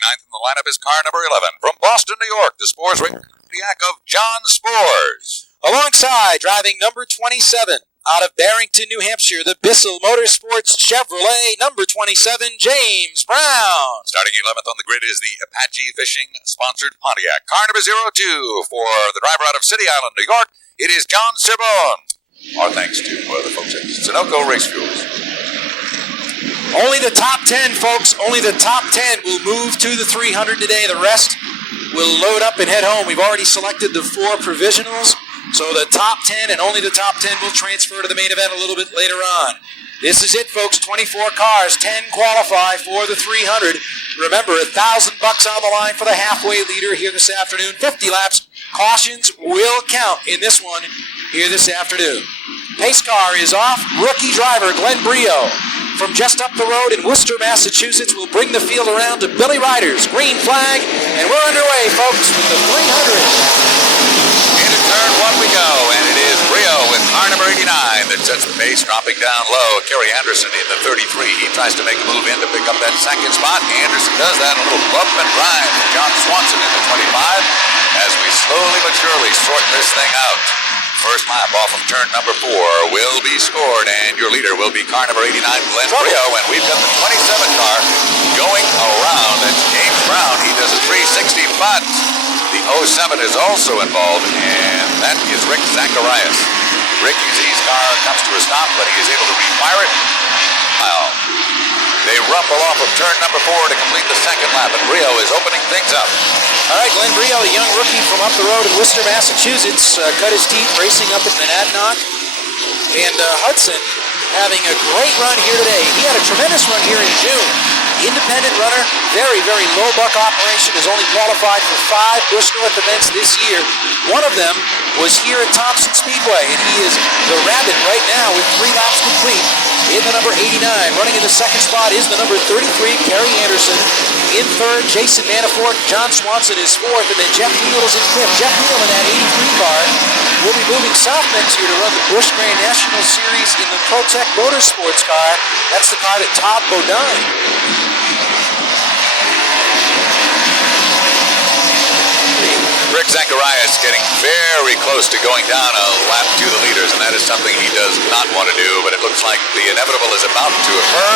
ninth in the lineup is car number 11. From Boston, New York, the Spores ring of John Spores. Alongside, driving number 27, out of Barrington, New Hampshire, the Bissell Motorsports Chevrolet, number 27, James Brown. Starting 11th on the grid is the Apache Fishing-sponsored Pontiac. Car number 02 for the driver out of City Island, New York. It is John Cirbone. Our thanks to the folks at Sunoco Race Fuels. Only the top 10, folks. Only the top 10 will move to the 300 today. The rest will load up and head home. We've already selected the 4 provisionals. So the top 10 and only the top 10 will transfer to the main event a little bit later on. This is it, folks. 24 cars, 10 qualify for the 300. Remember, $1,000 on the line for the halfway leader here this afternoon. 50 laps. Cautions will count in this one here this afternoon. Pace car is off. Rookie driver Glenn Brio from just up the road in Worcester, Massachusetts will bring the field around to Billy Ryder's green flag. And we're underway, folks, with the 300. Turn 1 we go, and it is Brio with car number 89 that sets the pace, dropping down low. Kerry Anderson in the 33. He tries to make a move in to pick up that second spot. Anderson does that. A little bump and grind from John Swanson in the 25 as we slowly but surely sort this thing out. First lap off of turn number 4 will be scored, and your leader will be car number 89, Glenn Brio, and we've got the 27 car going around. That's James Brown. He does a 360, but the 07 is also involved, and that is Rick Zacharias. Ricky's car comes to a stop, but he is able to refire it. Well, they rumble off of turn number 4 to complete the second lap, and Brio is opening things up. All right, Glenn Brio, the young rookie from up the road in Worcester, Massachusetts, cut his teeth racing up at Monadnock. And Hudson having a great run here today. He had a tremendous run here in June. Independent runner, very, very low buck operation, has only qualified for 5 Busch North events this year. One of them was here at Thompson Speedway, and he is the rabbit right now with 3 laps complete in the number 89. Running in the second spot is the number 33, Kerry Anderson. In third, Jason Manafort. John Swanson is fourth, and then Jeff Neal is in fifth. Jeff Neal in that 83 car will be moving south next year to run the Busch Grand National Series in the ProTech Motorsports car. That's the car that Todd Bodine. Rick Zacharias getting very close to going down a lap to the leaders, and that is something he does not want to do, but it looks like the inevitable is about to occur,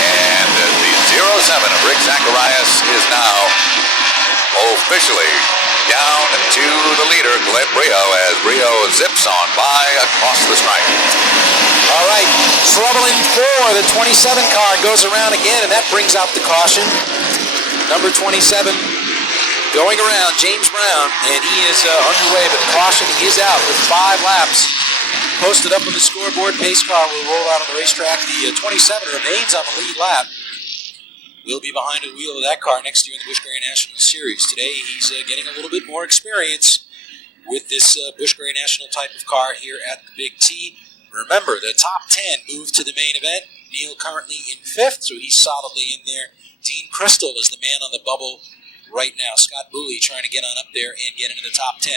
and the 07 of Rick Zacharias is now officially down to the leader, Glenn Brio, as Brio zips on by across the stripe. All right, trouble in 4. The 27 car goes around again, and that brings out the caution. Number 27 going around, James Brown, and he is underway, but the caution is out with 5 laps posted up on the scoreboard. Pace car will roll out on the racetrack. The 27 remains on the lead lap. Will be behind the wheel of that car next year in the Busch Grand National Series. Today, he's getting a little bit more experience with this Busch Grand National type of car here at the Big T. Remember, the top 10 move to the main event. Neal currently in 5th, so he's solidly in there. Dean Crystal is the man on the bubble right now. Scott Booley trying to get on up there and get into the top 10.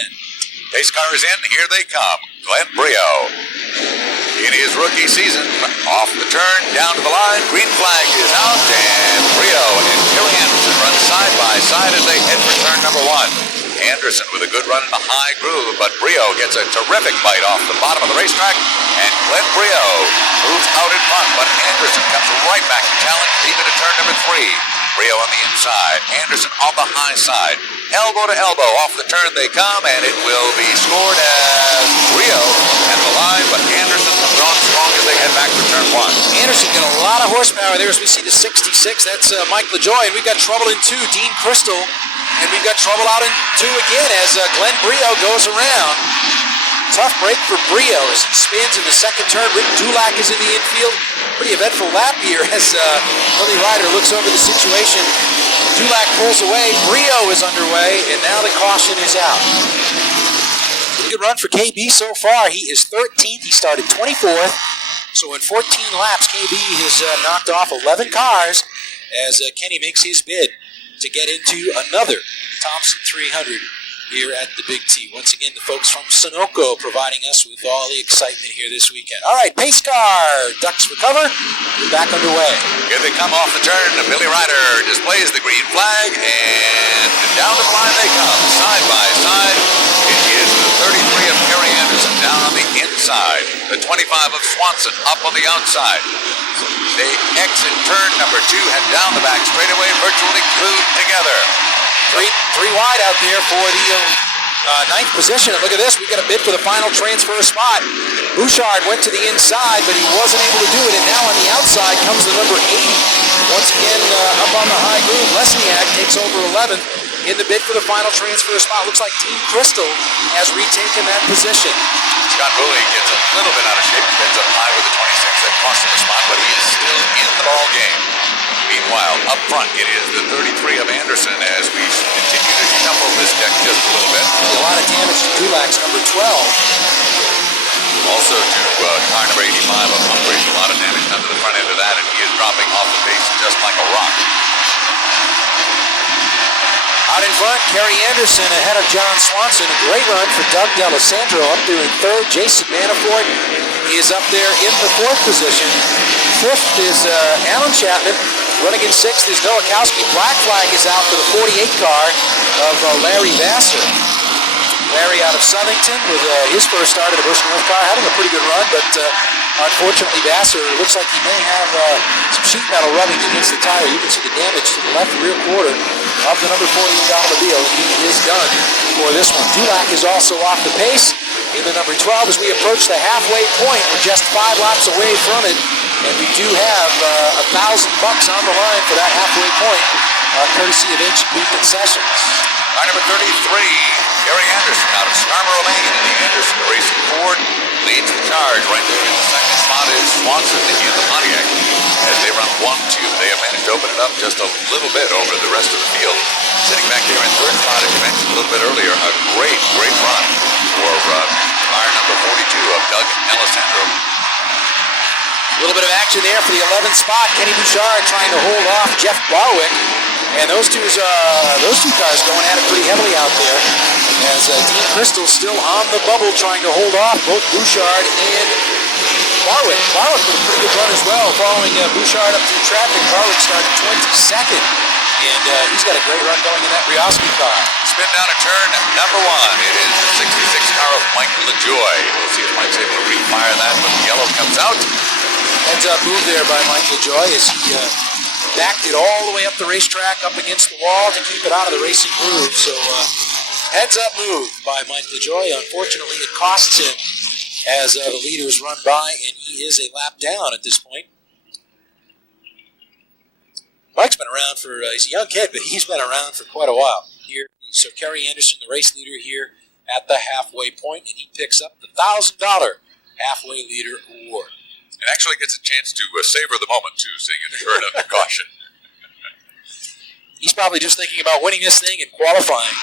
Pace car is in. Here they come. Glenn Brio in his rookie season. Off the turn, down to the line. Green flag is out, and Brio and Kerry Anderson run side by side as they head for turn number 1. Anderson with a good run in the high groove, but Brio gets a terrific bite off the bottom of the racetrack, and Glenn Brio moves out in front, but Anderson comes right back to challenge even to turn number 3. Brio on the inside, Anderson on the high side. Elbow to elbow, off the turn they come, and it will be scored as Brio at the line, but Anderson comes on strong as they head back to turn 1. Anderson got a lot of horsepower there as we see the 66. That's Mike LaJoy, and we've got trouble in 2, Dean Crystal, and we've got trouble out in 2 again as Glenn Brio goes around. Tough break for Brio as he spins in the second turn. Rick Dulac is in the infield. Pretty eventful lap here as Billy Ryder looks over the situation. Dulac pulls away. Brio is underway, and now the caution is out. Pretty good run for KB so far. He is 13th. He started 24th. So in 14 laps, KB has knocked off 11 cars as Kenny makes his bid to get into another Thompson 300 here at the Big T. Once again, the folks from Sunoco providing us with all the excitement here this weekend. All right, pace car, ducks recover. We're back underway. Here they come off the turn. Billy Ryder displays the green flag, The 25 of Swanson up on the outside. They exit turn number 2, head down the back straightaway, virtually glued together. Three wide out there for the ninth position. And look at this, we got a bid for the final transfer spot. Bouchard went to the inside, but he wasn't able to do it. And now on the outside comes the number 80. Once again, up on the high groove, Lesniak takes over 11th in the bid for the final transfer spot. Looks like Dean Crystal has retaken that position. Scott Booley gets a little bit out of shape, ends up high with the 26 that cost him a spot, but he is still in the ball game. Meanwhile, up front, it is the 33 of Anderson as we continue to shuffle this deck just a little bit. A lot of damage to Dulac's number 12. Also to car number 85 of Humphreys, a lot of damage done to the front end of that, and he is dropping off the base just like a rock. Out in front, Kerry Anderson ahead of John Swanson. A great run for Doug D'Alessandro up there in third. Jason Manafort is up there in the fourth position. Fifth is Alan Chapman. Running in sixth is Nowakowski. Black flag is out for the 48 car of Larry Vassar. Larry out of Southington with his first start at a Busch North car, having a pretty good run, but unfortunately Vassar looks like he may have some sheet metal rubbing against the tire. You can see the damage to the left rear quarter of the number 48 automobile, and he is done for this one. Dulac is also off the pace in the number 12 as we approach the halfway point. We're just 5 laps away from it, and we do have $1,000 on the line for that halfway point, courtesy of H&B Concessions. Car number 33, Kerry Anderson out of Scarborough Lane in the Anderson Racing Ford leads the charge. Right there in the second spot is Swanson in the Pontiac. As they run 1-2, they have managed to open it up just a little bit over the rest of the field. Sitting back there in third spot, as you mentioned a little bit earlier, a great run for car number 42 of Doug D'Alessandro. A little bit of action there for the 11th spot. Kenny Bouchard trying to hold off Jeff Barwick. And those two cars going at it pretty heavily out there. As Dean Crystal still on the bubble trying to hold off both Bouchard and Barwick. Barwick with a pretty good run as well, following Bouchard up through traffic. Barwick started 22nd. And he's got a great run going in that Briosky car. Spin down a turn number 1. It is the 66 car of Mike LaJoy. We'll see if Mike's able to refire that when the yellow comes out. Heads up move there by Mike LaJoy as he backed it all the way up the racetrack, up against the wall to keep it out of the racing groove. So heads up move by Mike LaJoy. Unfortunately, it costs him as the leaders run by, and he is a lap down at this point. Mike's been around for, he's a young kid, but he's been around for quite a while. Here, so Kerry Anderson, the race leader here at the halfway point, and he picks up the $1,000 halfway leader award. And actually gets a chance to savor the moment, too, seeing a turn of caution. He's probably just thinking about winning this thing and qualifying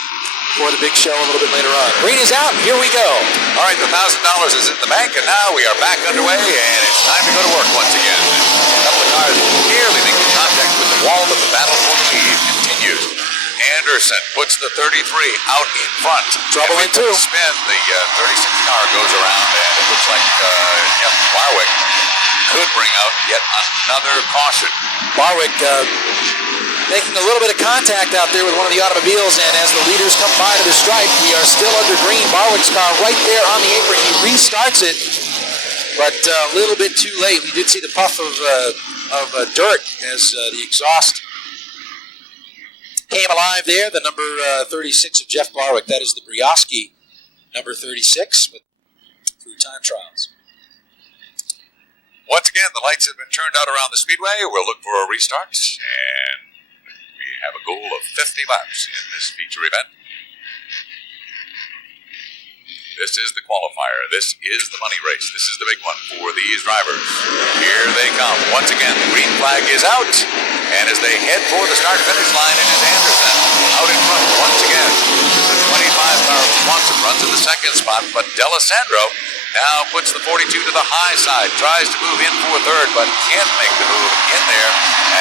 for the big show a little bit later on. Green is out, here we go. All right, the $1,000 is in the bank, and now we are back underway, and it's time to go to work once again. A couple of cars nearly making contact with the wall, but the battle for the lead continues. Anderson puts the 33 out in front. Trouble in two. Spin, the 36 car goes around, and it looks like Jeff Barwick could bring out yet another caution. Barwick making a little bit of contact out there with one of the automobiles, and as the leaders come by to the stripe, we are still under green. Barwick's car right there on the apron. He restarts it, but a little bit too late. We did see the puff of dirt as the exhaust came alive there. The number 36 of Jeff Barwick, that is the Briosky number 36, but through time trials. Once again, the lights have been turned out around the speedway. We'll look for a restart, and we have a goal of 50 laps in this feature event. This is the qualifier. This is the money race. This is the big one for these drivers. Here they come. Once again, the green flag is out, and as they head for the start-finish line, it is Anderson out in front once again. The 25 car of Swanson runs in the second spot, but D'Alessandro now puts the 42 to the high side, tries to move in for third, but can't make the move in there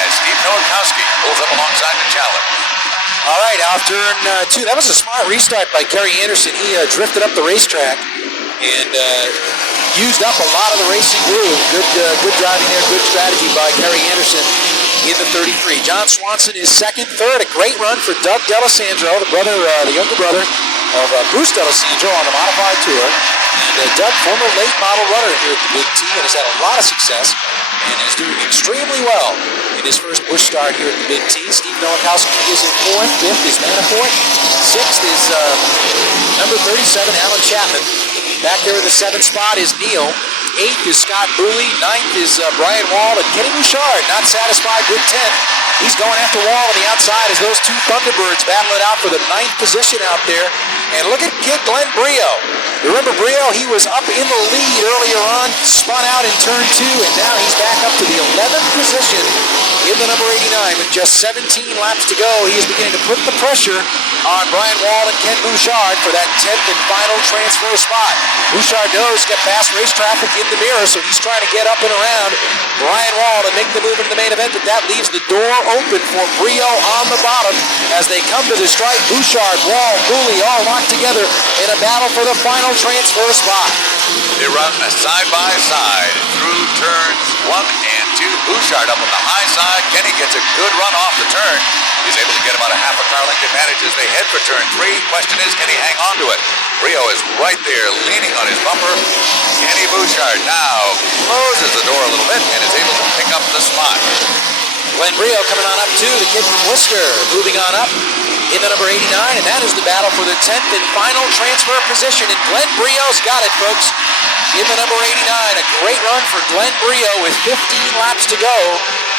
as Steve Nowakowski pulls up alongside the challenge. All right, off turn 2. That was a smart restart by Kerry Anderson. He drifted up the racetrack and used up a lot of the racing groove. Good driving there, good strategy by Kerry Anderson in the 33. John Swanson is second. Third, a great run for Doug D'Alessandro, the younger brother of Bruce D'Alessandro on the Modified Tour. And Doug, former late model runner here at the Big T, and has had a lot of success and is doing extremely well in his first Busch start here at the Big T. Steve Nowakowski is in 4th. 5th is Manafort. 6th is number 37, Alan Chapman. Back there in the 7th spot is Neal. 8th is Scott Booley. 9th is Brian Wall. And Kenny Bouchard not satisfied with 10th. He's going after Wall on the outside as those two Thunderbirds battle it out for the 9th position out there. And look at kid Glenn Brio. Remember Brio, he was up in the lead earlier on, spun out in turn 2, and now he's back up to the 11th position in the number 89 with just 17 laps to go. He is beginning to put the pressure on Brian Wall and Ken Bouchard for that 10th and final transfer spot. Bouchard knows get fast race traffic in the mirror, so he's trying to get up and around Brian Wall to make the move into the main event, but that leaves the door open for Brio on the bottom as they come to the stripe. Bouchard, Wall, Booley all locked together in a battle for the final transfer spot. They run side by side through turns 1 and 2. Bouchard up on the high side. Kenny gets a good run off the turn. He's able to get about a half a car length advantage as they head for turn 3. Question is, can he hang on to it? Brio is right there leaning on his bumper. Kenny Bouchard now closes the door a little bit and is able to pick up the spot. Glenn Brio coming on up too, the kid from Worcester, moving on up in the number 89, and that is the battle for the 10th and final transfer position, and Glenn Brio's got it, folks, in the number 89. A great run for Glenn Brio with 15 laps to go.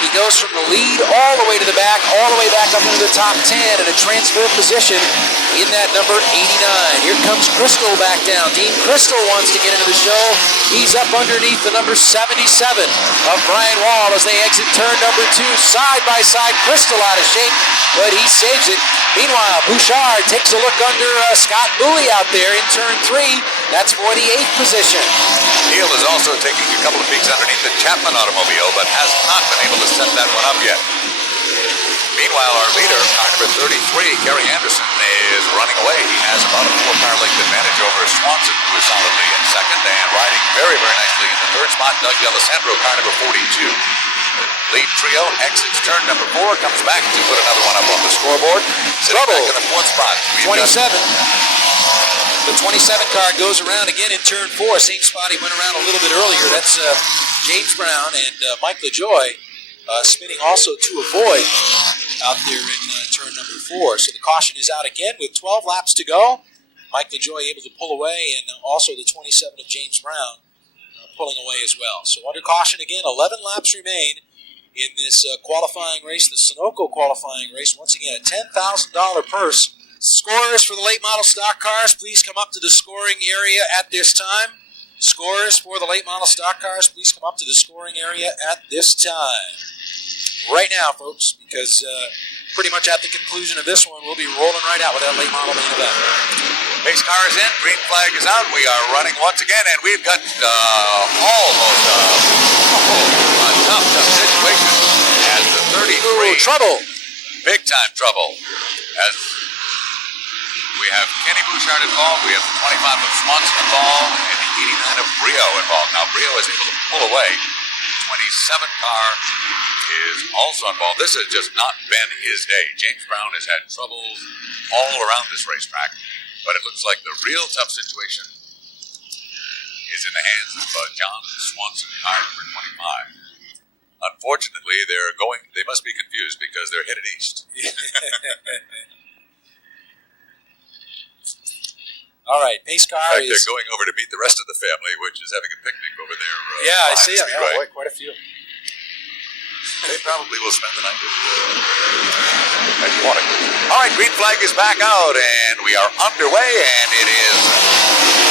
He goes from the lead all the way to the back, all the way back up into the top 10 in a transfer position in that number 89. Here comes Crystal back down. Dean Crystal wants to get into the show. He's up underneath the number 77 of Brian Wall as they exit turn number 2. Side by side, Crystal out of shape, but he saves it. Meanwhile, Bouchard takes a look under Scott Booley out there in turn 3. That's for the 8th position. Neal is also taking a couple of peeks underneath the Chapman automobile, but has not been able to set that one up yet. Meanwhile, our leader, car number 33, Kerry Anderson, is running away. He has about a 4-car length advantage over Swanson, who is solidly in 2nd, and riding very, very nicely in the 3rd spot, Doug D'Alessandro, car number 42. The lead trio exits turn number 4, comes back to put another one up on the scoreboard. Sitting back in the 4th spot. 27. The 27 car goes around again in turn 4. Same spot he went around a little bit earlier. That's James Brown and Mike LaJoy spinning also to avoid out there in turn number 4. So the caution is out again with 12 laps to go. Mike LaJoy able to pull away, and also the 27 of James Brown pulling away as well. So under caution again, 11 laps remain in this qualifying race, the Sunoco qualifying race. Once again, a $10,000 purse. Scorers for the late model stock cars, please come up to the scoring area at this time. Scorers for the late model stock cars, please come up to the scoring area at this time. Right now, folks, because pretty much at the conclusion of this one, we'll be rolling right out with that late model main event. Pace car is in, green flag is out. We are running once again, and we've got almost a tough situation as the 33. Ooh, trouble. Big time trouble. As we have Kenny Bouchard involved, we have the 25 of Swanson involved, and the 89 of Brio involved. Now, Brio is able to pull away. The 27 car is also involved. This has just not been his day. James Brown has had troubles all around this racetrack, but it looks like the real tough situation is in the hands of John Swanson, car number 25. Unfortunately, they must be confused because they're headed east. All right, pace car in fact, they're going over to meet the rest of the family, which is having a picnic over there. Yeah, I see them. Yeah, boy, quite a few. They probably will spend the night at Quantico. All right, green flag is back out, and we are underway, and it is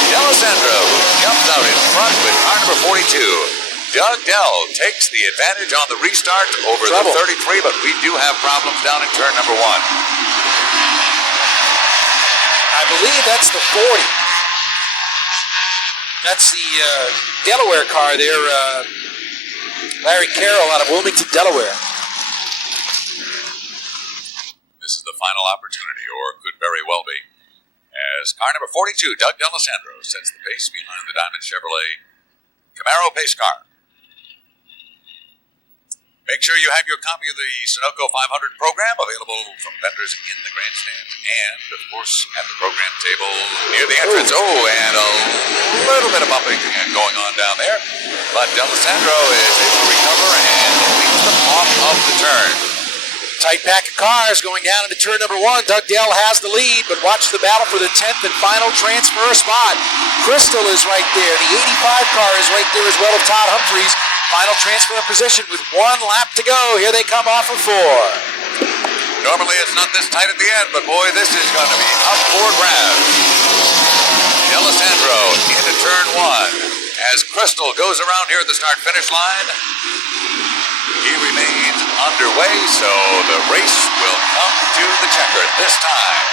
D'Alessandro who jumps out in front with car number 42. Doug Dell takes the advantage on the restart over the 33, but we do have problems down in turn number 1. I believe that's the 40. That's the Delaware car there. Larry Carroll out of Wilmington, Delaware. This is the final opportunity, or could very well be, as car number 42, Doug D'Alessandro, sets the pace behind the Diamond Chevrolet Camaro pace car. Make sure you have your copy of the Sunoco 500 program available from vendors in the grandstands and, of course, at the program table near the entrance. Oh, and a little bit of bumping going on down there. But D'Alessandro is able to recover and leads them off of the turn. Tight pack of cars going down into turn number 1. Doug Dell has the lead, but watch the battle for the 10th and final transfer spot. Crystal is right there. The 85 car is right there as well of Todd Humphreys. Final transfer position with 1 lap to go. Here they come off of 4. Normally it's not this tight at the end, but boy, this is going to be up for grabs. D'Alessandro into turn 1 as Crystal goes around here at the start-finish line. He remains underway, so the race will come to the checker. This time,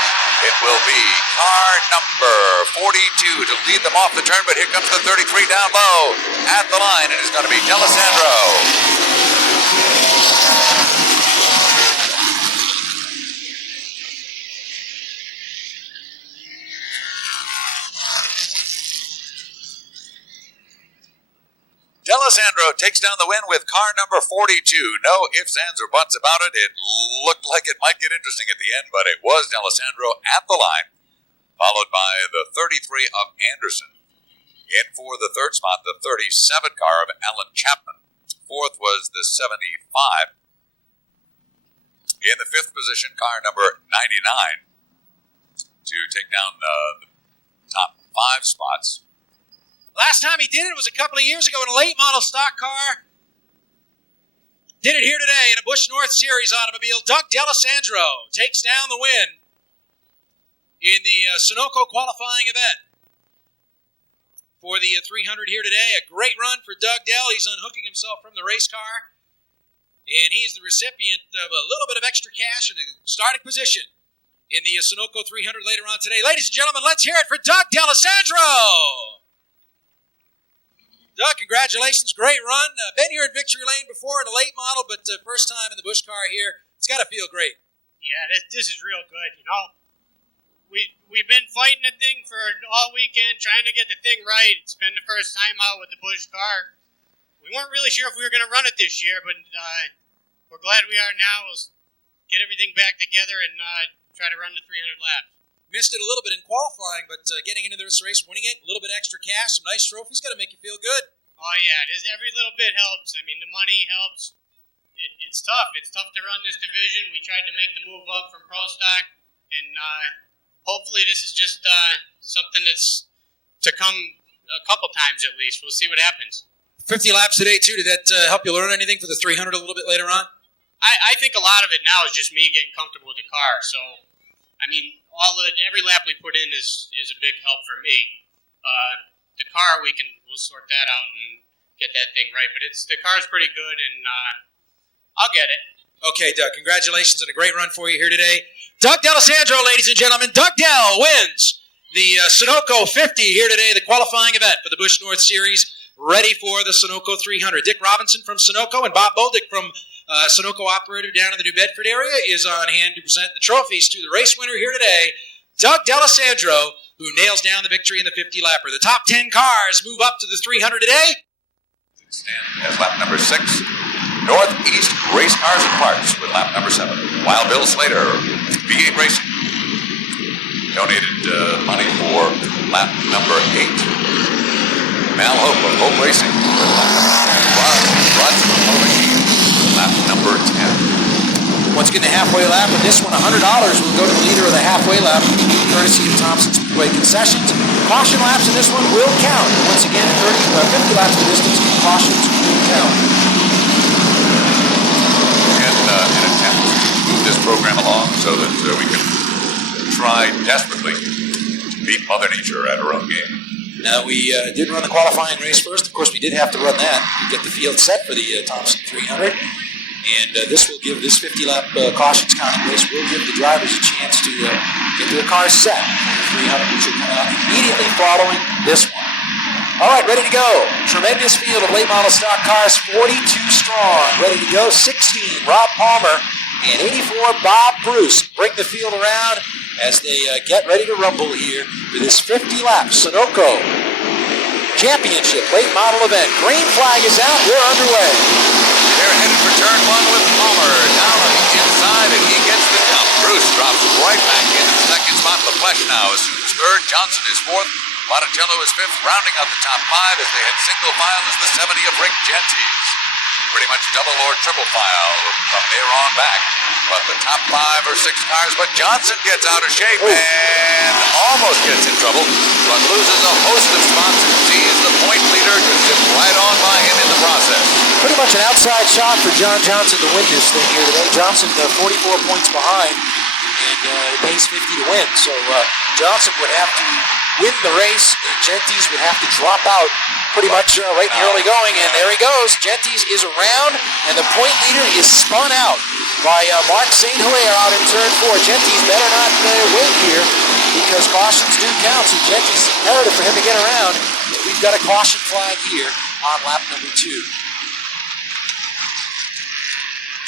it will be car number 42 to lead them off the turn, but here comes the 33 down low at the line. It is going to be D'Alessandro. D'Alessandro takes down the win with car number 42. No ifs, ands, or buts about it. It looked like it might get interesting at the end, but it was D'Alessandro at the line, followed by the 33 of Anderson. In for the third spot, the 37 car of Alan Chapman. Fourth was the 75. In the fifth position, car number 99 to take down the top 5 spots. Last time he did it was a couple of years ago in a late model stock car. Did it here today in a Busch North Series automobile. Doug D'Alessandro takes down the win in the Sunoco qualifying event. For the 300 here today, a great run for Doug Dell. He's unhooking himself from the race car. And he's the recipient of a little bit of extra cash and a starting position in the Sunoco 300 later on today. Ladies and gentlemen, let's hear it for Doug D'Alessandro. Doug, congratulations. Great run. Been here in Victory Lane before in a late model, but first time in the Busch car here. It's got to feel great. Yeah, this is real good, you know. We've been fighting the thing for all weekend, trying to get the thing right. It's been the first time out with the Busch car. We weren't really sure if we were going to run it this year, but we're glad we are now. We'll get everything back together and try to run the 300 laps. Missed it a little bit in qualifying, but getting into this race, winning it, a little bit extra cash, some nice trophies, got to make you feel good. Oh, yeah, every little bit helps. I mean, the money helps. It's tough. It's tough to run this division. We tried to make the move up from Pro Stock, and hopefully this is just something that's to come a couple times at least. We'll see what happens. 50 laps today, too. Did that help you learn anything for the 300 a little bit later on? I think a lot of it now is just me getting comfortable with the car. So, I mean, every lap we put in is a big help for me. The car, we'll sort that out and get that thing right. But the car's pretty good, and I'll get it. Okay, Doug, congratulations on a great run for you here today. Doug D'Alessandro, ladies and gentlemen. Doug Dell wins the Sunoco 50 here today, the qualifying event for the Busch North Series, ready for the Sunoco 300. Dick Robinson from Sunoco and Bob Boldick from Sunoco operator down in the New Bedford area is on hand to present the trophies to the race winner here today, Doug D'Alessandro, who nails down the victory in the 50-lapper. The top 10 cars move up to the 300 today. Stand as lap number 6. Northeast Race Cars and Parts with lap number 7. While Bill Slater, V8 Racing, donated money for lap number 8. Mal Hope of Hope Racing with lap number 10. Lap number 10. Once again, the halfway lap, and this one, $100 will go to the leader of the halfway lap, courtesy of Thompson Speedway concessions. Caution laps in this one will count. Once again, 50 laps of distance, cautions will count. And an attempt to move this program along so that we can try desperately to beat Mother Nature at her own game. Now, we did run the qualifying race first. Of course, we did have to run that to get the field set for the Thompson 300. And this will give this 50-lap cautions counting race will give the drivers a chance to get their cars set for the 300, which will come out immediately following this one. All right, ready to go. Tremendous field of late model stock cars, 42 strong. Ready to go, 16, Rob Palmer, and 84, Bob Bruce. Bring the field around as they get ready to rumble here for this 50-lap Sunoco Championship late model event. Green flag is out. We're underway. They're headed for turn one with Palmer down on the inside, and he gets the jump. Bruce drops right back into the second spot. LaFleche now assumes third. Johnson is fourth. Monticello is fifth, rounding out the top five as they head single file is the 70 of Rick Gentis. Pretty much double or triple file from there on back. But the top 5 or 6 cars, but Johnson gets out of shape and almost gets in trouble, but loses a host of spots and sees the point leader just zip right on by him in the process. Pretty much an outside shot for John Johnson to win this thing here today. Johnson 44 points behind, and it pays 50 to win. So Johnson would have to win the race, and Gentis would have to drop out pretty much right in the early going, and there he goes. Gentis is around, and the point leader is spun out by Mark St. Hilaire out in turn 4. Gentis better not win here because cautions do count, so Gentis is imperative for him to get around. We've got a caution flag here on lap number 2.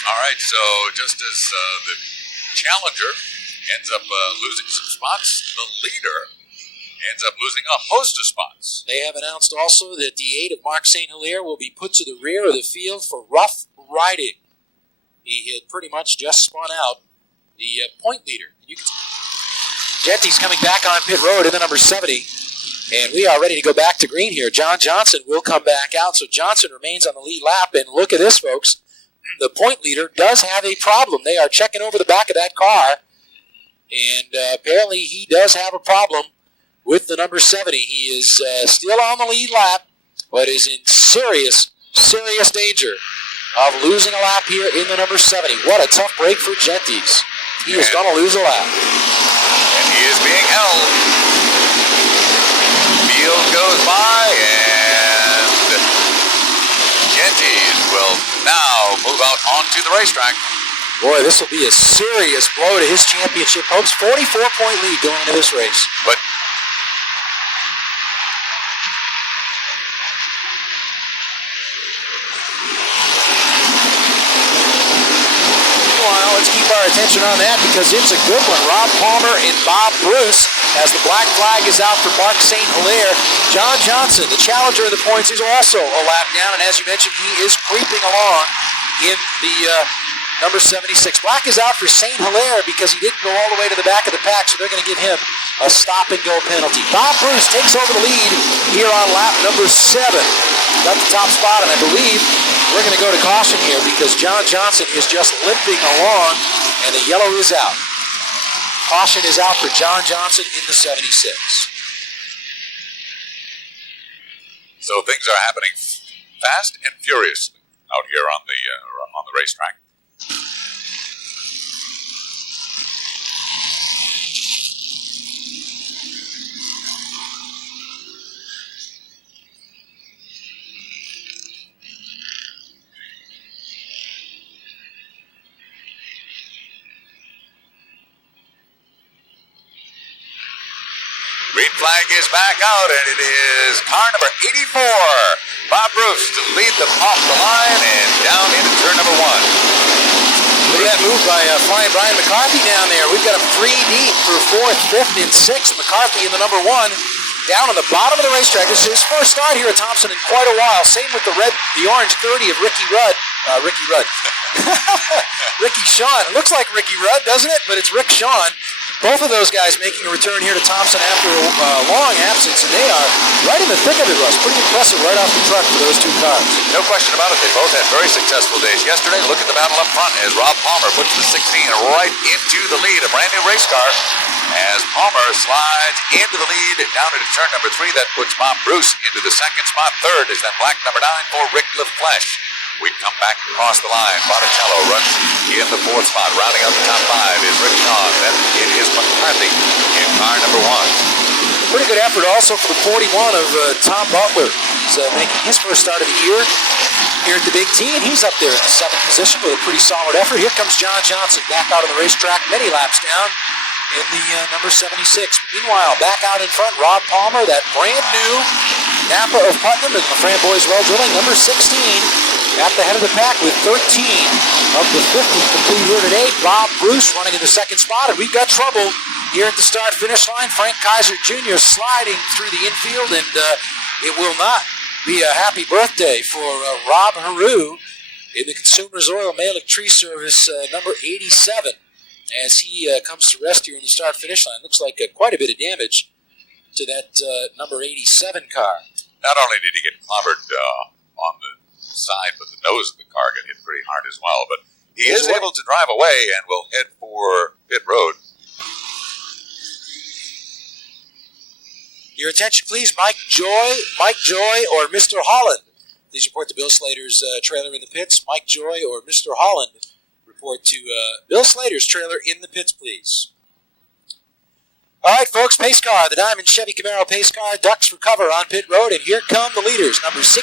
All right, so just as the challenger ends up losing some spots, the leader ends up losing a host of spots. They have announced also that the 8 of Mark St. Hilaire will be put to the rear of the field for rough riding. He had pretty much just spun out the point leader. You can Gentis coming back on pit road in the number 70. And we are ready to go back to green here. John Johnson will come back out. So Johnson remains on the lead lap. And look at this, folks. The point leader does have a problem. They are checking over the back of that car. And apparently he does have a problem with the number 70. He is still on the lead lap, but is in serious danger of losing a lap here in the number 70. What a tough break for Gentis. He is going to lose a lap. And he is being held. Field goes by, and Gentis will now move out onto the racetrack. Boy, this will be a serious blow to his championship hopes. 44-point lead going into this race. But let's keep our attention on that because it's a good one. Rob Palmer and Bob Bruce as the black flag is out for Mark St. Hilaire. John Johnson, the challenger of the points, is also a lap down, and as you mentioned, he is creeping along in the number 76. Black is out for St. Hilaire because he didn't go all the way to the back of the pack, so they're going to give him a stop-and-go penalty. Bob Bruce takes over the lead here on lap number 7. Got the top spot, and I believe we're going to go to caution here because John Johnson is just limping along, and the yellow is out. Caution is out for John Johnson in the 76. So things are happening fast and furiously out here on the racetrack. Green flag is back out, and it is car number 84, Bob Bruce, to lead them off the line and down into turn number 1. Look at that move by flying Brian McCarthy down there. We've got him 3 deep for 4th, 5th, and 6th. McCarthy in the number 1 down on the bottom of the racetrack. This is his first start here at Thompson in quite a while. Same with the orange 30 of Ricky Sean. It looks like Ricky Rudd, doesn't it? But it's Rick Sean. Both of those guys making a return here to Thompson after a long absence, and they are right in the thick of it, Russ. Pretty impressive right off the truck for those 2 cars. No question about it. They both had very successful days yesterday. Look at the battle up front as Rob Palmer puts the 16 right into the lead. A brand new race car as Palmer slides into the lead down into turn number 3. That puts Bob Bruce into the 2nd spot. 3rd is then black number 9 for Rick LaFleche. We come back across the line. Monticello runs in the 4th spot. Rounding out the top 5 is Rick Shaw. Then it is McCarthy in car number 1. Pretty good effort also for the 41 of Tom Butler. He's making his first start of the year here at the Big T, and he's up there in the 7th position with a pretty solid effort. Here comes John Johnson back out on the racetrack, many laps down in the number 76. Meanwhile, back out in front, Rob Palmer, that brand new Napa of Putnam and the Framboys Well Drilling, number 16. At the head of the pack with 13 of the 50 complete here today. Bob Bruce running in the 2nd spot, and we've got trouble here at the start-finish line. Frank Kaiser Jr. sliding through the infield, and it will not be a happy birthday for Rob Haru in the Consumers Oil Malik Tree Service, number 87, as he comes to rest here in the start-finish line. Looks like quite a bit of damage to that number 87 car. Not only did he get clobbered on the side, but the nose of the car got hit pretty hard as well. But he is able to drive away and will head for pit road. Your attention, please. Mike Joy, or Mr. Holland. Please report to Bill Slater's trailer in the pits. Mike Joy or Mr. Holland, report to Bill Slater's trailer in the pits, please. All right, folks, pace car, the Diamond Chevy Camaro pace car, ducks for cover on pit road, and here come the leaders. Number 16,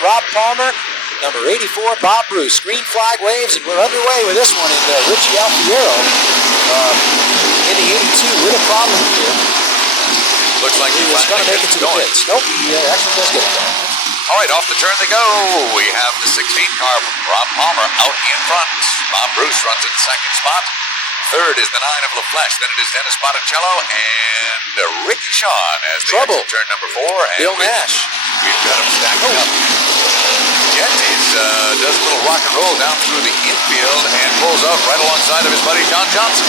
Rob Palmer. Number 84, Bob Bruce. Green flag waves, and we're underway with this one in Richie Alfiero in the 82 with a problem here. Looks like he was going to make it to the pits. Nope, he actually does get it done. All right, off the turn they go. We have the 16 car from Rob Palmer out in front. Bob Bruce runs in second spot. Third is the 9 of LaFleche. Then it is Dennis Botticello and Ricky Shawn as they enter turn number 4. And Bill Nash. We've got him stacked up. Jet does a little rock and roll down through the infield and pulls out right alongside of his buddy John Johnson.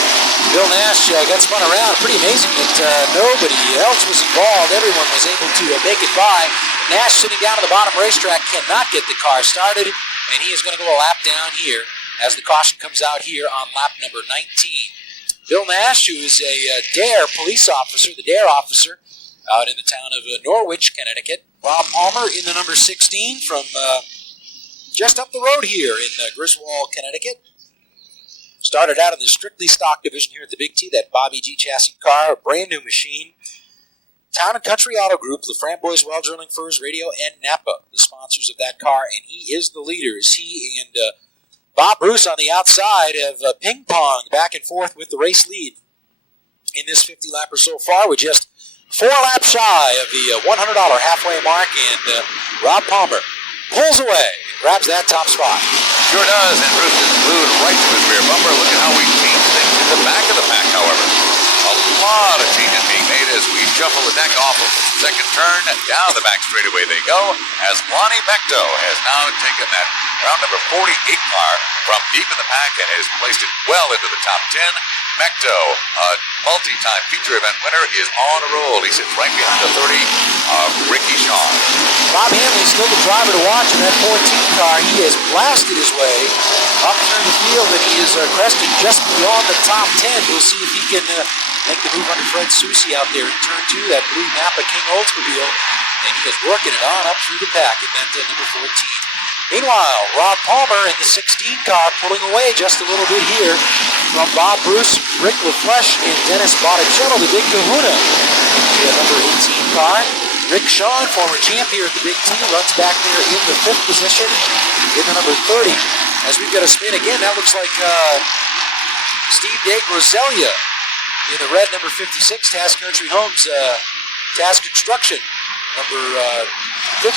Bill Nash got spun around. Pretty amazing that nobody else was involved. Everyone was able to make it by. Nash sitting down at the bottom racetrack cannot get the car started, and he is going to go a lap down here as the caution comes out here on lap number 19. Bill Nash, who is a DARE police officer, the DARE officer, out in the town of Norwich, Connecticut. Rob Palmer in the number 16 from just up the road here in Griswold, Connecticut. Started out in the strictly stock division here at the Big T, that Bobby G chassis car, a brand new machine. Town and Country Auto Group, the Framboys, Well Drilling Furs, Radio, and Napa, the sponsors of that car, and he is the leader. As he and Bob Bruce on the outside have ping-ponged back and forth with the race lead in this 50-lapper so far. We're just 4 laps shy of the $100 halfway mark, and Rob Palmer pulls away and grabs that top spot. Sure does, and Bruce is glued right to his rear bumper. Look at how we changed things in the back of the pack, however. A lot of changes being made as we shuffle the deck off of the second turn. Down the back straightaway they go, as Lonnie Mecto has now taken that round number 48 car from deep in the pack and has placed it well into the top 10. Mecto, a multi-time feature event winner, is on a roll. He sits right behind the 30 of Ricky Shawn. Bob Hanley still the driver to watch in that 14 car. He has blasted his way up through the field, and he is cresting just beyond the top 10. We'll see if he can make the move under Fred Soucy out there in turn 2, that blue Napa King Oldsmobile, and he is working it on up through the pack in that number 14. Meanwhile, Rob Palmer in the 16 car pulling away just a little bit here from Bob Bruce, Rick LaFleche, and Dennis Botticello, the big kahuna in the number 18 car. Rick Shawn, former champ here at the Big T, runs back there in the 5th position in the number 30. As we've got a spin again, that looks like Steve DeGroselia in the red number 56, Task Country Homes, Task Construction, number 56,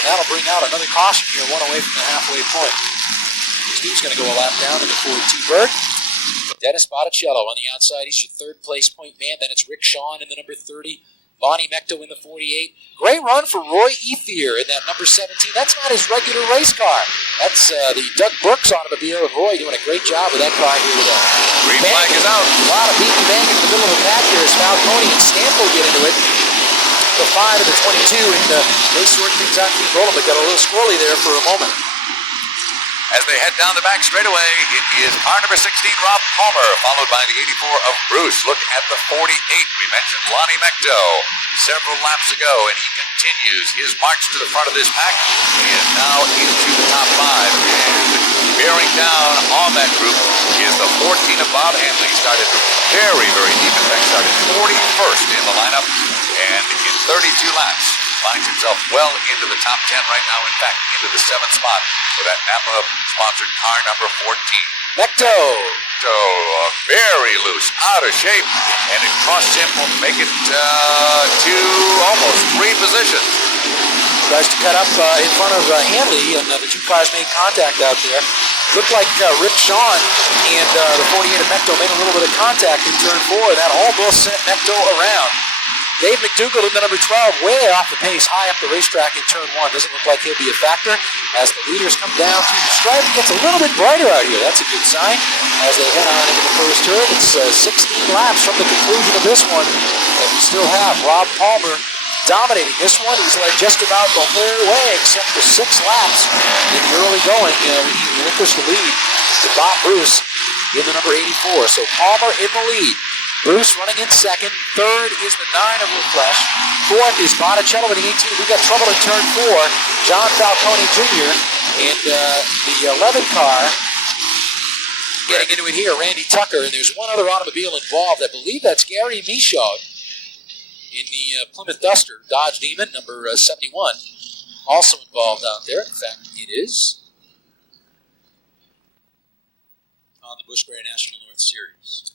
and that'll bring out another caution here, one away from the halfway point. Steve's going to go a lap down in the Ford T-Bird. Dennis Botticello on the outside, he's your 3rd place point man. Then it's Rick Shawn in the number 30. Lonnie Mecto in the 48. Great run for Roy Ethier in that number 17. That's not his regular race car. That's the Doug Brooks automobile, and Roy doing a great job with that car here today. Green flag is out. A lot of beating bang in the middle of the pack here as Falcone and Stample get into it. The 5 and the 22, and they sort things out and keep rolling, but got a little squirrely there for a moment. As they head down the back straightaway, it is car number 16, Rob Palmer, followed by the 84 of Bruce. Look at the 48. We mentioned Lonnie Mecto several laps ago, and he continues his march to the front of this pack. He is now into the top 5, and bearing down on that group is the 14 of Bob Hanley. Started very, very deep. In fact, started 41st in the lineup, and in 32 laps, finds himself well into the top 10 right now. In fact, into the 7th spot for that Napa-sponsored car number 14. Mecto. So, very loose, out of shape, and it costs him to make it to almost 3 positions. Tries to cut up in front of Hanley, and the 2 cars made contact out there. Looked like Rick Shawn and the 48 of Mecto made a little bit of contact in turn 4, and that almost sent Mecto around. Dave McDougall in the number 12, way off the pace, high up the racetrack in turn 1. Doesn't look like he'll be a factor as the leaders come down through the stripe. It gets a little bit brighter out here. That's a good sign as they head on into the first turn. It's 16 laps from the conclusion of this one. And we still have Rob Palmer dominating this one. He's led just about the whole way except for 6 laps in the early going. He relinquished the lead to Bob Bruce in the number 84. So Palmer in the lead. Bruce running in second. Third is the 9 of LaFleche. Fourth is Botticello in the 18. We've got trouble in turn 4. John Falcone Jr. And the 11 car getting into it here, Randy Tucker. And there's one other automobile involved. I believe that's Gary Michaud in the Plymouth Duster, Dodge Demon, number 71. Also involved out there. In fact, it is on the Busch Grand National North Series.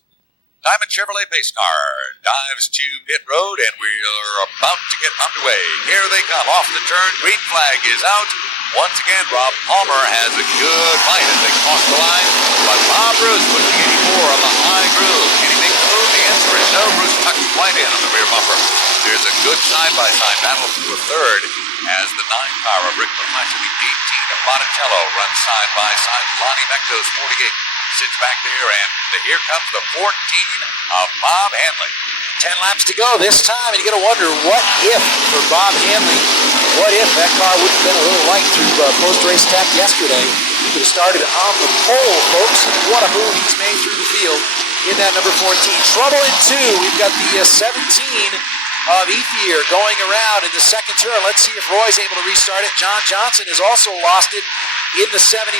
Diamond Chevrolet pace car dives to pit road, and we're about to get underway. Here they come off the turn. Green flag is out. Once again, Rob Palmer has a good fight as they cross the line, but Bob Bruce puts the 84 on the high groove. Can he make the move? The answer is no. Bruce tucks right in on the rear bumper. There's a good side-by-side battle through a third as the 9 car of Rick LaFleche and the 18 of Botticello run side-by-side. Lonnie Mechto's 48 sits back there, and here comes the 14 of Bob Hanley. 10 laps to go this time, and you're going to wonder what if for Bob Hanley. What if that car wouldn't have been a little light through post-race tap yesterday? He could have started on the pole, folks. What a move he's made through the field in that number 14. Trouble in 2. We've got the 17 of Ethier going around in the second turn. Let's see if Roy's able to restart it. John Johnson has also lost it in the 76,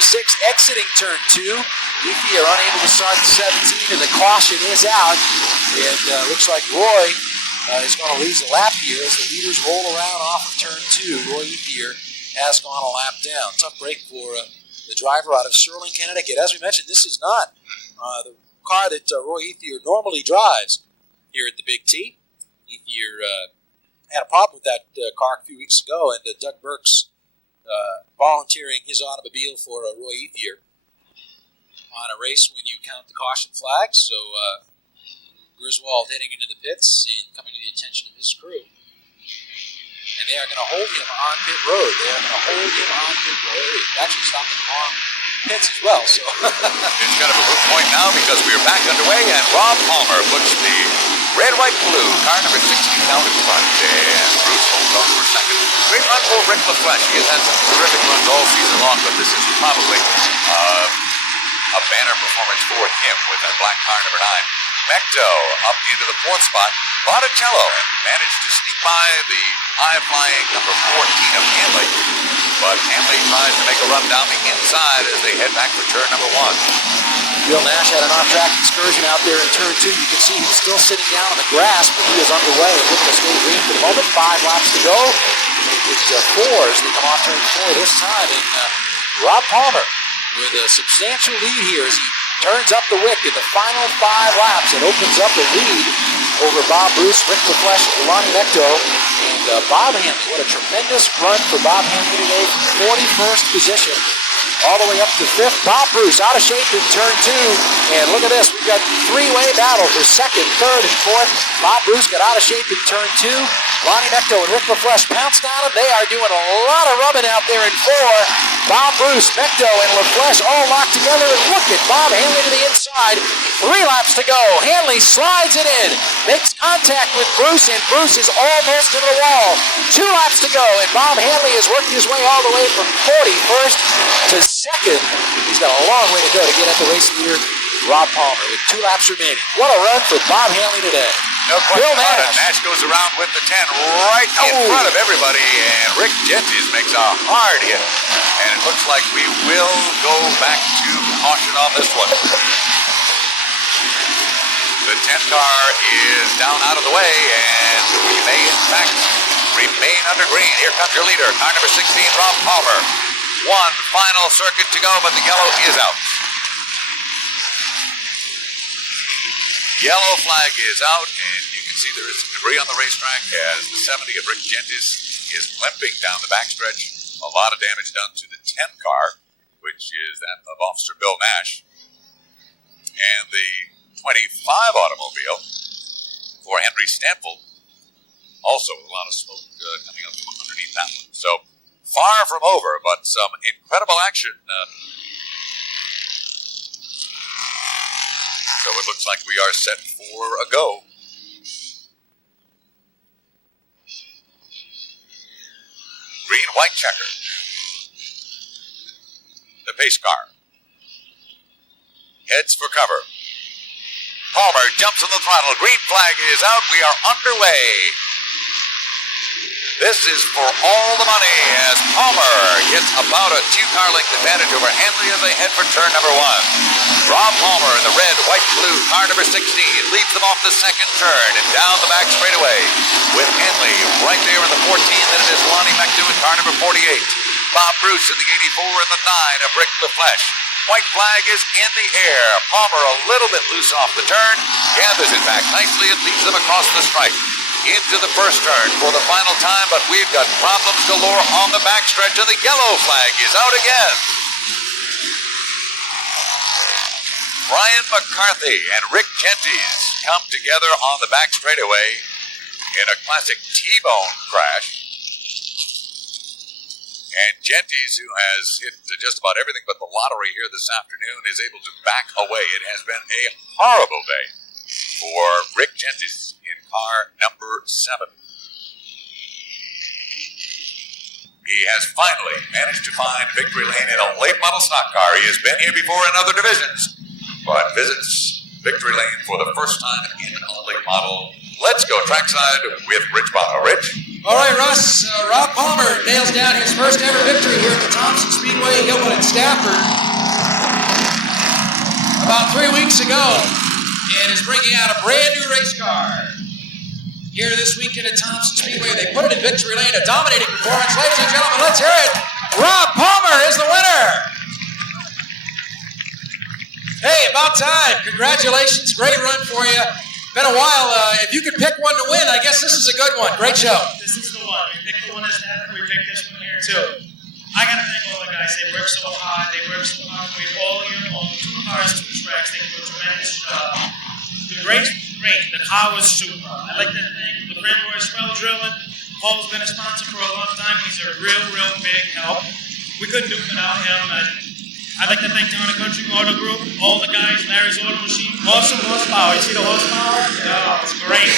exiting turn 2. Ethier unable to start the 17, and the caution is out. And looks like Roy is going to lose a lap here as the leaders roll around off of turn 2. Roy Ethier has gone a lap down. Tough break for the driver out of Sterling, Connecticut. As we mentioned, this is not the car that Roy Ethier normally drives here at the Big T. Ethier had a problem with that car a few weeks ago, and Doug Burke's volunteering his automobile for Roy Ethier on a race when you count the caution flag. So Griswold heading into the pits and coming to the attention of his crew. And they are going to hold him on pit road. They are going to hold him on pit road. They actually stopped him on pits as well. So it's kind of a moot point now because we are back underway, and Rob Palmer puts the red, white, blue car number 16 down in front, and Bruce holds on for second. Great run for Rick LaFleche. He has had some terrific runs all season long, but this is probably a banner performance for him with that black car number 9. Mechto up into the 4th spot. Botticello managed to sneak by the high-flying number 14 of Hanley, but Hanley tries to make a run down the inside as they head back for turn number 1. Bill Nash had an off-track excursion out there in turn 2. You can see he's still sitting down on the grass, but he is underway and looking to stay green for the moment. 5 laps to go. It's 4 as they come off turn 4 this time, and Rob Palmer with a substantial lead here as he turns up the wick in the final 5 laps and opens up the lead over Bob Bruce, Rick LaFleche, Lonnie Mechto, and Bob Hanley. What a tremendous run for Bob Hanley today from 41st position all the way up to 5th. Bob Bruce out of shape in turn 2, and look at this. We've got 3-way battle for 2nd, 3rd, and 4th. Bob Bruce got out of shape in turn 2. Lonnie Mechto and Rick LaFleche pounced on him. They are doing a lot of rubbing out there in 4. Bob Bruce, Mechto, and LaFleche all locked together, and look at Bob Hanley to the inside. 3 laps to go. Hanley slides it in, makes contact with Bruce, and Bruce is almost to the wall. 2 laps to go, and Bob Hanley has worked his way all the way from 41st to 2nd. He's got a long way to go to get at the race leader, Rob Palmer, with 2 laps remaining. What a run for Bob Hanley today. No question Bill about it. Nash. Nash goes around with the 10 right in front of everybody, and Rick Gentes makes a hard hit. And it looks like we will go back to caution on this one. The 10 car is down out of the way, and we may, in fact, remain under green. Here comes your leader, car number 16, Rob Palmer. 1 final circuit to go, but the yellow is out. Yellow flag is out, and you can see there is some debris on the racetrack as the 70 of Rick Gentes is limping down the backstretch. A lot of damage done to the 10 car, which is that of Officer Bill Nash. And the 25 automobile for Henry Stanfield Also, a lot of smoke coming up from underneath that one. So, far from over, but some incredible action. So it looks like we are set for a go. Green, white checker. The pace car heads for cover. Palmer jumps on the throttle. Green flag is out. We are underway. This is for all the money as Palmer gets about a 2-car length advantage over Hanley as they head for turn number 1. Rob Palmer in the red, white, blue car number 16 leads them off the second turn and down the back straightaway with Hanley right there in the 14. Then it is Lonnie McDew in car number 48. Bob Bruce in the 84 and the 9 of Rick LaFleche. White flag is in the air. Palmer a little bit loose off the turn, gathers it back nicely and leads them across the stripe into the first turn for the final time, but we've got problems galore on the backstretch, and the yellow flag is out again. Brian McCarthy and Rick Gentes come together on the back straightaway in a classic T-bone crash. And Gentes, who has hit just about everything but the lottery here this afternoon, is able to back away. It has been a horrible day for Rick Gentes in car number 7. He has finally managed to find victory lane in a late model stock car. He has been here before in other divisions, but visits victory lane for the first time in a late model. Let's go trackside with Rich Bono. Rich? All right, Russ. Rob Palmer nails down his first ever victory here at the Thompson Speedway, Hillwood and Stafford about 3 weeks ago, and is bringing out a brand new race car. Here this weekend at Thompson Speedway, they put it in victory lane, a dominating performance. Ladies and gentlemen, let's hear it. Rob Palmer is the winner. Hey, about time. Congratulations. Great run for you. Been a while. If you could pick one to win, I guess this is a good one. Great show. This is the one. We picked the one at Stafford. We picked this one here too. I gotta thank all the guys. They work so hard. They work so hard. We all year long. 2 cars, 2 tracks. They do a tremendous job. The race was great. The car was super. I like to thank the friend who is well drilling. Paul's been a sponsor for a long time. He's a real big help. We couldn't do it without him. I'd like to thank Town and Country Auto Group, all the guys, Larry's Auto Machine. Awesome horsepower. You see the horsepower? Oh, it's great.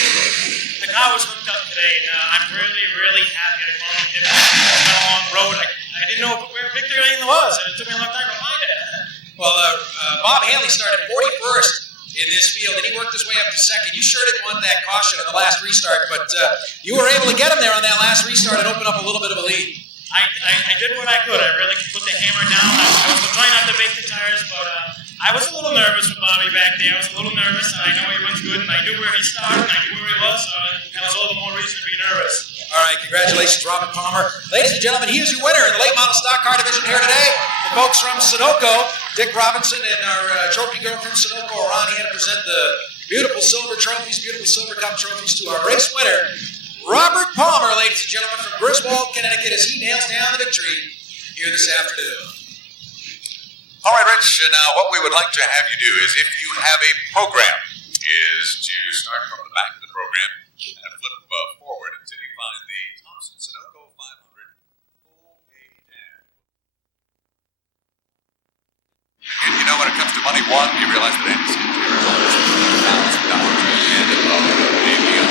The car was hooked up today, and I'm really happy to finally get it. It's been a long road. I didn't know where victory lane was, and it took me a long time to find it. Well, Bob Hanley started 41st in this field, and he worked his way up to second. You sure didn't want that caution on the last restart, but you were able to get him there on that last restart and open up a little bit of a lead. I did what I could. I really put the hammer down. I was trying not to bake the tires, but I was a little nervous with Bobby back there. I was a little nervous, and I know he runs good, and I knew where he started, and I knew where he was, so that was all the more reason to be nervous. All right, congratulations, Robert Palmer. Ladies and gentlemen, he is your winner in the late model stock car division here today. The folks from Sunoco, Dick Robinson and our trophy girl from Sunoco are on here to present the beautiful silver trophies, beautiful silver cup trophies to our race winner, Robert Palmer, ladies and gentlemen, from Griswold, Connecticut, as he nails down the victory here this afternoon. All right, Rich, now what we would like to have you do is, if you have a program, is to start from the back of the program and flip forward until you find the Thompson Sunoco 500 full page ad. And you know, when it comes to money won, you realize that any signature is always $1,000 at the end of a deal.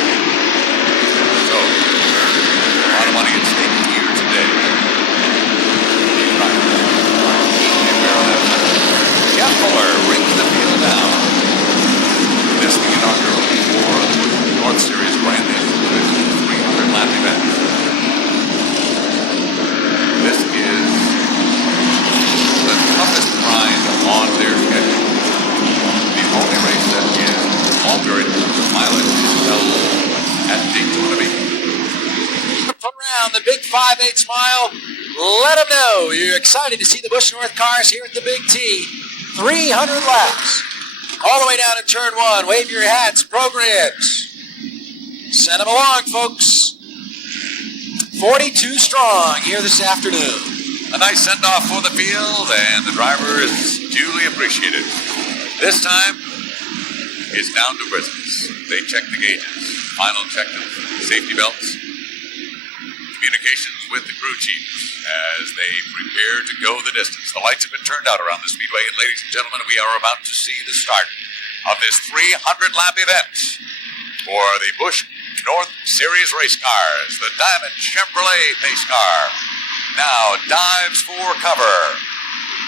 So, a lot of money at stake here today. Jeff Fuller brings the field down. This is the inaugural for the North Series brand new 300-lap event. This is the toughest grind on their schedule. The only race that is longer in terms of mileage is held at Daytona Beach. Around the big 5/8 mile, let them know you're excited to see the Busch North cars here at the Big T. 300 laps, all the way down to turn 1. Wave your hats, programs. Send them along, folks. 42 strong here this afternoon. A nice send-off for the field, and the driver is duly appreciated. This time, it's down to business. They check the gauges. Final check of safety belts. Communications with the crew chiefs as they prepare to go the distance. The lights have been turned out around the speedway, and ladies and gentlemen, we are about to see the start of this 300-lap event for the Busch North Series race cars. The Diamond Chevrolet pace car now dives for cover.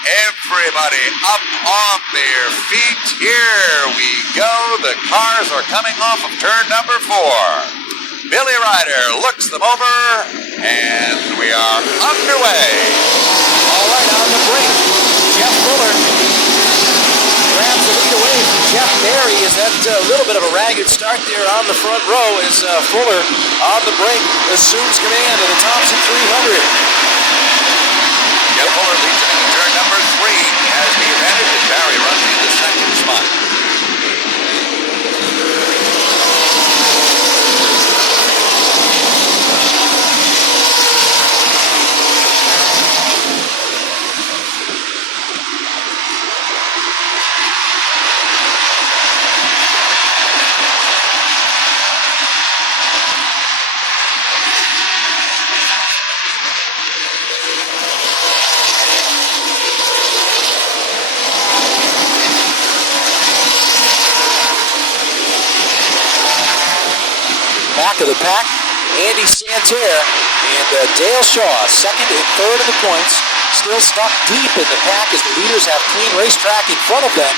Everybody up on their feet. Here we go. The cars are coming off of turn number 4. Billy Ryder looks them over, and we are underway. All right, on the brink, Jeff Fuller grabs the lead away from Jeff Barry. Is that a little bit of a ragged start there on the front row as Fuller on the brink assumes command of the Thompson 300. Jeff Fuller leads into turn number 3 as the advantage, and Barry runs in the second spot. Back of the pack, Andy Santerre and Dale Shaw, second and third in the points, still stuck deep in the pack as the leaders have clean racetrack in front of them,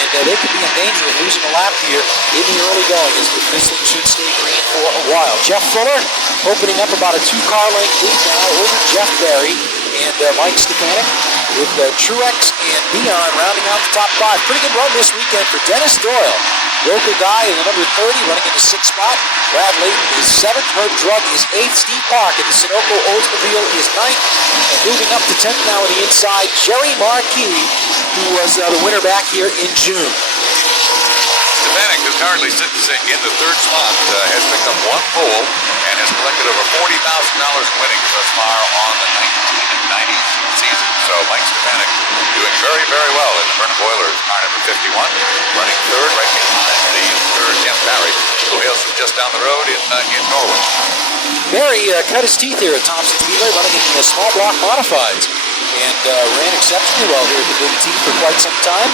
and they could be in danger of losing a lap here in the early going as this thing should stay green for a while. Jeff Fuller opening up about a 2-car length lead now over Jeff Barry and Mike Stefanik, with Truex and Dion rounding out the top 5. Pretty good run this weekend for Dennis Doyle. Local guy in the number 30, running in the 6th spot. Brad Layton is 7th. Herb Drug is 8th. Steve Park in the Sunoco Oldsmobile is 9th. And moving up to 10th now on the inside, Jerry Marquis, who was the winner back here in June. Stefanik, who currently sits in the 3rd spot, has picked up 1 pole and has collected over $40,000 in winnings thus far on the 1990 season. So Mike Stefanik doing very, very well in the Vernon Boilers car number 51, running 3rd right behind the 3rd Jeff Barry, who hails from just down the road in Norway. Barry cut his teeth here at Thompson Speedway, running in the small block modifieds, and ran exceptionally well here at the Big T for quite some time.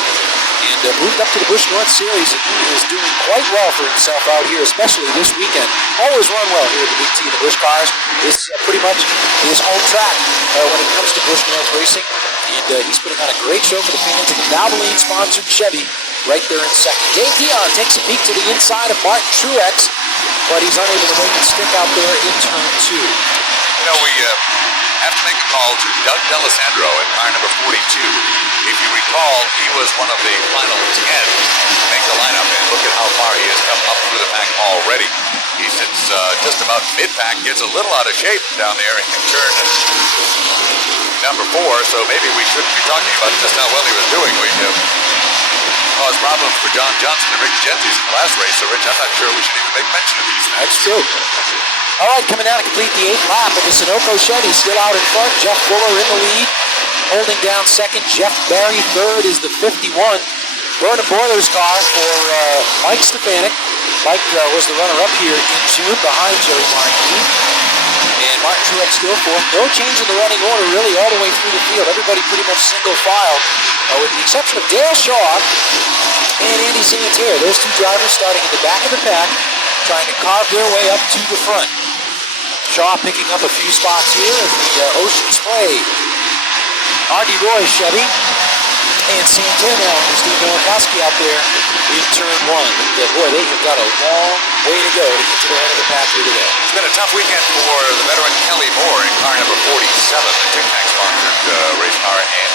And moved up to the Busch North Series, and he is doing quite well for himself out here, especially this weekend. Always run well here at the Big T in the Busch cars. It's pretty much his home track when it comes to Busch North racing. And he's putting on a great show for the fans of the Valvoline-sponsored Chevy right there in second. Dave Dion takes a peek to the inside of Martin Truex, but he's unable to make it stick out there in turn 2. You know, we have to make a call to Doug D'Alessandro in car number 42. If you recall, he was one of the final 10 to make the lineup, and look at how far he has come up through the pack already. He sits just about mid-pack, gets a little out of shape down there in turn number 4, so maybe we shouldn't be talking about just how well he was doing. We caused problems for John Johnson and Rick Gentis in the last race, so Rich, I'm not sure we should even make mention of these things. That's true. All right, coming down to complete the 8th lap of the Sunoco Chevy, still out in front. Jeff Fuller in the lead, holding down second. Jeff Barry third is the 51. Vernon Boilers car for Mike Stefanik. Mike was the runner-up here in June behind Jerry Marquis. And Martin Truex still fourth. No change in the running order really all the way through the field. Everybody pretty much single file, with the exception of Dale Shaw and Andy Santerre. Those 2 drivers starting in the back of the pack, trying to carve their way up to the front. Shaw picking up a few spots here in the Ocean Spray Artie Roy Chevy. And Santerre now with Steve Nowakowski out there in turn 1. Boy, they have got a long way to go to get to the head of the pack here today. It's been a tough weekend for the veteran Kelly Moore in car number 47, the Tic Tac sponsored race car, and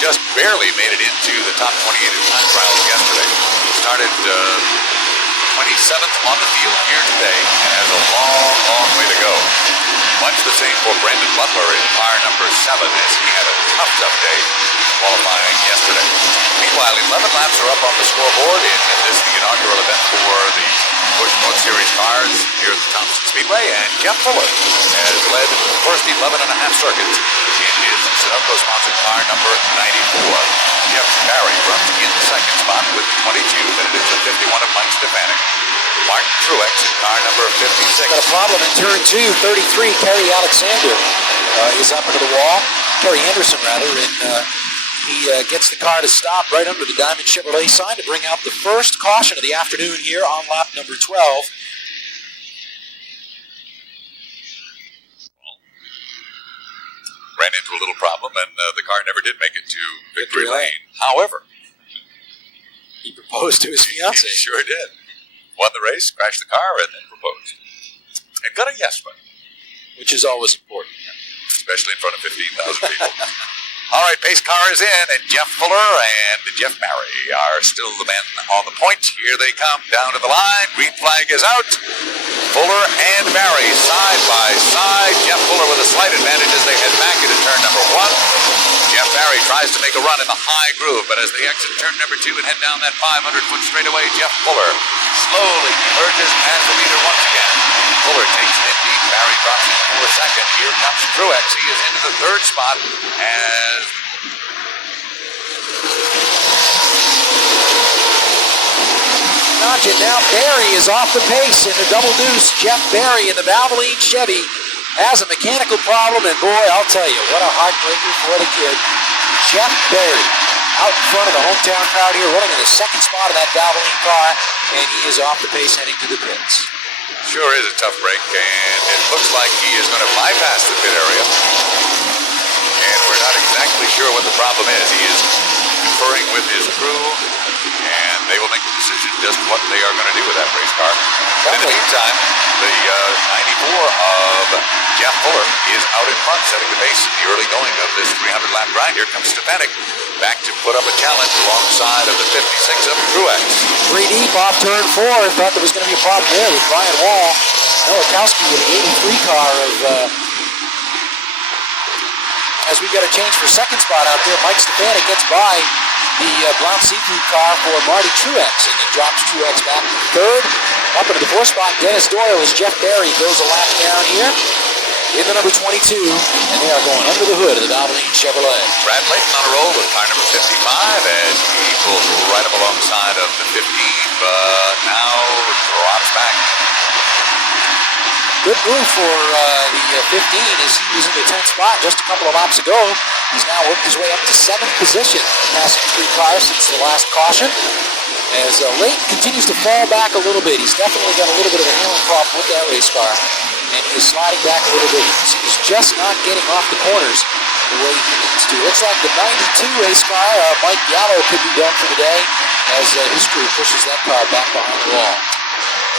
just barely made it into the top 28 in time trials yesterday. Started 27th on the field here today and has a long, long way to go. Much the same for Brandon Butler in car number 7 as he had a tough day qualifying yesterday. Meanwhile, 11 laps are up on the scoreboard in this, the inaugural event for the Busch North Series cars here at the Thompson Speedway, and Jeff Fuller has led the first 11 and a half circuits in his Sunoco sponsored car number 94. Jeff Barry runs in the second spot with 22. Then it is the 51 of Mike Stefanik. Martin Truex in car number 56. Got a problem in turn 2, 33. Kerry Alexander is up into the wall. Kerry Anderson, rather, and he gets the car to stop right under the Diamond Chevrolet sign to bring out the first caution of the afternoon here on lap number 12. Ran into a little problem, and the car never did make it to victory lane. However, he proposed to his fiancée. He sure did. Won the race, crashed the car, and then proposed. And got a yes vote. Which is always important. Especially in front of 15,000 people. All right, pace car is in, and Jeff Fuller and Jeff Barry are still the men on the point. Here they come down to the line. Green flag is out. Fuller and Barry side by side. Jeff Fuller with a slight advantage as they head back into turn number 1. Jeff Barry tries to make a run in the high groove, but as they exit turn number 2 and head down that 500-foot straightaway, Jeff Fuller slowly emerges past the leader once again. Fuller takes it in deep. Barry drops in for a second. Here comes Truex. He is into the third spot as and now Barry is off the pace in the double deuce. Jeff Barry in the Valvoline Chevy has a mechanical problem, and boy, I'll tell you, what a heartbreaker for the kid. Jeff Barry out in front of the hometown crowd here, running in the second spot of that Valvoline car, and he is off the pace heading to the pits. Sure is a tough break, and it looks like he is going to bypass the pit area. And we're not exactly sure what the problem is. He is conferring with his crew, and they will make the decision just what they are going to do with that race car. But in the meantime, the 94 of Jeff Fuller is out in front, setting the pace in the early going of this 300-lap grind. Here comes Stefanik back to put up a challenge alongside of the 56 of Truex. 3 deep off turn 4. Thought there was going to be a problem there with Brian Wall. Nowakowski with the 83 car of... as we got a change for second spot out there, Mike Stefanik gets by the Blount Seafood car for Marty Truex, and then drops Truex back to third. Up into the fourth spot, Dennis Doyle as Jeff Barry goes a lap down here in the number 22, and they are going under the hood of the Valvoline Chevrolet. Brad Layton on a roll with car number 55 as he pulls right up alongside of the 15, but now drops back. Good move for the 15 as he was in the 10th spot just a couple of laps ago. He's now worked his way up to 7th position, passing 3 cars since the last caution. As Layton continues to fall back a little bit. He's definitely got a little bit of a handling problem with that race car, and he is sliding back a little bit. He's just not getting off the corners the way he needs to. Looks like the 92 race car, Mike Gallo, could be done for the day as his crew pushes that car back behind the wall.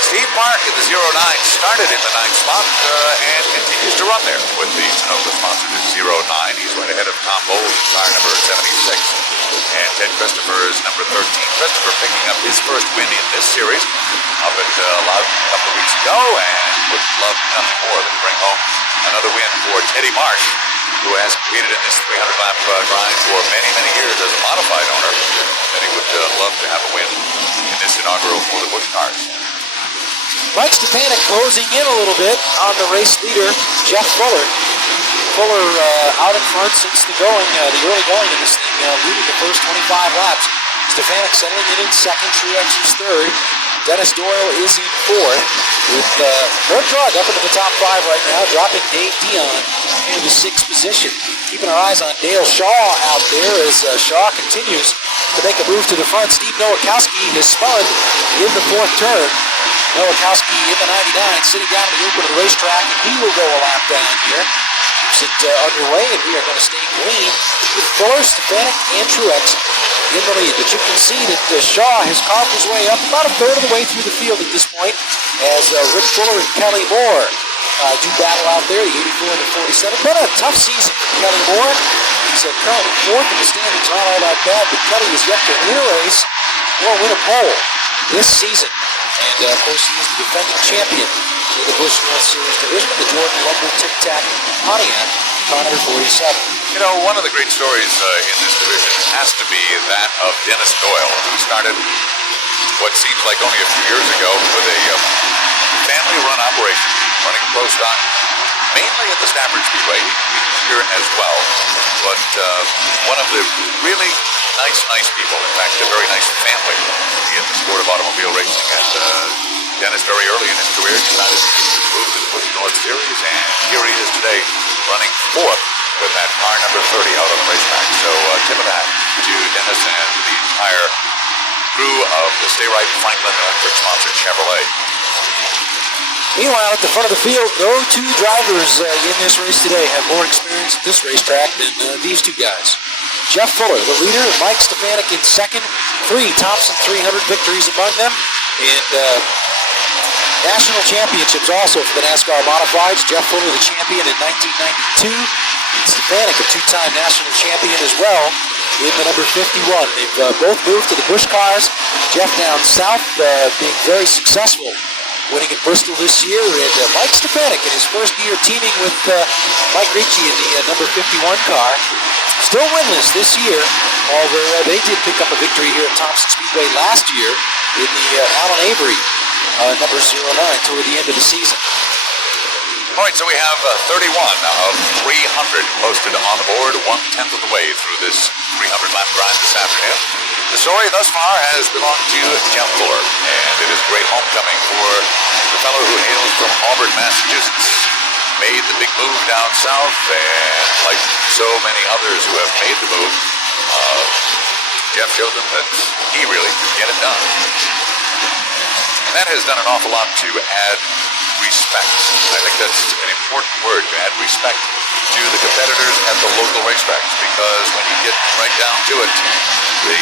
Steve Mark in the 09 started in the 9th spot and continues to run there with the Sunoco sponsored 09. He's right ahead of Tom Bowles in car number 76. And Ted Christopher is number 13. Christopher picking up his first win in this series up at Loudon a couple of weeks ago, and would love nothing more than to bring home another win for Teddy Marsh, who has competed in this 300-lap grind for many, many years as a modified owner. And he would love to have a win in this inaugural for the Busch cars. Mike Stefanik closing in a little bit on the race leader, Jeff Fuller. Fuller out in front since the early going in this thing, leading the first 25 laps. Stefanik settling in second, Truex is third. Dennis Doyle is in fourth, with Bert Drug up into the top 5 right now, dropping Dave Dion into 6th position. Keeping our eyes on Dale Shaw out there as Shaw continues to make a move to the front. Steve Nowakowski has spun in the 4th turn. Nowakowski in the 99, sitting down in the open of the racetrack, and he will go a lap down here. Keeps it underway, and we are going to stay clean with Fuller, Stefanik, and Truex in the lead. But you can see that Shaw has carved his way up about a third of the way through the field at this point, as Rich Fuller and Kelly Moore do battle out there, the 84 and the 47. Been a tough season for Kelly Moore. He's currently 4th in the standings, not all that bad, but Kelly has yet to win a race or win a pole this season. And, of course, he is the defending champion in the Busch North Series division, the Jordan Lumber Tic Tac Pontiac, car number 47. You know, one of the great stories in this division has to be that of Dennis Doyle, who started what seems like only a few years ago with a family-run operation, running pro stock mainly at the Stafford Speedway. He's here as well. But one of the really nice people. In fact, a very nice family in the sport of automobile racing. And Dennis, very early in his career, decided to move to the Busch North Series. And here he is today, running fourth with that car number 30 out on the racetrack. So tip of the hat to Dennis and the entire crew of the Stay Right Franklin Electric sponsored Chevrolet. Meanwhile, at the front of the field, no two drivers in this race today have more experience at this racetrack than these two guys. Jeff Fuller, the leader, Mike Stefanik in second, 3 Thompson 300 victories among them, and national championships also for the NASCAR Modifieds. Jeff Fuller, the champion in 1992, and Stefanik, a 2-time national champion as well, in the number 51. They've both moved to the Busch cars. Jeff down south, being very successful, winning at Bristol this year, and Mike Stefanik in his first year teaming with Mike Ricci in the number 51 car. Still winless this year, although they did pick up a victory here at Thompson Speedway last year in the Alan Avery number 09 toward the end of the season. All right, so we have 31 of 300 posted on the board, 1/10 of the way through this 300-lap grind this afternoon. The story thus far has belonged to Jeff Fuller, and it is a great homecoming for the fellow who hails from Auburn, Massachusetts. Made the big move down south, and like so many others who have made the move, Jeff showed them that he really could get it done. And that has done an awful lot to add respect. I think that's an important word, to add respect to the competitors at the local racetracks, because when you get right down to it, the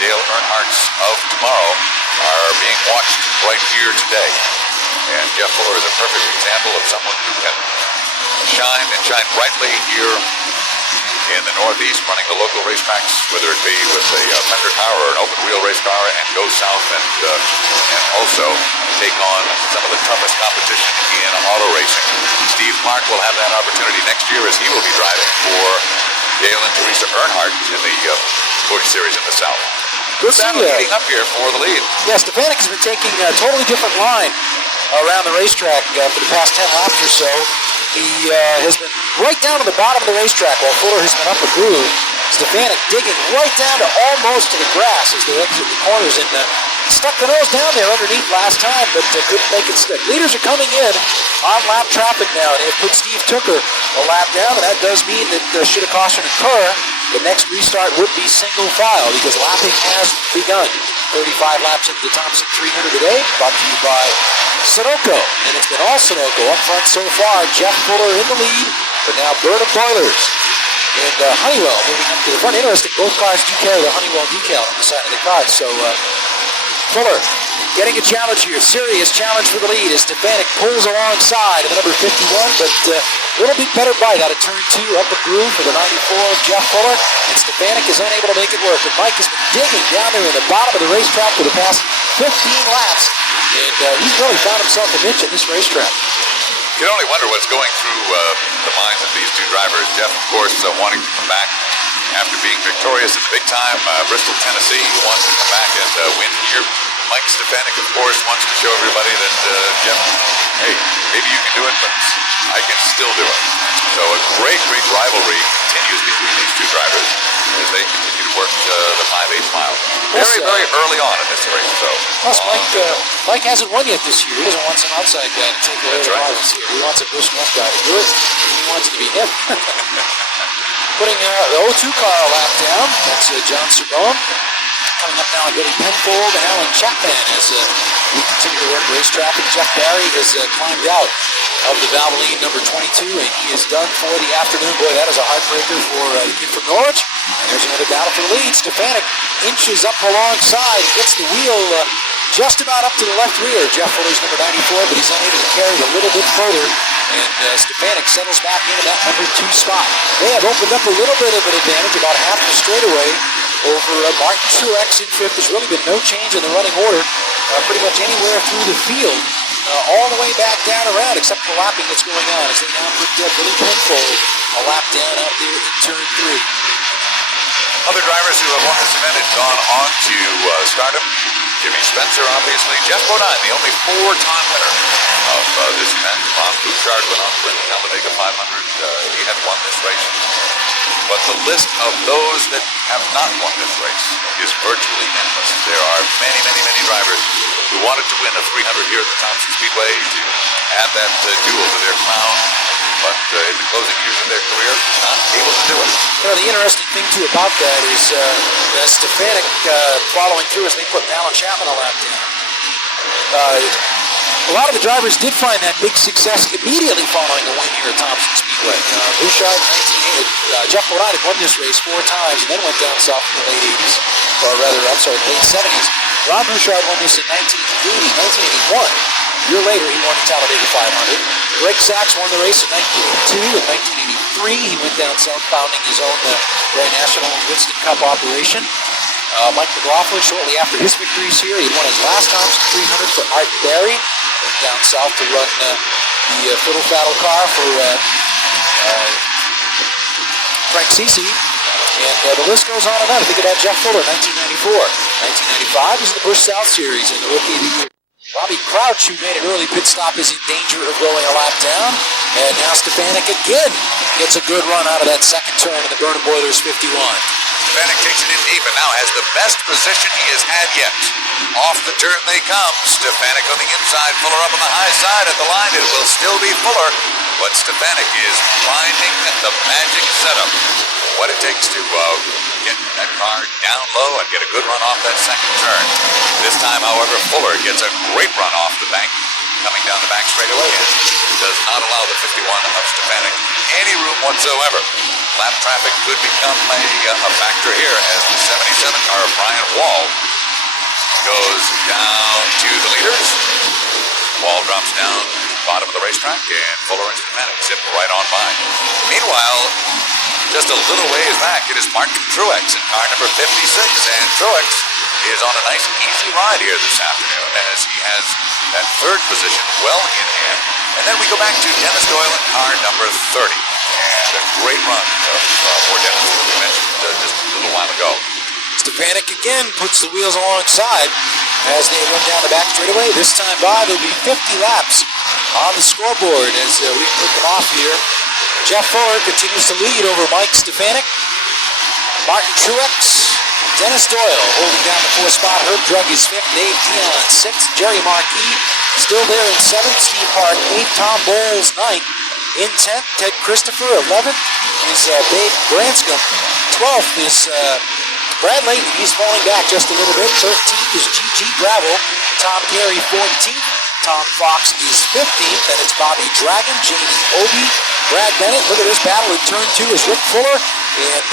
Dale Earnhardts of tomorrow are being watched right here today. And Jeff Fuller is a perfect example of someone who can shine and shine brightly here in the Northeast, running the local racetracks, whether it be with a fender car or an open wheel race car, and go south and also take on some of the toughest competition in auto racing. Steve Clark will have that opportunity next year, as he will be driving for Dale and Teresa Earnhardt in the Busch Series in the South. Good battle heating up here for the lead. Yeah, Stefanik has been taking a totally different line around the racetrack for the past 10 laps or so. He has been right down to the bottom of the racetrack while Fuller has been up a groove. Stefanik digging right down to almost to the grass as they exit the corners, and stuck the nose down there underneath last time, but couldn't make it stick. Leaders are coming in on lap traffic now, and they've put Steve Tooker a lap down, and that does mean that should a caution occur, the next restart would be single file, because lapping has begun. 35 laps into the Thompson 300 today, brought to you by Sunoco, and it's been all Sunoco up front so far. Jeff Fuller in the lead, but now Burnham Boilers and Honeywell moving up to the front. Interesting, both cars do carry the Honeywell decal on the side of the cars, so Fuller getting a challenge here, serious challenge for the lead as Stefanik pulls alongside of the number 51, but a little bit better bite out of turn 2 up the groove for the 94 of Jeff Fuller, and Stefanik is unable to make it work. And Mike has been digging down there in the bottom of the racetrack for the past 15 laps, and he's really found himself a niche at this racetrack. You can only wonder what's going through the minds of these two drivers. Jeff, of course, wanting to come back after being victorious at the big time, Bristol, Tennessee, wants to come back and win here. Mike Stefanik, of course, wants to show everybody that, Jeff, hey, maybe you can do it, but I can still do it. So a great rivalry continues between these two drivers as they continue to work the 5/8 mile. Very early on in this race. So plus, Mike hasn't won yet this year. He doesn't want some outside guy to take away the marbles here. He wants a Busch North guy to do it. He wants it to be him. Putting the 02 car lap down. That's John Cerbone. Coming up now, Billy Penfold and Alan Chapman as we continue to work race traffic. Jeff Barry has climbed out of the Valvoline number 22, and he is done for the afternoon. Boy, that is a heartbreaker for the kid from Norwich. And there's another battle for the lead. Stefanik inches up alongside, gets the wheel just about up to the left rear. Jeff Fuller's number 94, but he's unable to carry it a little bit further. And Stefanik settles back into that number 2 spot. They have opened up a little bit of an advantage, about half the straightaway over Martin Truex in 5th. There's really been no change in the running order pretty much anywhere through the field, all the way back down around, except for the lapping that's going on as they now put Billy Penfold a lap down out there in turn 3. Other drivers who have won this event and gone on to stardom, Jimmy Spencer, obviously. Jeff ProNyne, the only 4-time winner of this event. Ron Bouchard went on to win the Talladega 500. He had won this race. But the list of those that have not won this race is virtually endless. There are many, many, many drivers who wanted to win a 300 here at the Thompson Speedway to add that duel to their crown, but in the closing years of their career, not able to do it. You know, the interesting thing, too, about that is Stefanik following through as they put Alan Chapman a lap down. A lot of the drivers did find that big success immediately following a win here at Thompson Speedway. Bouchard in 1980, Jeff ProNyne had won this race 4 times and then went down south in the late 80s, or rather, I'm sorry, the late 70s. Ron Bouchard won this in 1981. A year later, he won the Talladega 500. Greg Sachs won the race in 1982. In 1983, he went down south, founding his own Grand National Winston Cup operation. Mike McLaughlin, shortly after his victories here, he won his last Thompson 300 for Art Berry. Went down south to run the Fiddle Faddle car for Frank Cece. And the list goes on and on. Think about Jeff Fuller, 1994. 1995 is the Busch South Series in the Rookie of the Year. Bobby Crouch, who made an early pit stop, is in danger of going a lap down. And now Stefanik again gets a good run out of that second turn in the Burnham Boilers 51. Stefanik takes it in deep and now has the best position he has had yet. Off the turn they come. Stefanik on the inside, Fuller up on the high side at the line. It will still be Fuller, but Stefanik is finding the magic setup. What it takes to get that car down low and get a good run off that second turn. This time, however, Fuller gets a great run off the bank, coming down the back straightaway, and does not allow the 51 of Stefanik any room whatsoever. Lap traffic could become a factor here as the 77 car of Brian Wall goes down to the leaders. Wall drops down bottom of the racetrack, and Fuller and Stefanik zip right on by. Meanwhile, just a little ways back, it is Martin Truex in car number 56, and Truex is on a nice easy ride here this afternoon as he has that third position well in hand. And then we go back to Dennis Doyle in car number 30, and a great run for Dennis that we mentioned just a little while ago. Stefanik again puts the wheels alongside as they run down the back straightaway. This time by, there'll be 50 laps on the scoreboard as we click them off here. Jeff Fuller continues to lead over Mike Stefanik. Martin Truex, Dennis Doyle holding down the 4th spot. Herb Drug is 5th, Dave Dion 6th, Jerry Marquis still there in 7th, Steve Hart 8th, Tom Bowles 9th. In 10th, Ted Christopher. 11th is Dave Branscombe. 12th is Brad Layton. He's falling back just a little bit. 13th is G.G. Gravel. Tom Carey 14th. Tom Fox is 15th, and it's Bobby Dragon, Jamie Obie, Brad Bennett. Look at this battle in turn 2 is Rick Fuller, and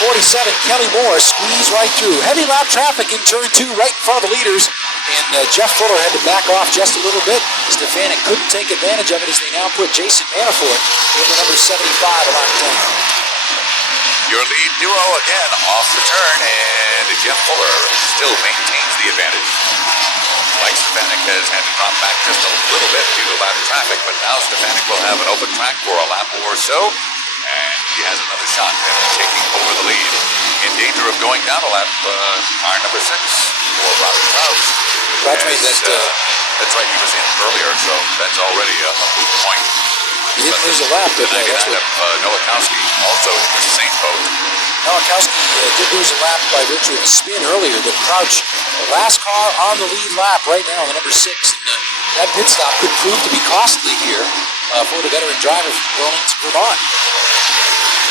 47, Kelly Moore squeeze right through. Heavy lap traffic in turn 2 right in front of the leaders, and Jeff Fuller had to back off just a little bit. Stefanik couldn't take advantage of it as they now put Jason Manafort in the number 75 a lap down. Your lead duo again off the turn, and Jeff Fuller still maintains the advantage. Mike Stefanik has had to drop back just a little bit due to lap traffic, but now Stefanik will have an open track for a lap or so, and he has another shot at taking over the lead. In danger of going down a lap, car number 6 for Robert Krause. That's right, he was in earlier, so that's already a moot point. He didn't lose a lap, but that's what Nowakowski also in the same boat. Nowakowski did lose a lap by virtue of a spin earlier, but Crouch, the last car on the lead lap right now, the number 6, and that pit stop could prove to be costly here for the veteran driver from Burlington, Vermont.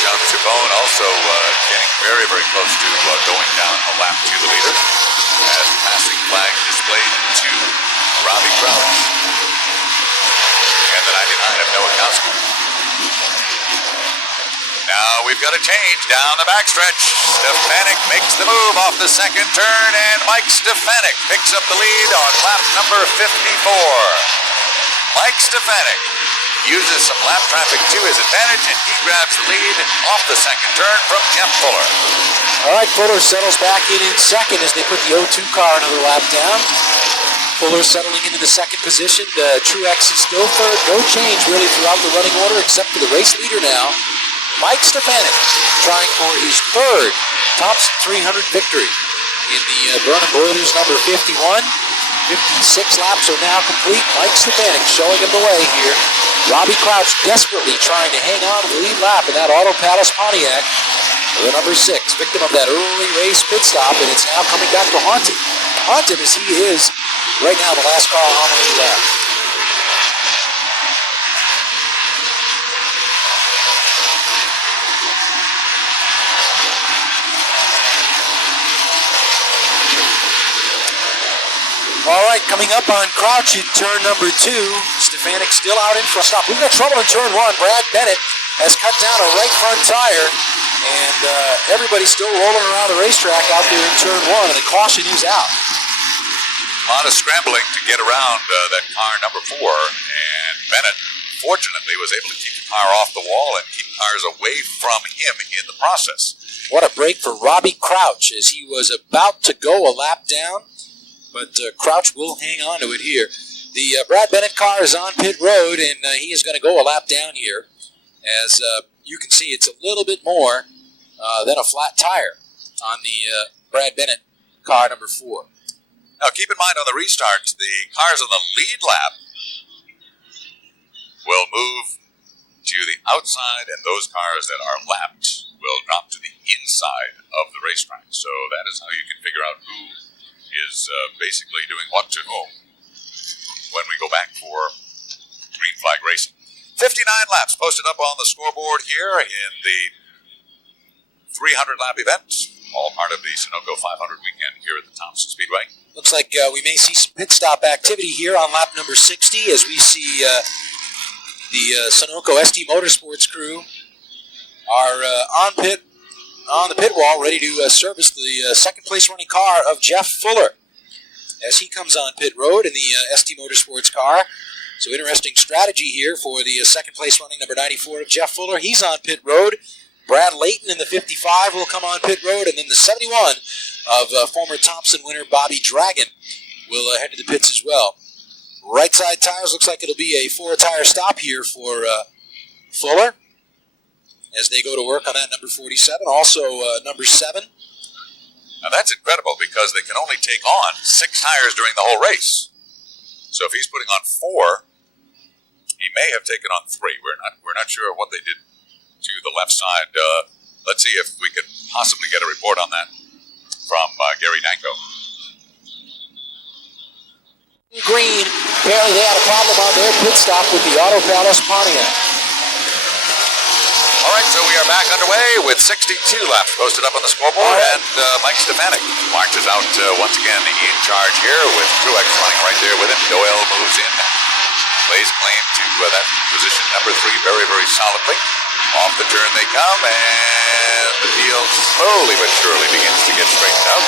John Chabone also getting very, very close to going down a lap to the leader as passing flag displayed to Robbie Crouch and the 99 of Nowakowski. Now we've got a change down the backstretch. Stefanik makes the move off the second turn, and Mike Stefanik picks up the lead on lap number 54. Mike Stefanik uses some lap traffic to his advantage, and he grabs the lead off the second turn from Jeff Fuller. All right, Fuller settles back in second as they put the 02 car another lap down. Fuller settling into the second position. Truex is still third. No change really throughout the running order except for the race leader now. Mike Stefanik trying for his third Thompson 300 victory. in the Burnham Boilers number 51. 56 laps are now complete. Mike Stefanik showing him the way here. Robbie Crouch desperately trying to hang on to the lead lap in that Auto Palace Pontiac. The number 6, victim of that early race pit stop, and it's now coming back to haunt him. Haunt him as he is right now the last car on the lead lap. All right, coming up on Crouch in turn number 2. Stefanik still out in front. Stop. We've got trouble in turn 1. Brad Bennett has cut down a right front tire, and everybody's still rolling around the racetrack out there in turn 1, and the caution is out. A lot of scrambling to get around that car number 4, and Bennett, fortunately, was able to keep the car off the wall and keep cars away from him in the process. What a break for Robbie Crouch as he was about to go a lap down, but Crouch will hang on to it here. The Brad Bennett car is on pit road, and he is going to go a lap down here. As you can see, it's a little bit more than a flat tire on the Brad Bennett car number 4. Now, keep in mind on the restarts, the cars on the lead lap will move to the outside, and those cars that are lapped will drop to the inside of the racetrack. So that is how you can figure out who is basically doing what to whom when we go back for green flag racing. 59 laps posted up on the scoreboard here in the 300 lap event, all part of the Sunoco 500 weekend here at the Thompson Speedway. Looks like we may see some pit stop activity here on lap number 60 as we see the Sunoco ST Motorsports crew are on the pit wall ready to service the second place running car of Jeff Fuller as he comes on pit road in the ST Motorsports car. So interesting strategy here for the second place running number 94 of Jeff Fuller. He's on pit road. Brad Layton in the 55 will come on pit road, and then the 71 of former Thompson winner Bobby Dragon will head to the pits as well. Right side tires, looks like it'll be a 4-tire stop here for Fuller as they go to work on that number 47. Also number 7. Now that's incredible because they can only take on 6 tires during the whole race. So if he's putting on 4, he may have taken on 3. We're not sure what they did to the left side. Let's see if we could possibly get a report on that from Gary Danko. Green, apparently they had a problem on their pit stop with the Auto Palace Pontiac. All right, so we are back underway with 62 laps posted up on the scoreboard, and Mike Stefanik marches out once again in charge here with Truex running right there with him. Doyle moves in, lays claim to that position number 3 very, very solidly. Off the turn they come, and the field slowly but surely begins to get straightened out.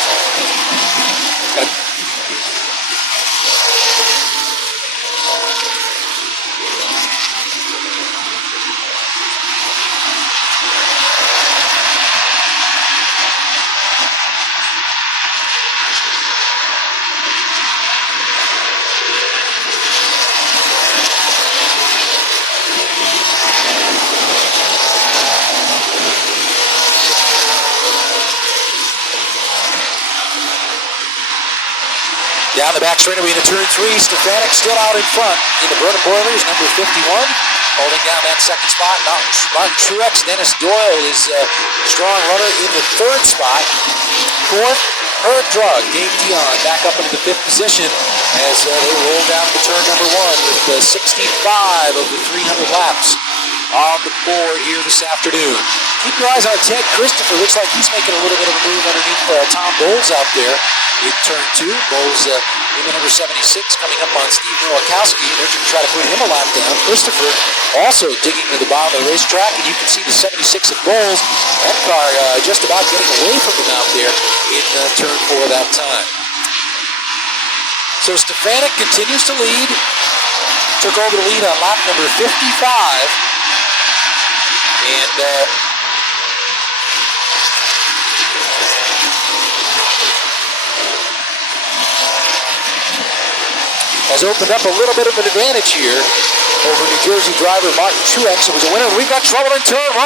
Down the back straightaway into turn 3, Stefanik still out in front in the Burnham Boilers, number 51. Holding down that second spot, Martin Truex. Dennis Doyle is a strong runner in the 3rd spot. 4th, Herb Drug, Dave Dion back up into the 5th position as they roll down to turn number 1 with 65 of the 300 laps on the board here this afternoon. Keep your eyes on Ted Christopher. Looks like he's making a little bit of a move underneath Tom Bowles out there in turn 2. Bowles in the number 76 coming up on Steve Nowakowski. They're going to try to put him a lap down. Christopher also digging to the bottom of the racetrack, and you can see the 76 of Bowles. That car just about getting away from him out there in turn 4 that time. So Stefanik continues to lead. Took over the lead on lap number 55. And has opened up a little bit of an advantage here over New Jersey driver Martin Truex. It was a winner. We've got trouble in turn 1.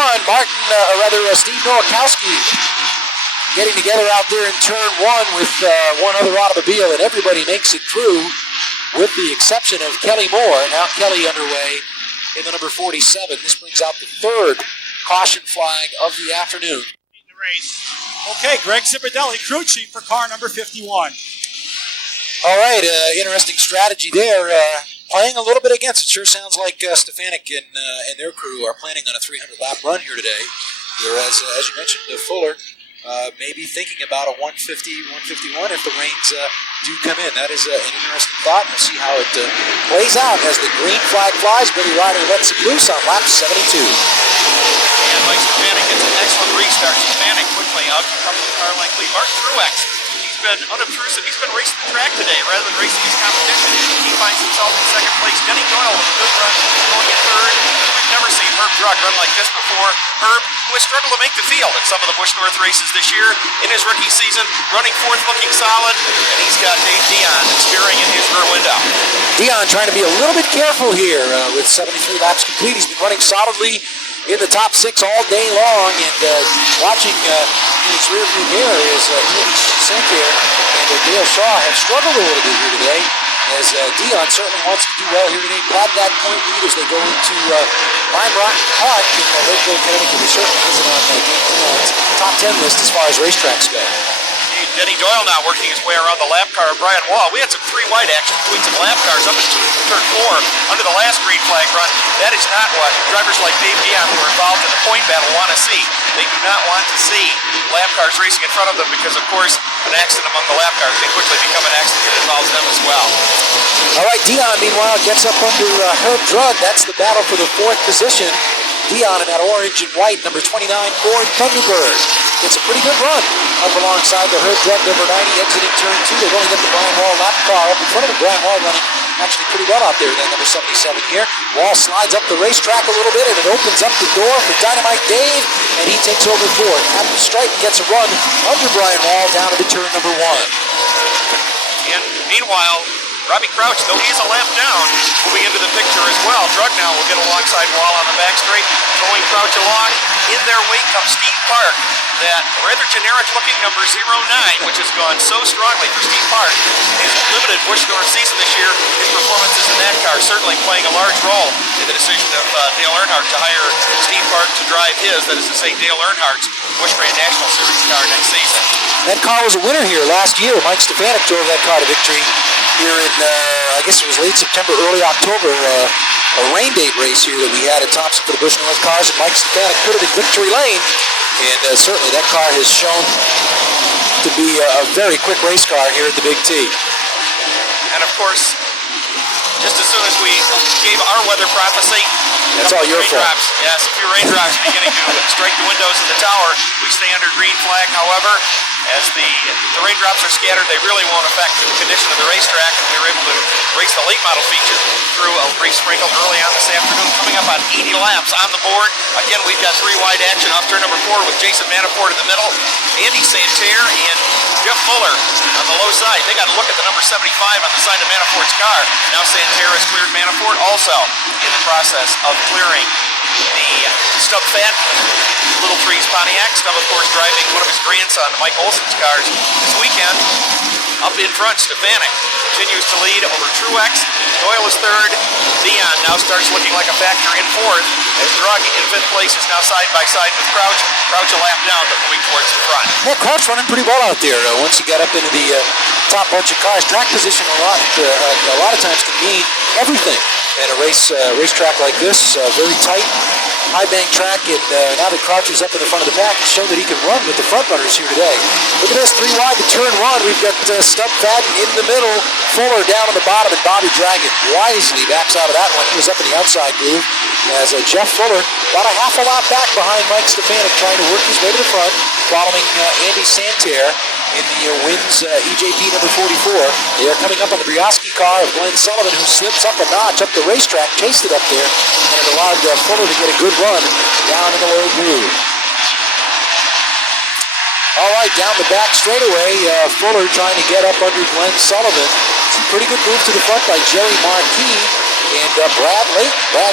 Steve Nowakowski getting together out there in turn one with one other automobile, and everybody makes it through with the exception of Kelly Moore. Now Kelly underway in the number 47. This brings out the third caution flag of the afternoon. The race. Okay, Greg Zipadelli, crew chief for car number 51. All right, interesting strategy there. Playing a little bit against it. Sure sounds like Stefanik and their crew are planning on a 300-lap run here today. Whereas, as you mentioned, Fuller maybe thinking about a 150, 151 if the rains do come in. That is an interesting thought. We'll see how it plays out as the green flag flies. Billy Ryder lets it loose on lap 72. And Mike Stefanik gets an excellent restart. Stefanik quickly out to come to the car length lead. Martin Truex, he's been unobtrusive. He's been racing the track today rather than racing his competition. He finds himself in second place. Denny Doyle with a good run going in third. We've never seen Herb Drug run like this before. Herb, who has struggled to make the field at some of the Busch North races this year in his rookie season, running fourth, looking solid, and he's got Dave Dion spearing in his rear window. Dion trying to be a little bit careful here with 73 laps complete. He's been running solidly in the top 6 all day long, and watching in his rearview mirror is Andy Sinclair and Dale Shaw have struggled a little bit here today, as Dion certainly wants to do well here today. Grab that point lead as they go into Lime Rock Park in Lakeville, Connecticut. He certainly isn't on Dion's top 10 list as far as racetracks go. Denny Doyle now working his way around the lap car of Brian Wall. We had some 3 wide action between some lap cars up in turn 4 under the last green flag run. That is not what drivers like Dave Dion who are involved in the point battle want to see. They do not want to see lap cars racing in front of them because, of course, an accident among the lap cars can quickly become an accident that involves them as well. All right, Dion, meanwhile, gets up under Herb Drug. That's the battle for the 4th position. Dion in that orange and white, number 29, Ford Thunderbird. It's a pretty good run up alongside the Herb Drug number 90 exiting turn 2. They've only got the Brian Wall lap car up in front of him. Brian Wall running actually pretty well out there in that number 77 here. Wall slides up the racetrack a little bit, and it opens up the door for Dynamite Dave, and he takes over fourth. At the stripe, gets a run under Brian Wall down into turn number 1. And meanwhile, Robbie Crouch, though he's a lap down, moving into the picture as well. Drug now will get alongside Wall on the back straight, towing Crouch along. In their wake comes Steve Park, that rather generic-looking number 09, which has gone so strongly for Steve Park. His limited Busch North season this year, his performances in that car certainly playing a large role in the decision of Dale Earnhardt to hire Steve Park to drive his, that is to say, Dale Earnhardt's Busch Grand National Series car next season. That car was a winner here last year. Mike Stefanik drove that car to victory here in, I guess it was late September, early October, a rain date race here that we had at Thompson for the Busch North cars, and Mike Stefanik put it in victory lane, and certainly that car has shown to be a very quick race car here at the Big T. And of course, just as soon as we gave our weather prophecy, that's all your fault. Yes, a few raindrops beginning to strike the windows of the tower. We stay under green flag, however. As the raindrops are scattered, they really won't affect the condition of the racetrack, and we were able to race the late model feature through a brief sprinkle early on this afternoon, coming up on 80 laps on the board. Again, we've got 3 wide action off turn number 4 with Jason Manafort in the middle, Andy Santerre and Jeff Fuller on the low side. They got to look at the number 75 on the side of Manafort's car. Now Santerre has cleared Manafort, also in the process of clearing the Stub Fat Little Trees Pontiac. Stub, of course, driving one of his grandson, Mike Olson's cars this weekend. Up in front, Stefanik continues to lead over Truex. Doyle is third. Dion now starts looking like a factor in fourth, as Drug in 5th place is now side by side with Crouch. Crouch a lap down, but moving towards the front. Yeah, Crouch running pretty well out there. Once he got up into the top bunch of cars, track position a lot of times can mean everything in a racetrack like this. Very tight, high bank track, and now that Crouch is up in the front of the pack, it's shown that he can run with the front runners here today. Look at this, 3 wide to turn 1. We've got Stub Fadden in the middle, Fuller down on the bottom, and Bobby Dragon wisely backs out of that one. He was up in the outside groove, as Jeff Fuller about a half a lap back behind Mike Stefanik, trying to work his way to the front, following Andy Santerre in the Wins EJP number 44. They are coming up on the Brioski car of Glenn Sullivan, who slips up a notch up the racetrack, chased it up there, and it allowed Fuller to get a good run down in the low groove. All right, down the back straightaway, Fuller trying to get up under Glenn Sullivan. Some pretty good move to the front by Jerry Marquis. And Brad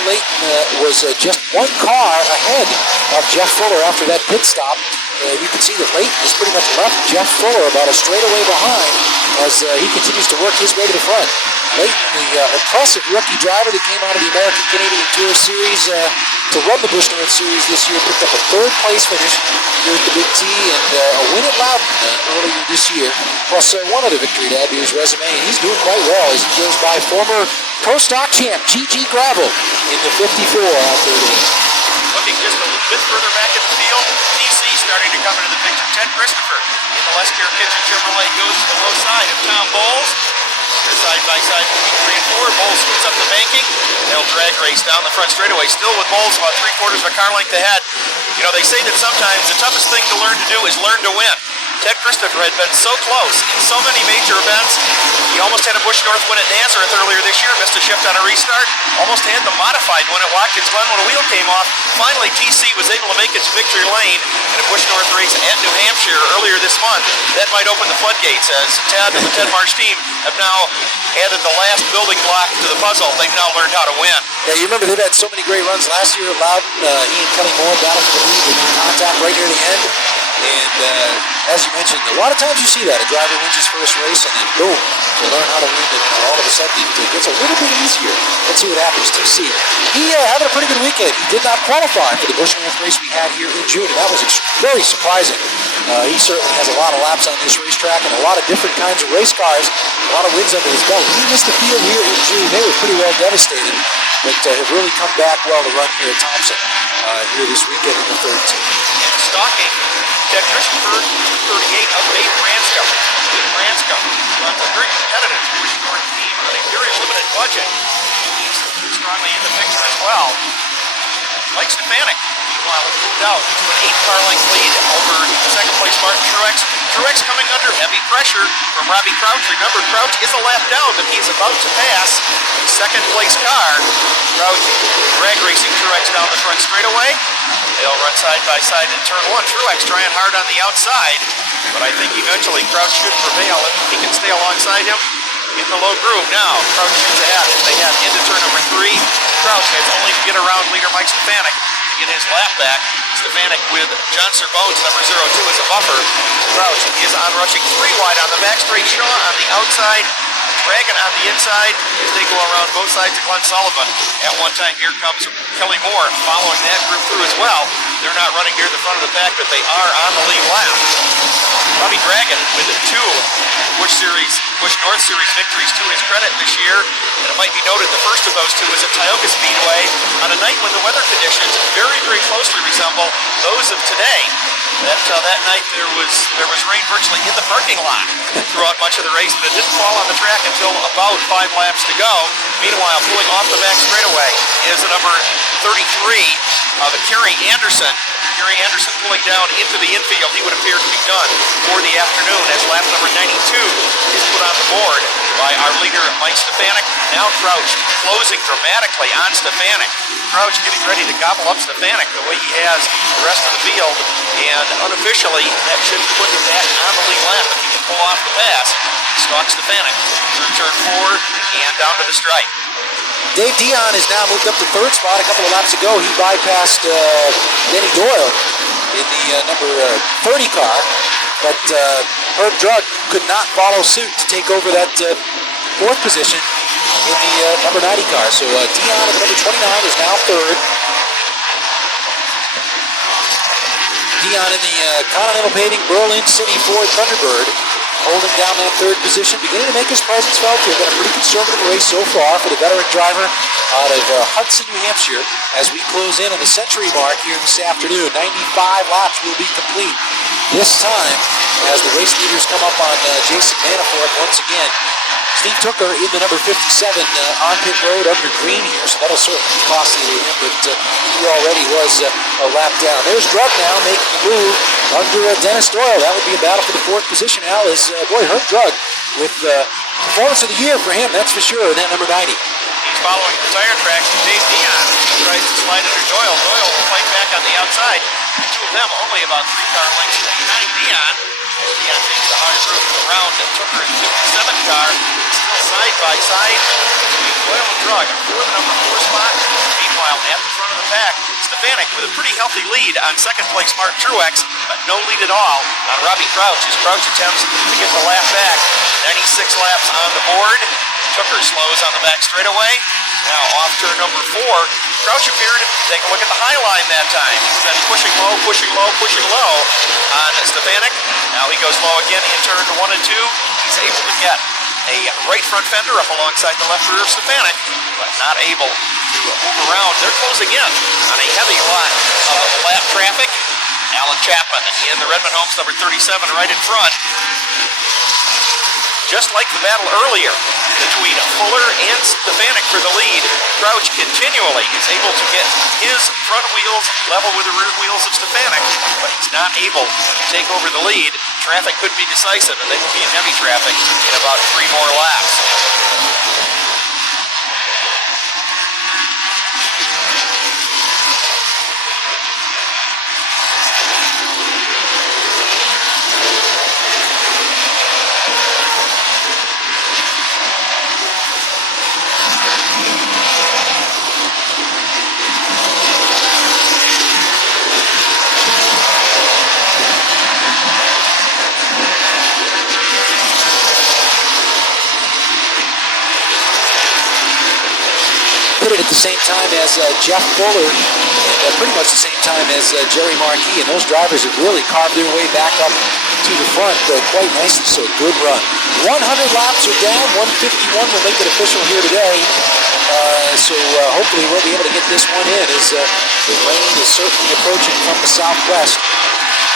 Layton was just 1 car ahead of Jeff Fuller after that pit stop. you can see that Leighton is pretty much left Jeff Fuller about a straightaway behind as he continues to work his way to the front. Leighton, the impressive rookie driver that came out of the American Canadian Tour Series to run the Busch North Series this year, picked up a third-place finish here at the Big T and a win at Loudon earlier this year, plus one other victory to add to his resume, and he's doing quite well as he goes by former Pro Stock champ G.G. Gravel in the 54 out there today. Looking just a little bit further back in the field, TC starting to come into the picture. Ted Christopher in the Les Care Kitchen Chevrolet goes to the low side of Tom Bowles. They're side by side, 3 and 4. Bowles scoots up the banking. They'll drag race down the front straightaway. Still with Bowles about 3/4 of a car length ahead. You know, they say that sometimes the toughest thing to learn to do is learn to win. Ted Christopher had been so close in so many major events. He almost had a Busch North win at Nazareth earlier this year, missed a shift on a restart. Almost had the modified win at Watkins Glen when a wheel came off. Finally, TC was able to make its victory lane in a Busch North race at New Hampshire earlier this month. That might open the floodgates as Ted and the Ted Marsh team have now added the last building block to the puzzle. They've now learned how to win. Yeah, you remember they've had so many great runs last year at Loudon. He and Kelly Moore battled for the lead with contact right near the end. And as you mentioned, a lot of times you see that. A driver wins his first race and then boom, they learn how to win it. And all of a sudden it gets a little bit easier. Let's see what happens. TC, he having a pretty good weekend. He did not qualify for the Busch North race we had here in June, and that was very surprising. He certainly has a lot of laps on this racetrack and a lot of different kinds of race cars, a lot of wins under his belt. He missed the field here in June. They were pretty well devastated, but have really come back well to run here at Thompson here this weekend in the third team. And stalking Ted Christopher, 38 of Dave Branscombe. Dave Branscombe runs a very competitive Busch North team on a very limited budget. He's strongly in the picture as well. Mike Stefanik, meanwhile, has moved out to an 8-car length lead over second place Martin Truex. Truex coming under heavy pressure from Robbie Crouch. Remember, Crouch is a lap down, but he's about to pass the second place car. Crouch drag racing Truex down the front straightaway. They'll run side by side in turn 1. Truex trying hard on the outside, but I think eventually Crouch should prevail if he can stay alongside him in the low groove. Now, Crouch shoots ahead as they head into turn number 3. Crouch has only to get around leader Mike Stefanik to get his lap back. Stefanik with John Serbones, number 02, as a buffer. Crouch is on rushing 3 wide on the back straight. Shaw on the outside, Dragon on the inside as they go around both sides of Glenn Sullivan. At one time, here comes Kelly Moore following that group through as well. They're not running near the front of the pack, but they are on the lead lap. Robbie Dragon with 2 Busch North Series victories to his credit this year. And it might be noted the first of those 2 was at Tioga Speedway on a night when the weather conditions very, very closely resemble those of today. That night there was rain virtually in the parking lot throughout much of the race, but it didn't fall on the track until about 5 laps to go. Meanwhile, pulling off the back straightaway is the number 33 of Kerry Anderson. Kerry Anderson pulling down into the infield. He would appear to be done for the afternoon as lap number 92 is put on the board by our leader Mike Stefanik. Now Crouch closing dramatically on Stefanik. Crouch getting ready to gobble up Stefanik the way he has the rest of the field, and unofficially that should put him back on the lead lap if he can pull off the pass. Stalks Stefanik through turn 4 and down to the stripe. Dave Dion has now moved up to 3rd spot. A couple of laps ago, he bypassed Denny Doyle in the number 30 car, but Herb Drug could not follow suit to take over that 4th position in the number 90 car. So Dion at the number 29 is now 3rd. Dion in the Continental Paving Berlin City Ford Thunderbird, holding down that 3rd position, beginning to make his presence felt here. Been a pretty conservative race so far for the veteran driver out of Hudson, New Hampshire, as we close in on the century mark here this afternoon. 95 laps will be complete this time as the race leaders come up on Jason Manafort once again. Steve Tooker in the number 57 on pit road under green here, so that'll certainly be costly to him, but he already was a lap down. There's Drug now making the move under Dennis Doyle. That would be a battle for the 4th position. Al is, Herb Drug with performance of the year for him, that's for sure, in that number 90. He's following the tire tracks. Dave Dion tries to slide under Doyle. Doyle will fight back on the outside. The 2 of them only about 3 car lengths behind Dion. the hard roof around Tooker and 57 car, still side by side between Doyle and Drug for the number 4 spot. Meanwhile, at the front of the pack, Stefanik with a pretty healthy lead on second place Mark Truex, but no lead at all on Robbie Crouch as Crouch attempts to get the lap back. 96 laps on the board. Tooker slows on the back straightaway. Now off turn number 4. Crouch appeared to take a look at the high line that time. He's been pushing low, pushing low, pushing low on Stefanik. Now he goes low again in turn 1 and 2. He's able to get a right front fender up alongside the left rear of Stefanik, but not able to move around. They're closing in on a heavy lot of lap traffic. Alan Chapman in the Redmond Homes number 37 right in front. Just like the battle earlier between Fuller and Stefanik for the lead, Crouch continually is able to get his front wheels level with the rear wheels of Stefanik, but he's not able to take over the lead. Traffic could be decisive, and they will be in heavy traffic in about 3 more laps. At the same time as Jeff Fuller, and pretty much the same time as Jerry Marquis, and those drivers have really carved their way back up to the front quite nicely, so good run. 100 laps are down, 151 will make it official here today, so hopefully we'll be able to get this one in as the rain is certainly approaching from the southwest.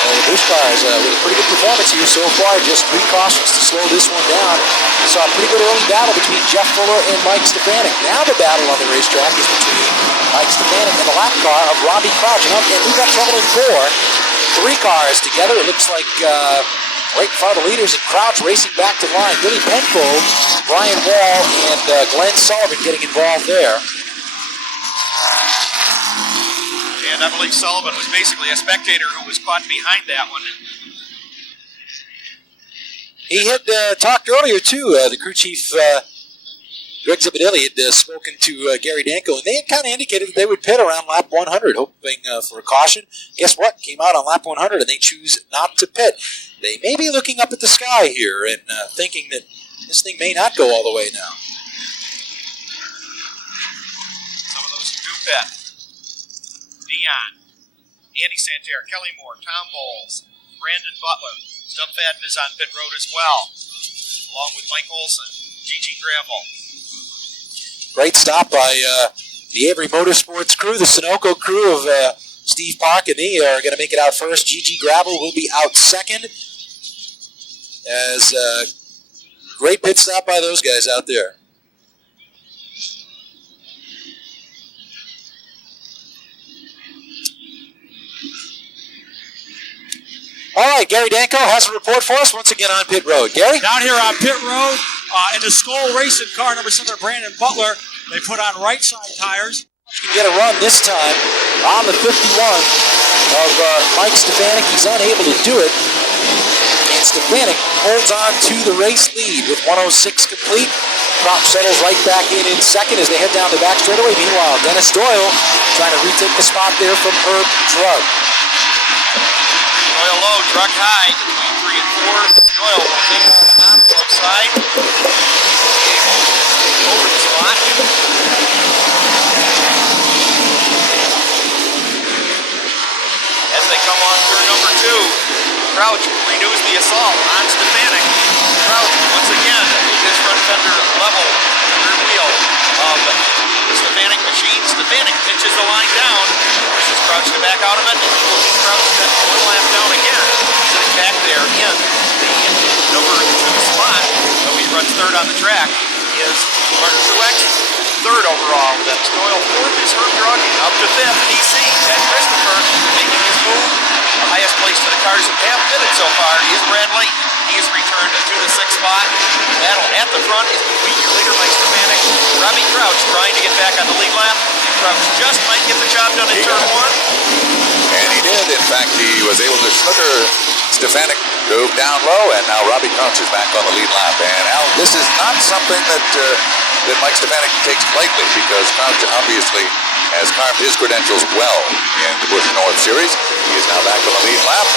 The Busch cars with a pretty good performance here so far, just 3 cautions to slow this one down. We saw a pretty good early battle between Jeff Fuller and Mike Stefanik. Now the battle on the racetrack is between Mike Stefanik and the lap car of Robbie Crouch. And we've got trouble in 4. 3 cars together. It looks like right in front of the leaders, and Crouch racing back to line. Billy Penfold, Brian Wall, and Glenn Sullivan getting involved there. And I believe Sullivan was basically a spectator who was caught behind that one. He had talked earlier, too. The crew chief, Greg Zipadelli, had spoken to Gary Danko, and they had kind of indicated that they would pit around lap 100, hoping for a caution. Guess what? Came out on lap 100, and they choose not to pit. They may be looking up at the sky here and thinking that this thing may not go all the way now. Some of those who do pit. Dion, Andy Santerre, Kelly Moore, Tom Bowles, Brandon Butler. Stub Fadden is on pit road as well, along with Mike Olson, Gigi Gravel. Great stop by the Avery Motorsports crew, the Sunoco crew of Steve Park, and they are going to make it out first. Gigi Gravel will be out second. As great pit stop by those guys out there. All right, Gary Danko has a report for us once again on pit road. Gary? Down here on pit road, in the Skoll Racing car, number 7, Brandon Butler, they put on right side tires. Can get a run this time on the 51 of Mike Stefanik. He's unable to do it. And Stefanik holds on to the race lead with 106 complete. Crouch settles right back in second as they head down the back straightaway. Meanwhile, Dennis Doyle trying to retake the spot there from Herb Drug. Doyle low, Drug high, between 3 and 4. Doyle will take it on the outside. Over the spot. As they come on turn number 2, Crouch renews the assault on Stefanik. Crouch, once again, with his front fender level, rear wheel of the Stefanik machine. Stefanik pinches the line down, forces Crouch to back out of it, and forces Crouch to one lap down again. Sitting back there in the number 2 spot, though he runs third on the track, is Martin Truex. Third overall, that's Doyle. Fourth is Herb Drug. Up to 5th, DC, Ted Christopher, making his move. The highest place to the cars who have pitted so far is Brad Layton. He has returned to the 6th spot. The battle at the front is between your leader, Mike Stefanik, Robbie Crouch trying to get back on the lead lap. And Crouch just might get the job done in turn 1. And he did. In fact, he was able to snooker Stefanik drove down low, and now Robbie Crouch is back on the lead lap. And Al, this is not something that Mike Stefanik takes lightly, because Crouch obviously has carved his credentials well in the Busch North Series. He is now back on the lead lap,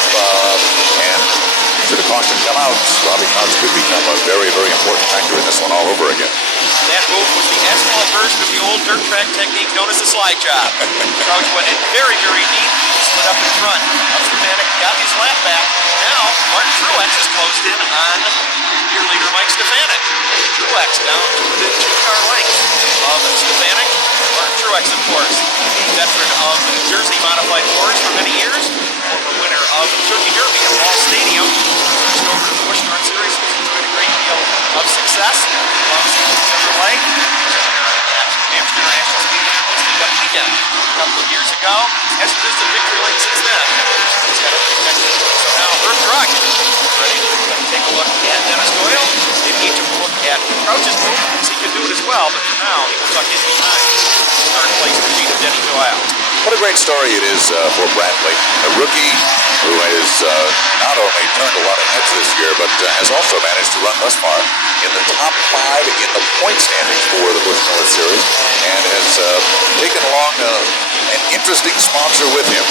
and should the caution come out, Robbie Crouch could become a very, very important factor in this one all over again. That move was the asphalt version of the old dirt track technique known as the slide job. Crouch went in very, very deep, slid up in front. Stefanik got his lap back. Now, Martin Truex has closed in on your leader, Mike Stefanik. Truex down to within 2-car lengths of Stefanik. Martin Truex, of course, a veteran of the New Jersey Modified Fours for many years, former winner of the Turkey Derby at Ball Stadium, switched over to the Busch North Series, who's enjoyed a great deal of success. Loves Chevrolet, Hampshire National Speedway Cup weekend a couple of years ago. Hasn't missed a victory lane since then. He's got a protection. So now Herb Drug ready to take a look at Dennis Doyle. Maybe he took a look at Crouch's move, because he could do it as well, but for now he will tuck in behind third place machine of Denny Doyle. What a great story it is for Bradley, a rookie who has not only turned a lot of heads this year, but has also managed to run thus far in the top 5 in the point standings for the Busch North Series, and has taken along an interesting sponsor with him.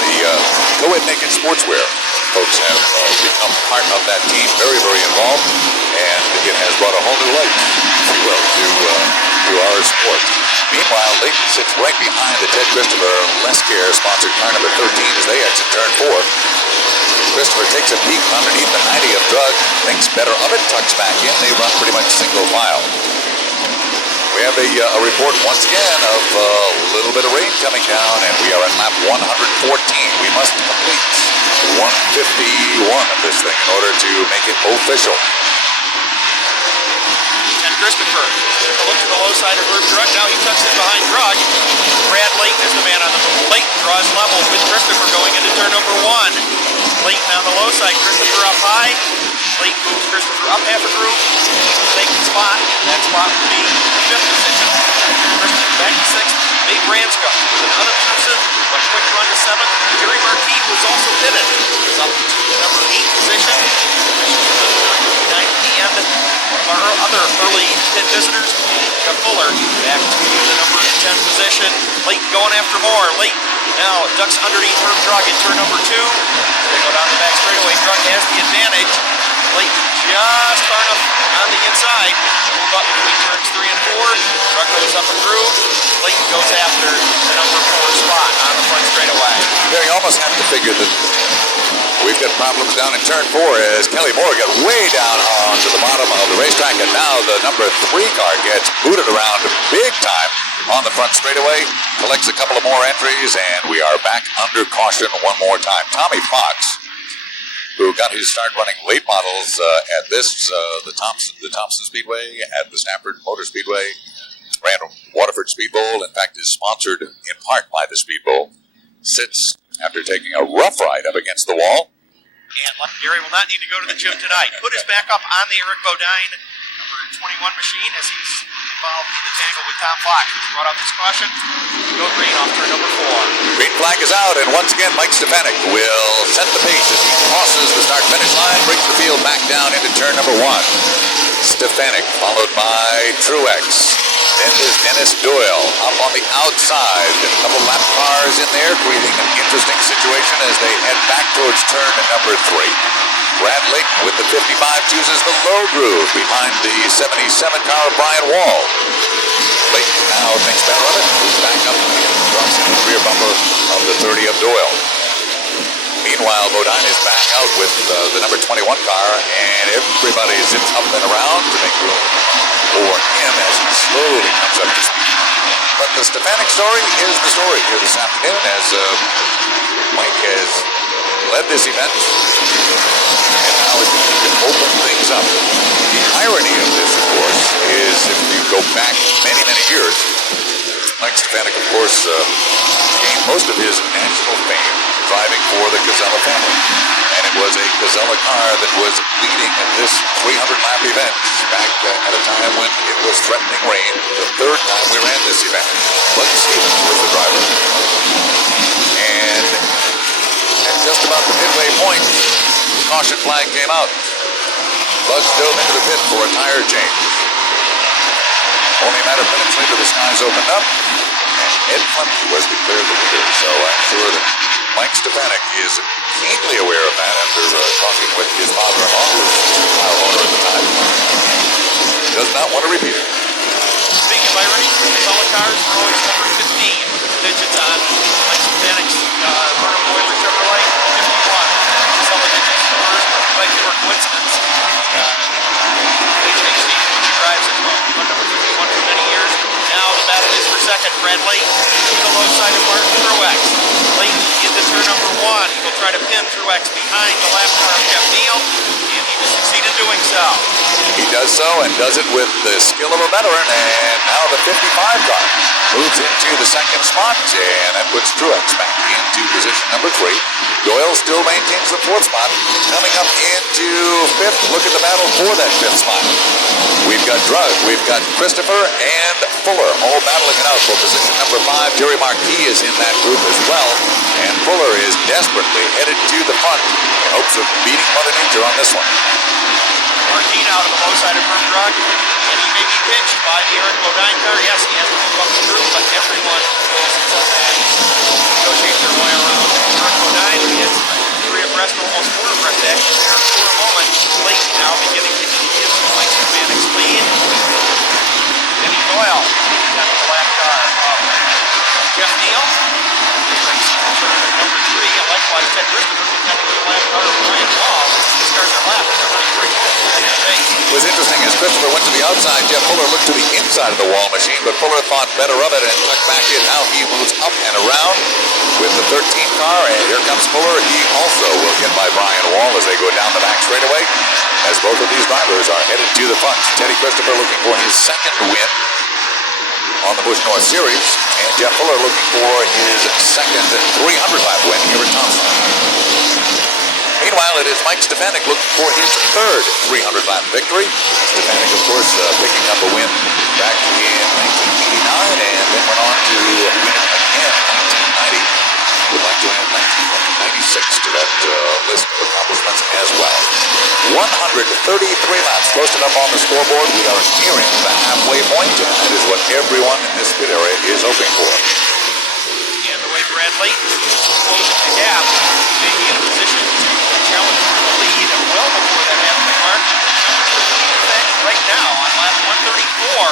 The Co-Ed Naked Sportswear folks have become part of that team, very, very involved, and it has brought a whole new light, if you will, to our sport. Meanwhile, Leighton sits right behind the Ted Christopher Lescare sponsored car number 13 as they exit turn 4. Christopher takes a peek underneath the 90 of Drug, thinks better of it, tucks back in. They run pretty much single file. We have a report once again of a little bit of rain coming down, and we are at lap 114. We must complete 151 of this thing in order to make it official. Christopher took a look to the low side of Herb Drug. Now he tucks in behind Drug. Brad Leighton is the man on the move. Leighton draws level with Christopher going into turn number 1. Leighton on the low side, Christopher up high. Leighton moves Christopher up half a groove. Leighton's spot. That spot will be the 5th position. Christopher back to 6th. May Bransco with an unobtrusive but quick run to 7th. Jerry Marquis was also pitted. Is up to the number 8 position. At the end. One of our other early pit visitors, Jeff Fuller, back to the number 10 position. Leighton going after more. Leighton now ducks underneath Herb Drug in turn number 2. They go down the back straightaway. Drug has the advantage. Leighton just far enough on the inside. Move up between turns 3 and 4. Drug goes up a groove. Leighton goes after the number 4 spot on the front straightaway. Yeah, you almost have to figure that we've got problems down in turn 4 as Kelly Moore got way down onto the bottom of the racetrack, and now the number 3 car gets booted around big time on the front straightaway, collects a couple of more entries, and we are back under caution one more time. Tommy Fox, who got his start running late models at the Thompson Speedway, at the Stafford Motor Speedway, ran Waterford Speed Bowl, in fact is sponsored in part by the Speed Bowl, sits after taking a rough ride up against the wall. And Gary will not need to go to the gym tonight. Put his back up on the Eric Bodine number 21 machine as he's involved in the tangle with Tom Fox, who's brought up his caution. Go green off turn number 4. Green flag is out, and once again, Mike Stefanik will set the pace as he crosses the start-finish line, brings the field back down into turn number 1. Stefanik, followed by Truex. Then there's Dennis Doyle up on the outside. A couple lap cars in there, creating an interesting situation as they head back towards turn number 3. Brad Leighton with the 55 chooses the low groove behind the 77 car of Brian Wall. Leighton now thinks better of it, moves back up and drops into the rear bumper of the 30 of Doyle. Meanwhile, Bodine is back out with the number 21 car, and everybody zips up and around to make room for him as he slowly comes up to speed. But the Stefanik story is the story here this afternoon as Mike has led this event, and now he can open things up. The irony of this, of course, is if you go back many, many years, Mike Stefanik, of course, gained most of his national fame driving for the Casella family. And it was a Casella car that was leading this 300-lap event back at a time when it was threatening rain. The 3rd time we ran this event. Bud Stevens was the driver. And at just about the midway point, caution flag came out. Bugs dove into the pit for a tire change. Only a matter of minutes later, the skies opened up, and Ed Flemke was declared the leader. So I'm sure that Mike Stefanik is keenly aware of that after talking with his father-in-law, who was the tire owner at the time. He does not want to repeat it. Speaking of irony, solid cars were always number 15 with the digits on Mike Stefanik's Vernon Boiler Chevrolet 51. Solid digits first, by pure coincidence. He drives it well. Number 51 for many years. Now the battle is for second. Brad Layton to the low side of Martin Truex. Layton into turn number 1. He will try to pin Truex behind the lap car of Jeff Neal, and he will succeed in doing so. He does so, and does it with the skill of a veteran, and now the 55 car moves into the second spot, and that puts Truex back into position number 3. Doyle still maintains the 4th spot. Coming up into 5th, look at the battle for that 5th spot. We've got Drug, we've got Christopher, and Fuller all battling it out for position number 5. Jerry Marquis is in that group as well, and Fuller is desperately headed to the front in hopes of beating Mother Nature on this one. Martin out of the low side of Herb Drug, and he may be pinched by the Eric Bodine car. Yes, he has to move up the group, but everyone will negotiate their way around. Eric Bodine is 3 abreast, almost 4 abreast actually there for a moment. Late now beginning to eat into Mike Stefanik's lead. Denny Doyle got the lap car of Jeff Neal. Number 3, and likewise Ted Christopher got the lap car of Brian Wall. These cars are lapped. They're running pretty close to the pace. It was interesting as Christopher went to the outside, Jeff Fuller looked to the inside of the wall machine, but Fuller thought better of it and tucked back in. Now he moves up and around with the 13 car, and here comes Fuller. He also will get by Brian Wall as they go down the back straightaway, as both of these drivers are headed to the front. Teddy Christopher looking for his second win on the Busch North Series, and Jeff Fuller looking for his second 300-lap win here at Thompson. Meanwhile, it is Mike Stefanik looking for his third 300-lap victory. Stefanik, of course, picking up a win back in 1989 and then went on to win it again in 1990. Would like to add 1996 to that list of accomplishments as well. 133 laps posted up on the scoreboard. We are nearing the halfway point, and that is what everyone in this pit area is hoping for. And the way Brad Layton closing the gap, being in a position to challenge for the lead well before that halfway mark. Right now on lap 134,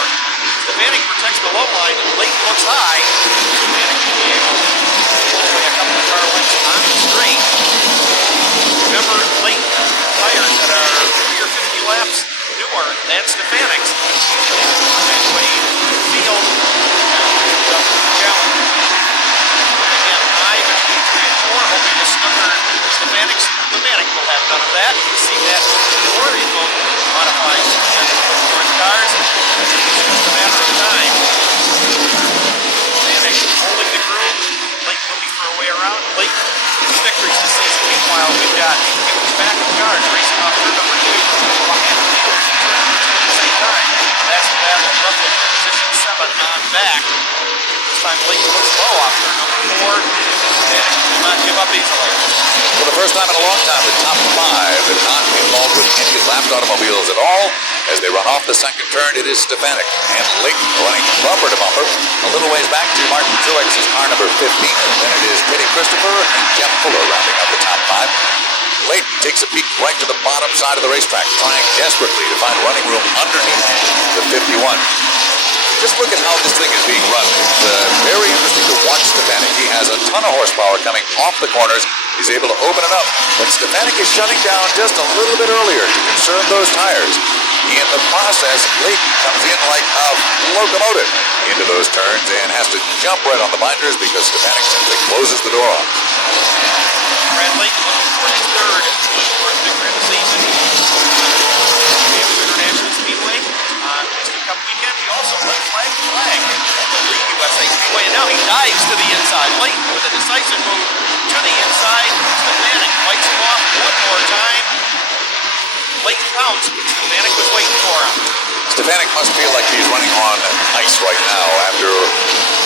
Stefanik protects the low line, and Layton looks high. Stefanik will be able to play a couple of car lengths on the straight. Remember, Layton tires that are 3 or 50 laps newer than Stefanik's. Anyway, field challenge. Again, high between 3 and 4, hoping to snooker Stefanik's. Stefanik will have none of that. You see that before he will modify North cars. It's just a matter of time. Stefanik holding the groove. Layton looking for a way around. Layton, his victories this season. Meanwhile, we've got Hickory's back of cars racing off turn number 2. Well, half the field is turn number 2 at the same time. That's the battle of roughly position 7 on back. This time Layton looks low off turn number 4. And will not give up easily. For the first time in a long time, the top 5 are not involved with any lapped automobiles at all. As they run off the second turn, it is Stefanik and Layton running bumper to bumper. A little ways back to Martin Truex's car number 15, and then it is Teddy Christopher and Jeff Fuller rounding up the top 5. Layton takes a peek right to the bottom side of the racetrack, trying desperately to find running room underneath the 51. Just look at how this thing is being run. It's very interesting to watch Stefanik. He has a ton of horsepower coming off the corners. He's able to open it up. But Stefanik is shutting down just a little bit earlier to conserve those tires. In the process, Layton comes in like a locomotive into those turns and has to jump right on the binders because Stefanik simply closes the door off. Brad Layton looking for his third Motorsports victory of the season. International Speedway on Mystery Cup weekend. He also led flag at the League USA Speedway, and now he dives to the inside. Layton with a decisive move to the inside. Stefanik fights him off one more time. Layton pounced. Stefanik was waiting for him. Stefanik must feel like he's running on ice right now after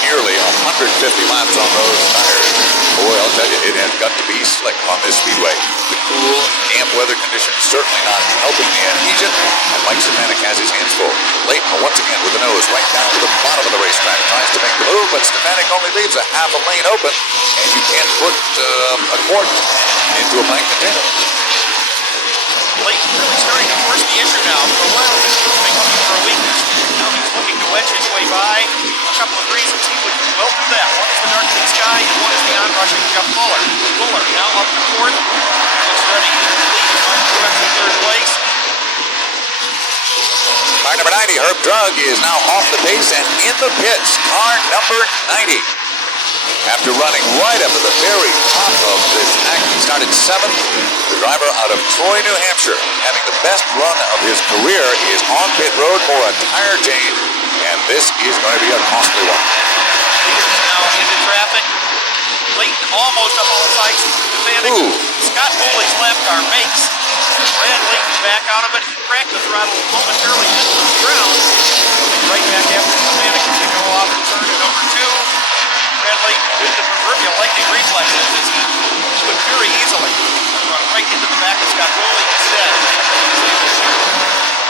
nearly 150 laps on those tires. Boy, I'll tell you, it has got to be slick on this speedway. The cool, damp weather conditions certainly not helping the adhesion, and Mike Stefanik has his hands full. Layton once again with the nose right down to the bottom of the racetrack, tries to make the move, but Stefanik only leaves a half a lane open, and you can't put a quart into a blank container. Layton really starting to force the issue now. For a while, he's been looking for a weakness. Now he's looking to wedge his way by. A couple of reasons he would well do that. One is the darkening sky, and one is the onrushing Jeff Fuller. Fuller now up to fourth. Looks ready to lead Mark Truex in third place. Car number 90, Herb Drug, is now off the pace and in the pits. Car number 90. After running right up to the very top of this pack, he started 7th. The driver out of Troy, New Hampshire, having the best run of his career, is on pit road for a tire change, and this is going to be a costly one. Leaders now into traffic. Layton almost up all sides. Ooh. Scott Foley's lap car makes Brad Layton back out of it. He cracked the throttle momentarily into the ground. Right back after Stefanik to go off and turn to number 2. Brad Layton with the proverbial lightning reflexes as he could very easily run right into the back of Scott Foley instead.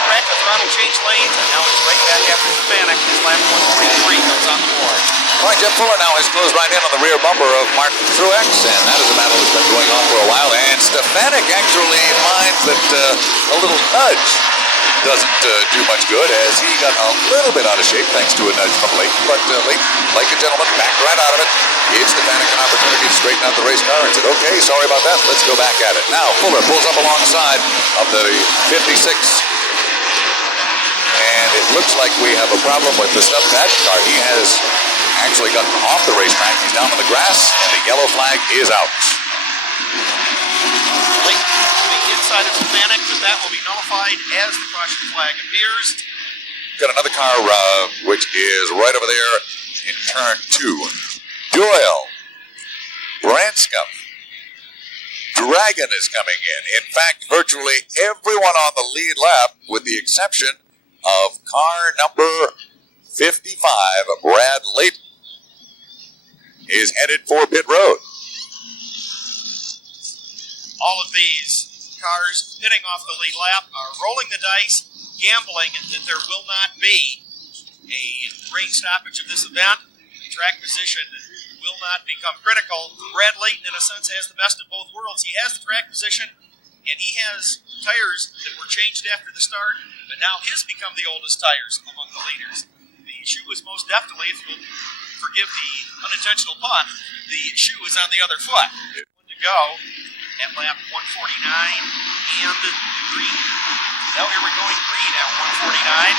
Crack the throttle, change lanes, and now it's right back after Stefanik. His lap 143 comes on the board. All right, Jeff Fuller now has closed right in on the rear bumper of Martin Truex, and that is a battle that's been going on for a while. And Stefanik actually finds that a little nudge doesn't do much good, as he got a little bit out of shape thanks to a nudge from Layton. But Layton, like a gentleman, backed right out of it. Gave Stefanik an opportunity to straighten out the race car and said, okay, sorry about that, let's go back at it. Now Fuller pulls up alongside of the 56. And it looks like we have a problem with the stub patch car. He has actually gotten off the racetrack. He's down on the grass, and the yellow flag is out. Layton to the inside of Stefanik, but that will be nullified as the caution flag appears. Got another car which is right over there in turn 2. Doyle, Branscombe, Dragon is coming in. In fact, virtually everyone on the lead lap, with the exception of car number 55, Brad Layton, is headed for pit road. All of these cars hitting off the lead lap are rolling the dice, gambling that there will not be a rain stoppage of this event. The track position will not become critical. Brad Layton, in a sense, has the best of both worlds. He has the track position, and he has tires that were changed after the start, but now his become the oldest tires among the leaders. The shoe is most definitely, if you'll forgive the unintentional pun, the shoe is on the other foot. One to go at lap 149 and the green. Now here we're going green at 149.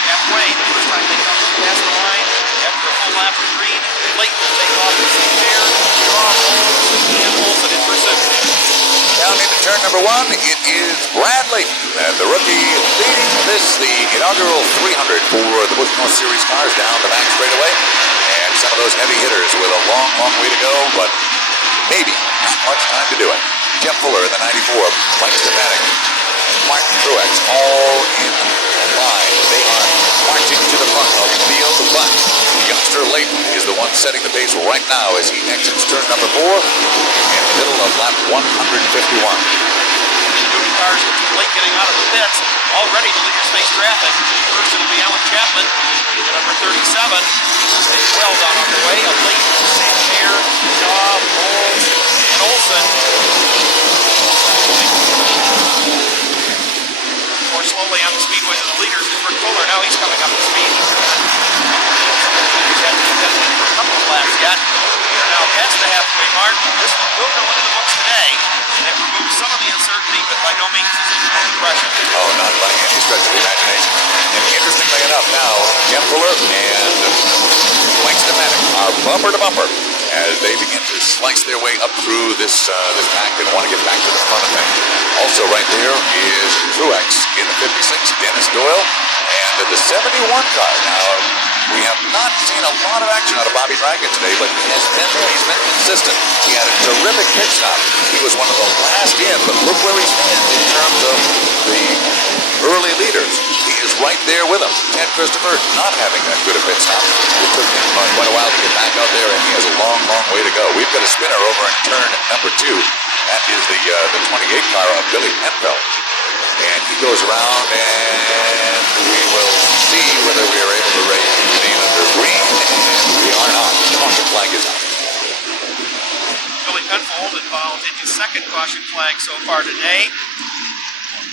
Halfway, the first time they come past the line, after a full lap of green, Layton will take off the seat there. And Olsen in pursuit. Down into turn number 1, it is Brad Layton, and the rookie leading the inaugural 300 for the Busch North Series cars down the back straightaway. And some of those heavy hitters with a long, long way to go, but maybe not much time to do it. Jeff Fuller in the 94, Mike Stefanik, Martin Truex, all in line. They are marching to the front of the field, but youngster Layton is the one setting the pace right now as he exits turn number 4 in the middle of lap 151. Moving cars late getting out of the pits. Already the leaders face traffic. First it'll be Alan Chapman into number 37. Stays well down on the way. A Layton, Santerre, Shaw, Bowles, and Olsen. More slowly on the speedway than the leaders is Rick Fuller. Now he's coming up to speed. He's had to get for a couple of laps yet. They're now past the halfway mark. This one will go into the books today, and it removes some of the uncertainty, but by no means is it an impression. Oh, not by any stretch of the imagination. And interestingly enough, now Jeff Fuller and Mike Stefanik are bumper to bumper as they begin to slice their way up through this pack and want to get back to the front of it. Also right there is Truex in the 56, Dennis Doyle, and the 71 car. Now, we have not seen a lot of action out of Bobby Dragon today, but he's been consistent. He had a terrific pit stop. He was one of the last in, but look where he stands in terms of the early leaders. He is right there with him. Ted Christopher not having that good a pit stop. It took him quite a while to get back out there, and he has a long, long way to go. We've got a spinner over in turn number 2. That is the 28 car of Billy Hempel. And he goes around, and we will see whether we are able to remain under green, and we are not. The caution flag is out. Billy Penfold involved in his second caution flag so far today.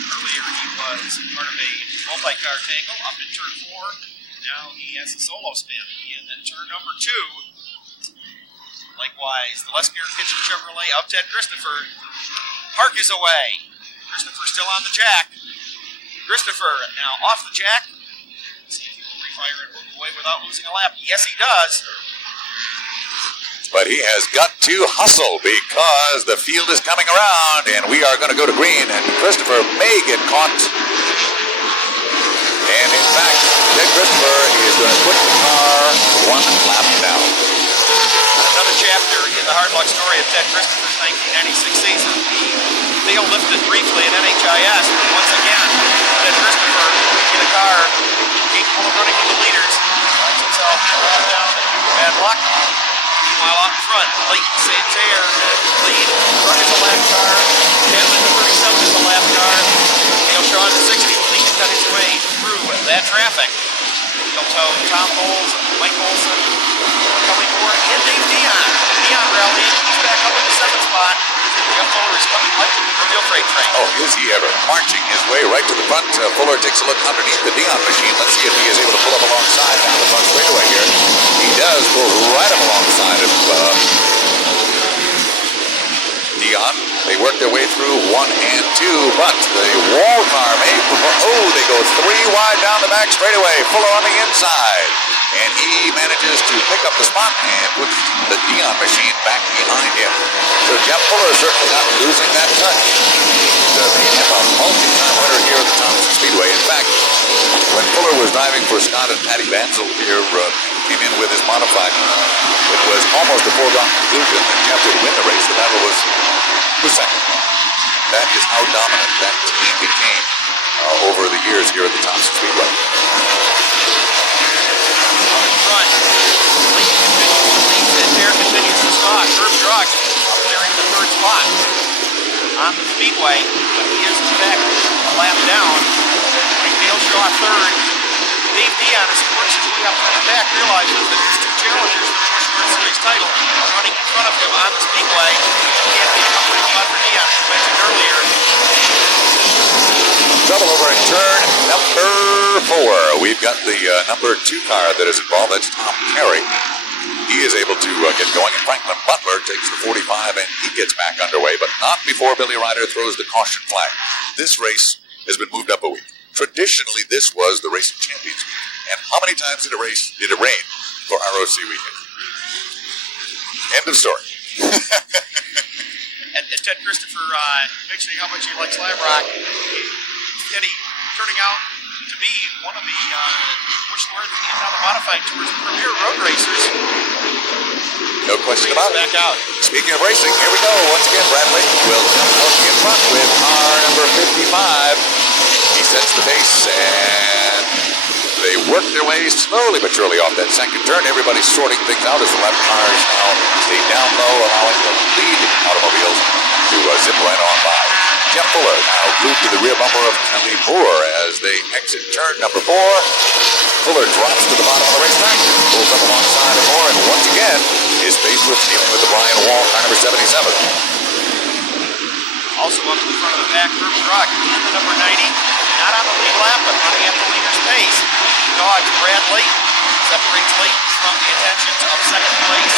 Earlier he was part of a multi-car tangle up in turn 4. Now he has a solo spin in turn number 2. Likewise, the Les Pierre Kitchen Chevrolet of Ted Christopher. Park is away. Christopher still on the jack. Christopher now off the jack. See if he will refire and move away without losing a lap. Yes, he does. But he has got to hustle because the field is coming around, and we are going to go to green, and Christopher may get caught. And in fact, Ted Christopher is going to put the car 1 lap down. Another chapter in the hard luck story of Ted Christopher's 1996 season. The field lifted briefly at NHIS, but once again, Ted Christopher in a car capable of running with the leaders, finds himself down due to bad luck. Meanwhile, out in front, Leighton Santerre lead. Truck is a lap car. Chapman the 37 is a lap car. Dale Shaw in the 60. Leighton cut his way through that traffic. He'll tow Tom Bowles, Mike Olson, coming forward, and Dave Dion. Dion rallying. He's back up in the 7th spot. Jeff Fuller is coming right to the reveal freight train. Oh, is he ever. Marching his way right to the front. Fuller takes a look underneath the Dion machine. Let's see if he is able to pull up alongside down the front straightaway here. He does pull right up alongside of Dion. They work their way through 1 and 2, but the wall car they go 3 wide down the back straightaway. Fuller on the inside. And he manages to pick up the spot and put the Dion machine back behind him. So Jeff Fuller certainly not losing that touch. He's made him a multi-time winner here at the Thompson Speedway. In fact, when Fuller was driving for Scott and Patty Banzel here, came in with his modified, it was almost a foregone conclusion that Jeff would win the race. The battle was second. That is how dominant that team became over the years here at the Thompson Speedway. Front. Leighton continues to lead. Santerre continues to stalk. Herb Drug up there in the 3rd spot on the speedway, but he is in fact a lap down. Dale Shaw 3rd. Dave Dion, as he works his way up from the back, realizes that his 2 challengers for the Busch North Series title are running in front of him on the speedway. It can't be a comforting spot for Dion, as we mentioned earlier. Trouble over in turn number 4. We've got the number 2 car that is involved. That's Tom Carey. He is able to get going, and Franklin Butler takes the 45, and he gets back underway, but not before Billy Ryder throws the caution flag. This race has been moved up a week. Traditionally, this was the Racing Champions Week. And how many times did it rain for ROC weekend? End of story. And Ted Christopher mentioning how much he likes Lab Rock. Teddy turning out to be one of the Busch North and now the Modified Tour's premier road racers. No question about it. Back out. Speaking of racing, here we go. Once again, Bradley will jump out in front with car number 55. He sets the pace, and they work their way slowly but surely off that second turn. Everybody's sorting things out as the left cars now stay down low, allowing the lead automobiles to zip right on by. Jeff Fuller now glued to the rear bumper of Kelly Moore as they exit turn number 4. Fuller drops to the bottom of the racetrack, pulls up alongside of Moore, and once again is faced with dealing with the Brian Wall, car number 77. Also up to the front of the pack, Herb Drug in the number 90. Not on the lead lap, but running at the leader's pace. Dogs Brad Leighton separates Leighton from the attentions of 2nd place.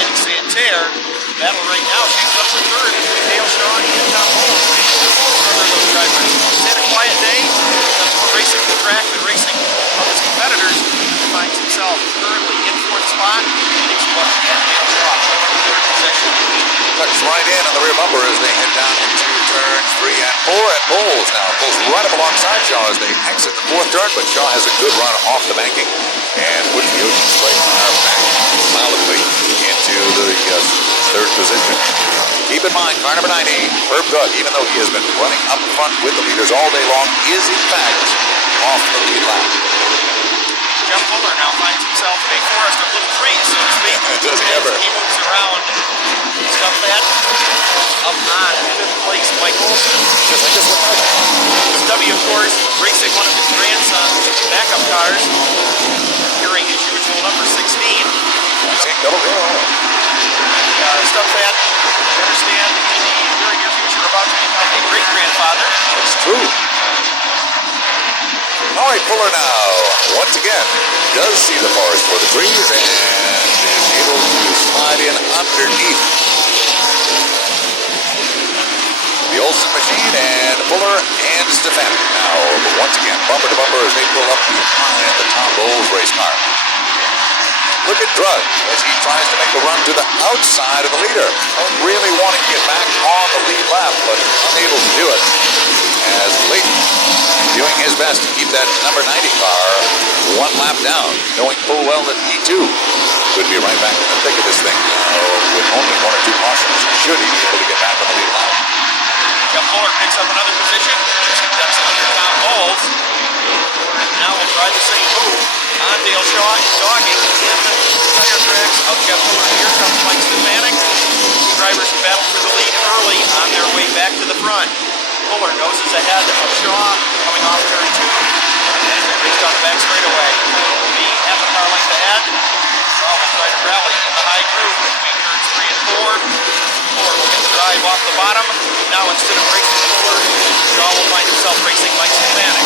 Andy Santerre. Battle right now shapes up for 3rd between Dale Shaw and Tom Bowles. Those drivers had a quiet day. Does more racing the track than racing of his competitors. He finds himself currently in 4th spot. And he's left at Dale Shaw in 3rd position. Tucks right in on the rear bumper as they head down into turns 3 and 4, and Bowles now pulls right up alongside Shaw as they exit the 4th turn, but Shaw has a good run off the banking and puts the Ocean Spray car back solidly into the 3rd position. Keep in mind, car number 90, Herb Drug, even though he has been running up front with the leaders all day long, is in fact off the lead lap. Jeff Fuller now finds himself in a forest of little trees, so to speak. Does he ever? He moves around. Stuff that up on fifth place, Mike Olson. Just like this one. W, of course, racing one of his grandson's backup cars, carrying his usual number 16. Same double barrel. Stuff that we understand in the very near future about to become a great grandfather. That's true. All right, Fuller now, once again, does see the forest for the trees and is able to slide in underneath the Olsen machine, and Fuller and Stefanik now, once again, bumper to bumper as they pull up behind the Tom Bowles race car. Look at Drug as he tries to make a run to the outside of the leader. Really wanting to get back on the lead lap, but unable to do it. As Clayton doing his best to keep that number 90 car one lap down, knowing full well that he too could be right back in the thick of this thing with only one or two cautions. Should he be able to get back on the lead lap? Jeff Fuller picks up another position. That's under Tom Bowles. Now we'll try the same move. On Dale Shaw is jogging in the tire tracks of Jeff Fuller. Here comes Mike Stefanik. Two drivers who battled for the lead early on their way back to the front. Fuller noses ahead of Shaw coming off turn 2. And raced on the back straightaway. Fuller will be half a car length ahead. Shaw will try to rally in the high groove between turns 3 and 4. Fuller will get the drive off the bottom. Now instead of racing Fuller, Shaw will find himself racing Mike Stefanik.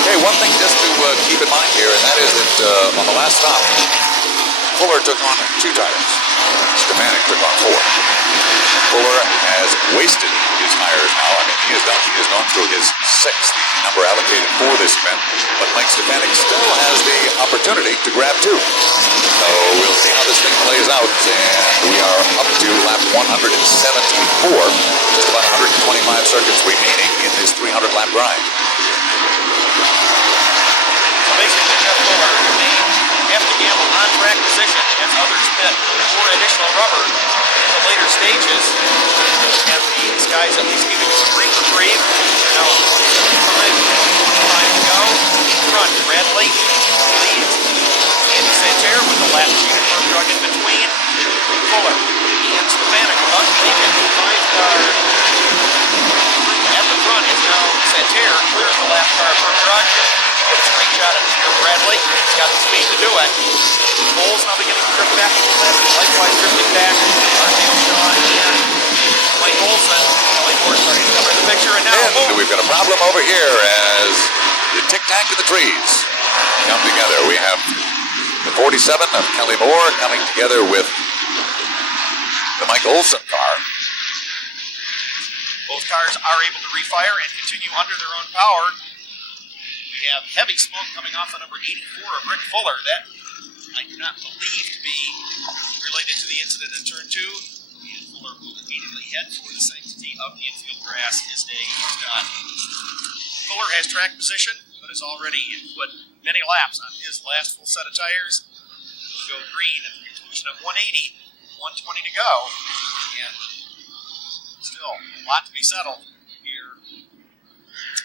Okay, one thing just to keep in mind here, and that is that on the last stop, Fuller took on 2 tires. Stefanik took on 4. Fuller has wasted his tires now. I mean, he has gone through his 6th number allocated for this event, but Mike Stefanik still has the opportunity to grab 2. So we'll see how this thing plays out, and we are up to lap 174, just about 125 circuits remaining in this 300-lap grind. So basically, Jeff Fuller may have to gamble on track position as others pit for additional rubber in the later stages. And the skies at least giving some reprieve. Now, 5 to go. Front, Bradley leads. Andy Santerre with the lap sheet of firm drug in between. Fuller and Stefanik about to make it. 5-car at the front is now Santerre. Clears the lap car from drug. Gets a great shot at Peter Bradley. He's got the speed to do it. Bowles now beginning to drift back a little bit. Likewise drifting back. Arneo Shaw and Mike Olson. Kelly Moore starting to come in the picture. And now we've got a problem over here as the tic-tac and the trees come together. We have the 47 of Kelly Moore coming together with the Mike Olson car. Both cars are able to refire and continue under their own power. We have heavy smoke coming off of number 84 of Rick Fuller. That I do not believe to be related to the incident in turn 2. And Fuller will immediately head for the sanctity of the infield grass. His day is done. Fuller has track position, but has already put many laps on his last full set of tires. He'll go green at the conclusion of 180, 120 to go. And still a lot to be settled here.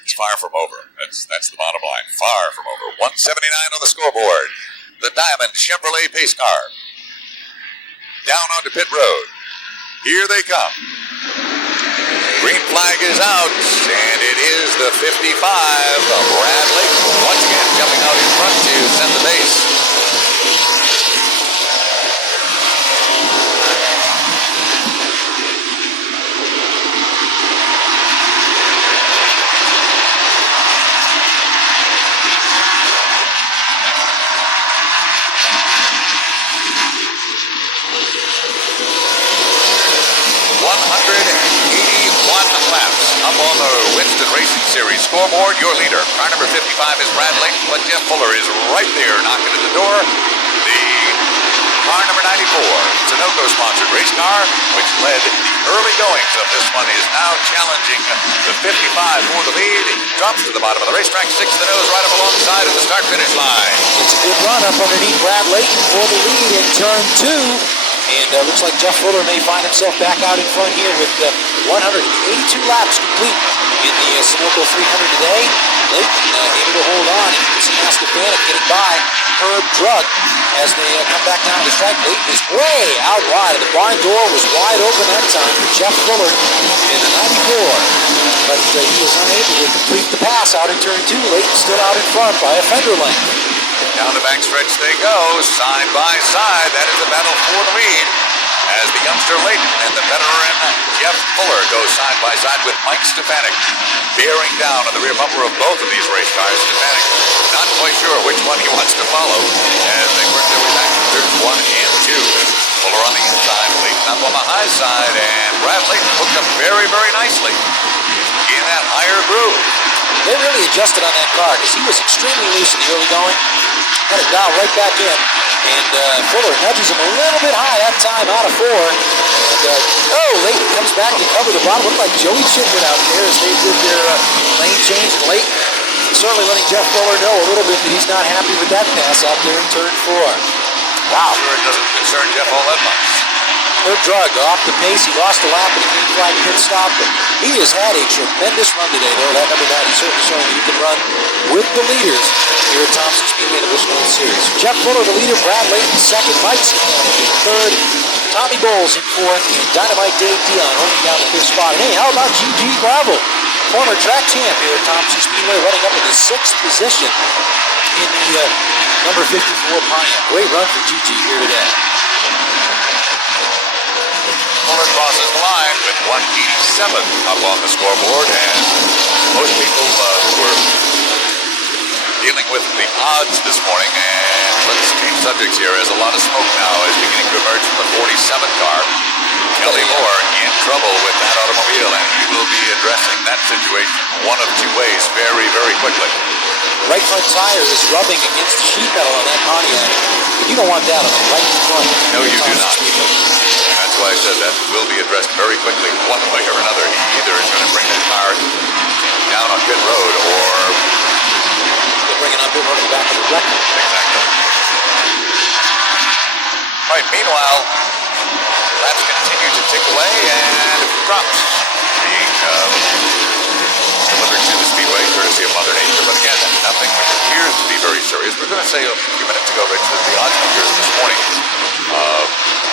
It's far from over. That's the bottom line. Far from over. 179 on the scoreboard. The Diamond Chevrolet pace car. Down onto pit road. Here they come. Green flag is out, and it is the 55 of Bradley. Once again, jumping out in front to set the pace. Up on the Winston Racing Series scoreboard, your leader, car number 55 is Bradley, but Jeff Fuller is right there knocking at the door. The car number 94, Sunoco-sponsored race car, which led the early goings of this one, is now challenging the 55 for the lead. It drops to the bottom of the racetrack, six to the nose, right up alongside of the start-finish line. It's a good run up underneath Brad Layton for the lead in turn 2. And looks like Jeff Fuller may find himself back out in front here with 182 laps complete in the Sunoco 300 today. Layton able to hold on. And you can see now Stefanik getting by Herb Drug as they come back down to the track. Layton is way out wide. The blind door was wide open that time for Jeff Fuller in the 94. But he was unable to complete the pass out in turn 2. Layton still out in front by a fender length. Down the backstretch they go, side by side. That is the battle for the lead as the youngster Layton and the veteran Jeff Fuller go side by side with Mike Stefanik bearing down on the rear bumper of both of these race cars. Stefanik not quite sure which one he wants to follow as they work their way back to turns 1 and 2. Fuller on the inside, Layton up on the high side, and Brad Layton hooked up very, very nicely in that higher groove. They really adjusted on that car because he was extremely loose in the early going. Had it dialed right back in. And Fuller nudges him a little bit high that time out of 4. And Layton comes back to cover the bottom. Looked like Joey Chitwood out there as they did their lane change. And Layton certainly letting Jeff Fuller know a little bit that he's not happy with that pass out there in turn 4. Wow. Sure it doesn't concern Jeff all that much. Herb Drug off the pace. He lost a lap in the green flag pit stop, but he has had a tremendous run today, though. That number 9 is certainly showing he can run with the leaders here at Thompson Speedway in the Busch Series. Jeff Fuller, the leader. Brad Layton, second. Mike Stefanik in third. Tommy Bowles in fourth. And Dynamite Dave Dion holding down the fifth spot. And hey, how about GG Gravel, former track champ here at Thompson Speedway, running up in the 6th position in the number 54 Pontiac. Great run for GG here today. Fuller crosses the line with 187 up on the scoreboard, and most people who were dealing with the odds this morning, and let's change subjects here, as a lot of smoke now is beginning to emerge from the 47 car. Kelly Moore in trouble with that automobile, and he will be addressing that situation one of 2 ways very, very quickly. Right front tire is rubbing against the sheet metal on that Pontiac. But you don't want that on the right front. No, you do not. That's why I said that will be addressed very quickly, one way or another. He either is going to bring that car down on pit road, or they'll bring it on pit road in the back of the record. Exactly. All right, meanwhile, laps continue to tick away, and drops being delivered to the speedway, courtesy of Mother Nature. But again, nothing which appears to be very serious. We're going to say a few minutes ago, Rich, that the odds makers this morning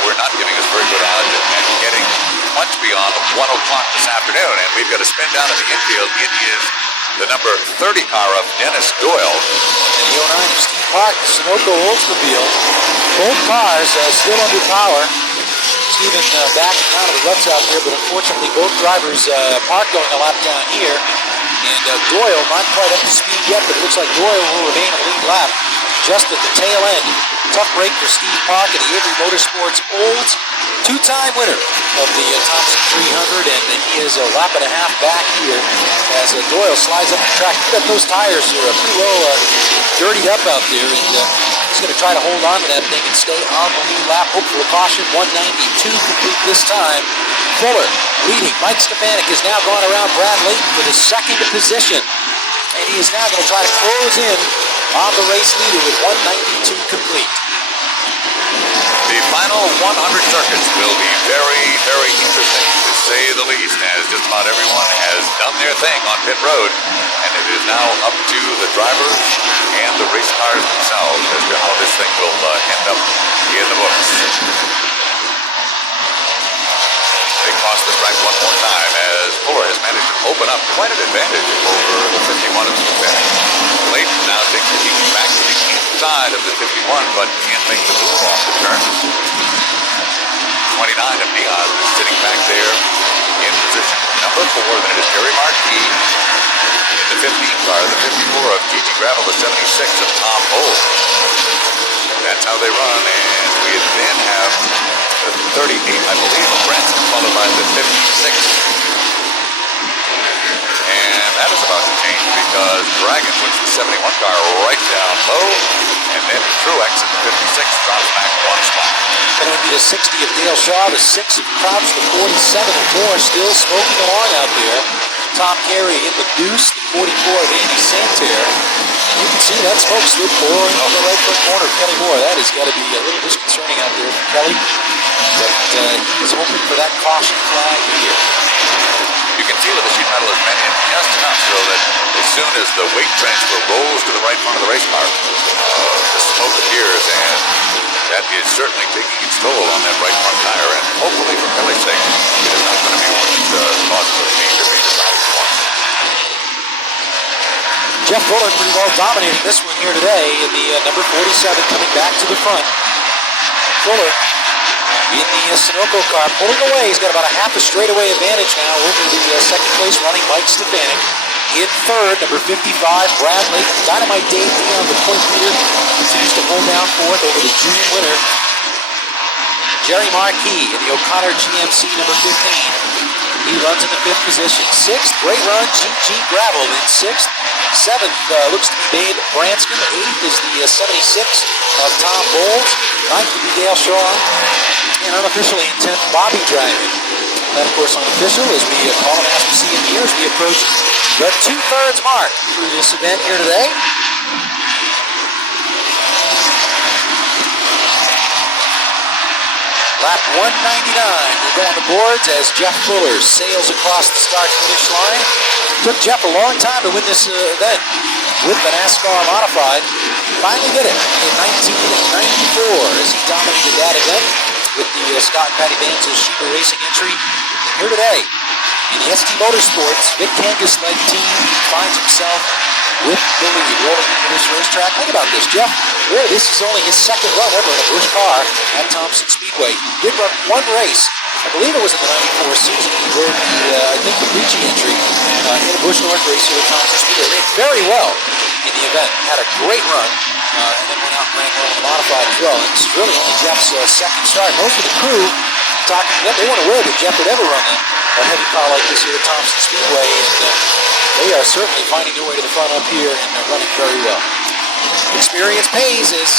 were not giving us very good odds and getting much beyond 1 o'clock this afternoon. And we've got a spin down in the infield. It is the number 30 car of Dennis Doyle. And the 09 of Steve Park, the Sunoco Oldsmobile. Both cars still under power. Steven back and out of the ruts out there, but unfortunately both drivers Park going a lap down here. And Doyle not quite up to speed yet, but it looks like Doyle will remain in the lead lap just at the tail end. Tough break for Steve Park and the Avery Motorsports Olds. 2-time winner of the Thompson 300, and he is a lap and a half back here as Doyle slides up the track. Look at those tires are pretty well dirtied up out there, and he's going to try to hold on to that thing and stay on the lead lap. Hope for a caution. 192 complete this time. Fuller leading. Mike Stefanik has now gone around Brad Layton for the 2nd position, and he is now going to try to close in on the race leader with 192 complete. The final 100 circuits will be very, very interesting, to say the least, as just about everyone has done their thing on pit road, and it is now up to the drivers and the race cars themselves as to how this thing will end up in the books. They cross the track one more time as Fuller has managed to open up quite an advantage over the 51 of Stefanik. Layton now takes the heat back to the inside of the 51, but can't make the move off the turn. 29 of Dion is sitting back there in position number 4. Then it is Jerry Marquis in the 15 car, the 54 of GG Gravel, the 76 of Tom Bowles. That's how they run, and we then have the 38, I believe, of Branson, followed by the 56. And that is about to change because Dragon puts the 71 car right down low, and then Truex at the 56 drops back 1 spot. That would be the 60 of Dale Shaw, the 6 of Crouch, the 47 of Moore still smoking along out there. Tom Carey in the Deuce, the 44 of Andy Santerre. You can see that smoke still pouring on the right front corner of Kelly Moore. That has got to be a little disconcerting out there for Kelly. But he's hoping for that caution flag here. You can feel that the sheet metal is bent in just enough so that as soon as the weight transfer rolls to the right front of the race car, the smoke appears, and that is certainly taking its toll on that right front tire. And hopefully, for Kelly's sake, it is not going to be one that causes a major tire point. Jeff Fuller pretty well dominating this one here today in the number 47 coming back to the front. Fuller in the Sunoco car, pulling away. He's got about a half a straightaway advantage now over the second place running Mike Stefanik. In third, number 55, Bradley. Dynamite Dave Lee on the point leader. Continues to hold down fourth over the June winner, Jerry Marquis in the O'Connor GMC number 15. He runs in the fifth position. Sixth, great run, GG Gravel in sixth. Seventh looks to be Babe Branscombe. Eighth is the 76 of Tom Bowles. Ninth would be Dale Shaw. And unofficially in 10th, Bobby Dragon. That, of course, unofficial as we call him as we see him here as we approach the 2/3 mark through this event here today. Lap 199 will go on the boards as Jeff Fuller sails across the start-finish line. Took Jeff a long time to win this event with the NASCAR Modified. Finally did it in 1994 as he dominated that event with the Scott and Patty Banzos Sheba Racing entry. Here today in the ST Motorsports, Vic Kangas-led team finds himself with the lead rolling into this racetrack. Think about this, Jeff. Really, this is only his second run ever in a Busch car at Thompson Speedway. He did run one race. I believe it was in the 94 season. He rode I think the Ricci entry in a Busch North race here at Thompson Speedway. Ran very well in the event. Had a great run. And then went out and ran well in the modified as well. And this is really only Jeff's second start. Most of the crew talking to them, they weren't aware that Jeff would ever run a heavy car like this here at Thompson Speedway. And they are certainly finding their way to the front up here and running very well. Experience pays as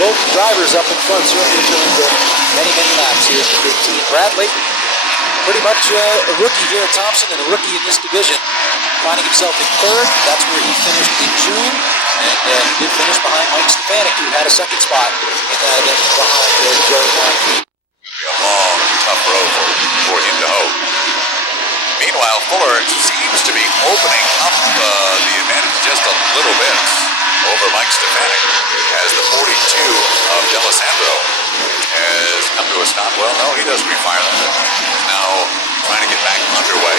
both drivers up in front certainly filling the many laps here at the 15. Bradley, pretty much a rookie here at Thompson and a rookie in this division. Finding himself in third. That's where he finished in June. And he did finish behind Mike Stefanik, who had a second spot in that event behind Jerry Marquis. A long, tough road for him to hoe. Meanwhile, Fuller seems to be opening up the advantage just a little bit over Mike Stefanik as the 42 of D'Alessandro has come to a stop. Well, no, he doesn't refire that. He's now trying to get back underway.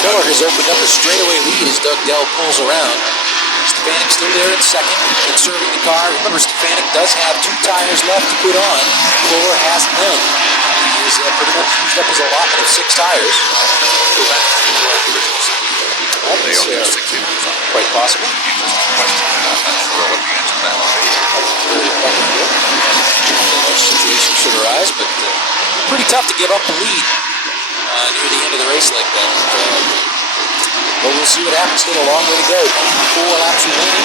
Fuller has opened up a straightaway lead as Doug Dell pulls around. Stefanik still there in second, conserving the car. Remember, Stefanik does have 2 tires left to put on. Fuller has none. He is pretty much used up his allotment of 6 tires. Go back to the original set. They only have 6 tires on. Quite possible. Interesting question. I'm not sure what the answer to that would be. Much situation should arise, but pretty tough to give up the lead near the end of the race like that. But we'll see what happens. Still a long way to go. 4 laps remaining.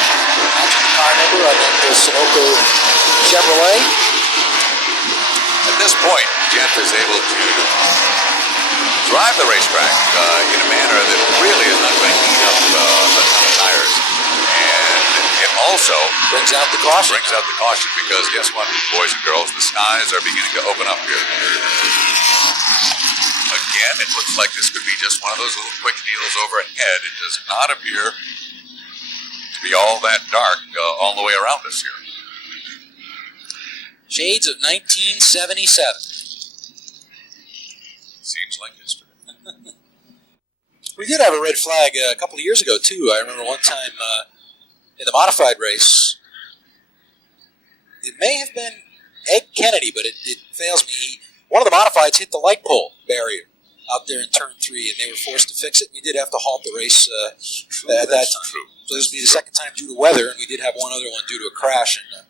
Matching the car number on that Sunoco Chevrolet. At this point, Jeff is able to drive the racetrack in a manner that really is not going to heat up a ton of tires. And it also brings out the caution. Because guess what, boys and girls, the skies are beginning to open up here. Again, it looks like this could be just one of those little quick deals overhead. It does not appear to be all that dark all the way around us here. Shades of 1977. Seems like history. We did have a red flag a couple of years ago, too. I remember one time in the modified race. It may have been Ed Kennedy, but it fails me. One of the modifieds hit the light pole barrier out there in turn 3, and they were forced to fix it. We did have to halt the race at that time. True. So this would be the second time due to weather, and we did have one other one due to a crash, and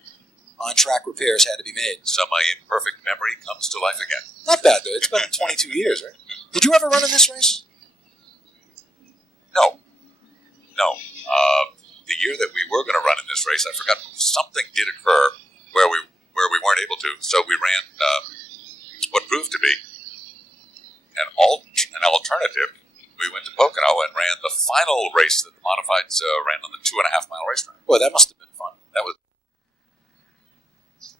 on-track repairs had to be made. So my imperfect memory comes to life again. Not bad, though. It's been 22 years, right? Did you ever run in this race? No. The year that we were going to run in this race, I forgot something did occur where we weren't able to. So we ran what proved to be an alternative. We went to Pocono and ran the final race that the modifieds ran on the 2.5-mile racetrack. Boy, that must have been fun. That was.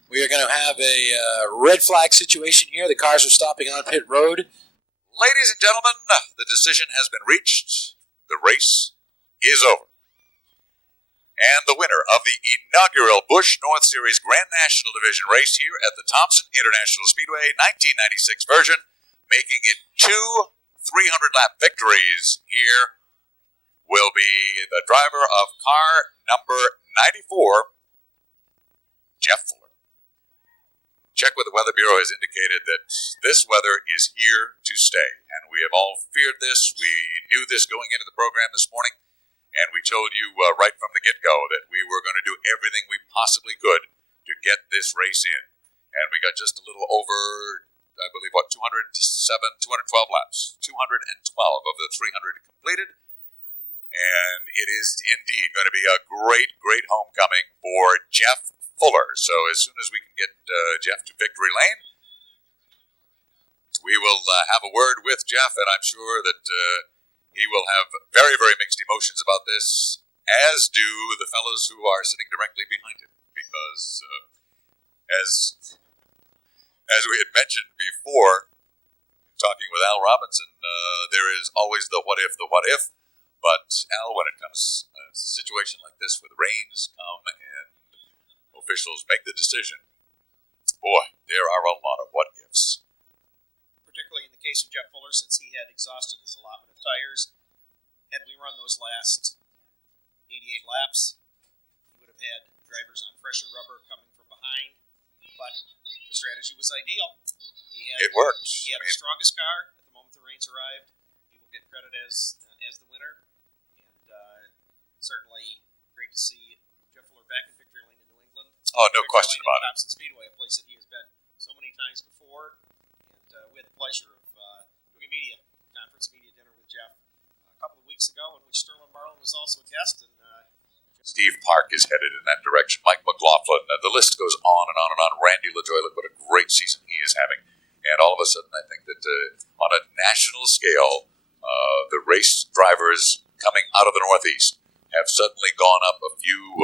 We are going to have a red flag situation here. The cars are stopping on pit road. ladies and gentlemen, the decision has been reached. The race is over. And the winner of the inaugural Busch North Series Grand National Division race here at the Thompson International Speedway 1996 version, making it 2 300-lap victories here, will be the driver of car number 94, Jeff Fuller. Check with the Weather Bureau has indicated that this weather is here to stay, and we have all feared this. We knew this going into the program this morning. And we told you right from the get-go that we were going to do everything we possibly could to get this race in. And we got just a little over, I believe, 212 laps. 212 of the 300 completed. And it is indeed going to be a great, great homecoming for Jeff Fuller. So as soon as we can get Jeff to victory lane, we will have a word with Jeff, and I'm sure that he will have very, very mixed emotions about this, as do the fellows who are sitting directly behind him. Because, as we had mentioned before, talking with Al Robinson, there is always the what if. But, Al, when it comes to a situation like this where the rains come and officials make the decision, boy, there are a lot of what ifs. Particularly in the case of Jeff Fuller, since he had exhausted his allotment of tires. Had we run those last 88 laps, he would have had drivers on fresher rubber coming from behind, but the strategy was ideal. It worked. He had the strongest car at the moment the rains arrived. He will get credit as the winner, and certainly great to see Jeff Fuller back in victory lane in New England. Oh, no question about it. Thompson Speedway, a place that he has been so many times before. We had the pleasure of doing a media dinner with Jeff a couple of weeks ago, in which Sterling Marlin was also a guest. And Steve Park is headed in that direction. Mike McLaughlin. The list goes on and on and on. Randy LaJoy, look what a great season he is having. And all of a sudden, I think that on a national scale, the race drivers coming out of the Northeast have suddenly gone up a few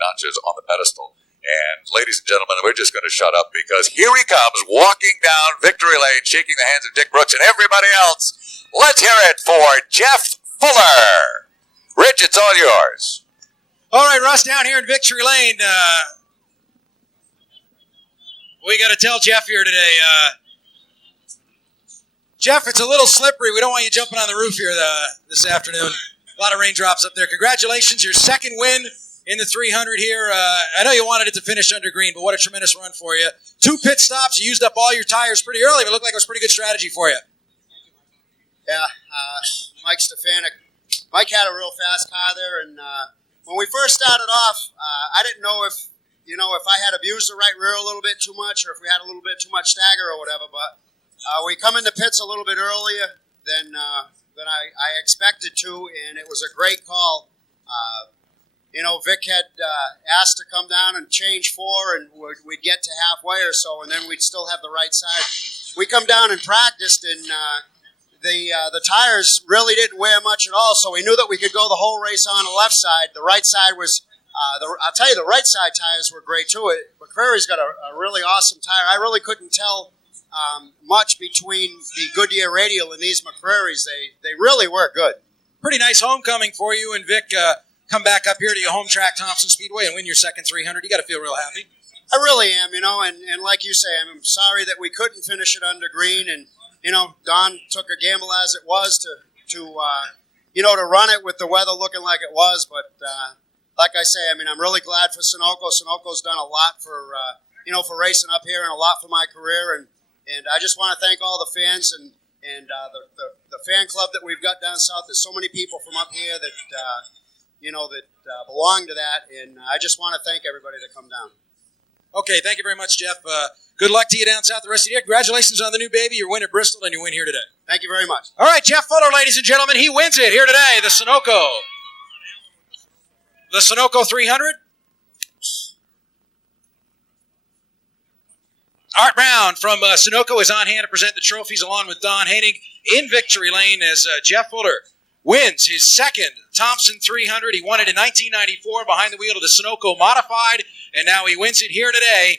notches on the pedestal. And ladies and gentlemen, we're just going to shut up because here he comes walking down victory lane, shaking the hands of Dick Brooks and everybody else. Let's hear it for Jeff Fuller. Rich, it's all yours. All right, Russ, down here in victory lane, we got to tell Jeff here today. Jeff, it's a little slippery. We don't want you jumping on the roof here this afternoon. A lot of raindrops up there. Congratulations, your second win in the 300 here. I know you wanted it to finish under green, but what a tremendous run for you. 2 pit stops. You used up all your tires pretty early, but it looked like it was a pretty good strategy for you. Yeah, Mike Stefanik. Mike had a real fast car there, and when we first started off, I didn't know if I had abused the right rear a little bit too much or if we had a little bit too much stagger or whatever, but we come in the pits a little bit earlier than I expected to, and it was a great call. Vic had asked to come down and change 4, and we'd get to halfway or so, and then we'd still have the right side. We come down and practiced, and the tires really didn't wear much at all, so we knew that we could go the whole race on the left side. The right side was, I'll tell you, the right side tires were great too. McCrary's got a really awesome tire. I really couldn't tell much between the Goodyear Radial and these McCrary's. They really were good. Pretty nice homecoming for you and Vic. Come back up here to your home track, Thompson Speedway, and win your second 300. You got to feel real happy. I really am, and like you say, I'm sorry that we couldn't finish it under green, and Don took a gamble as it was to run it with the weather looking like it was, but like I say, I'm really glad for Sunoco. Sunoco's done a lot for racing up here and a lot for my career, and I just want to thank all the fans and the fan club that we've got down south. There's so many people from up here that belong to that, and I just want to thank everybody that come down. Okay, thank you very much, Jeff. Good luck to you down south the rest of the year. Congratulations on the new baby, your win at Bristol, and your win here today. Thank you very much. All right, Jeff Fuller, ladies and gentlemen, he wins it here today, the Sunoco. The Sunoco 300. Art Brown from Sunoco is on hand to present the trophies along with Don Hennig in victory lane as Jeff Fuller wins his second Thompson 300. He won it in 1994 behind the wheel of the Sunoco Modified, and now he wins it here today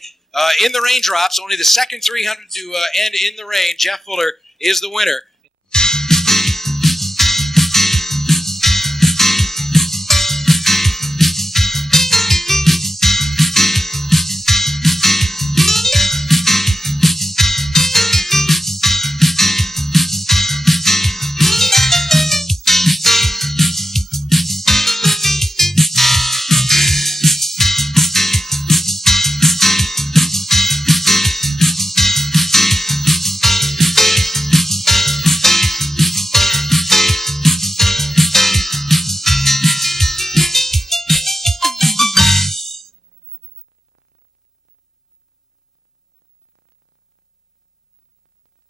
in the raindrops. Only the second 300 to end in the rain. Jeff Fuller is the winner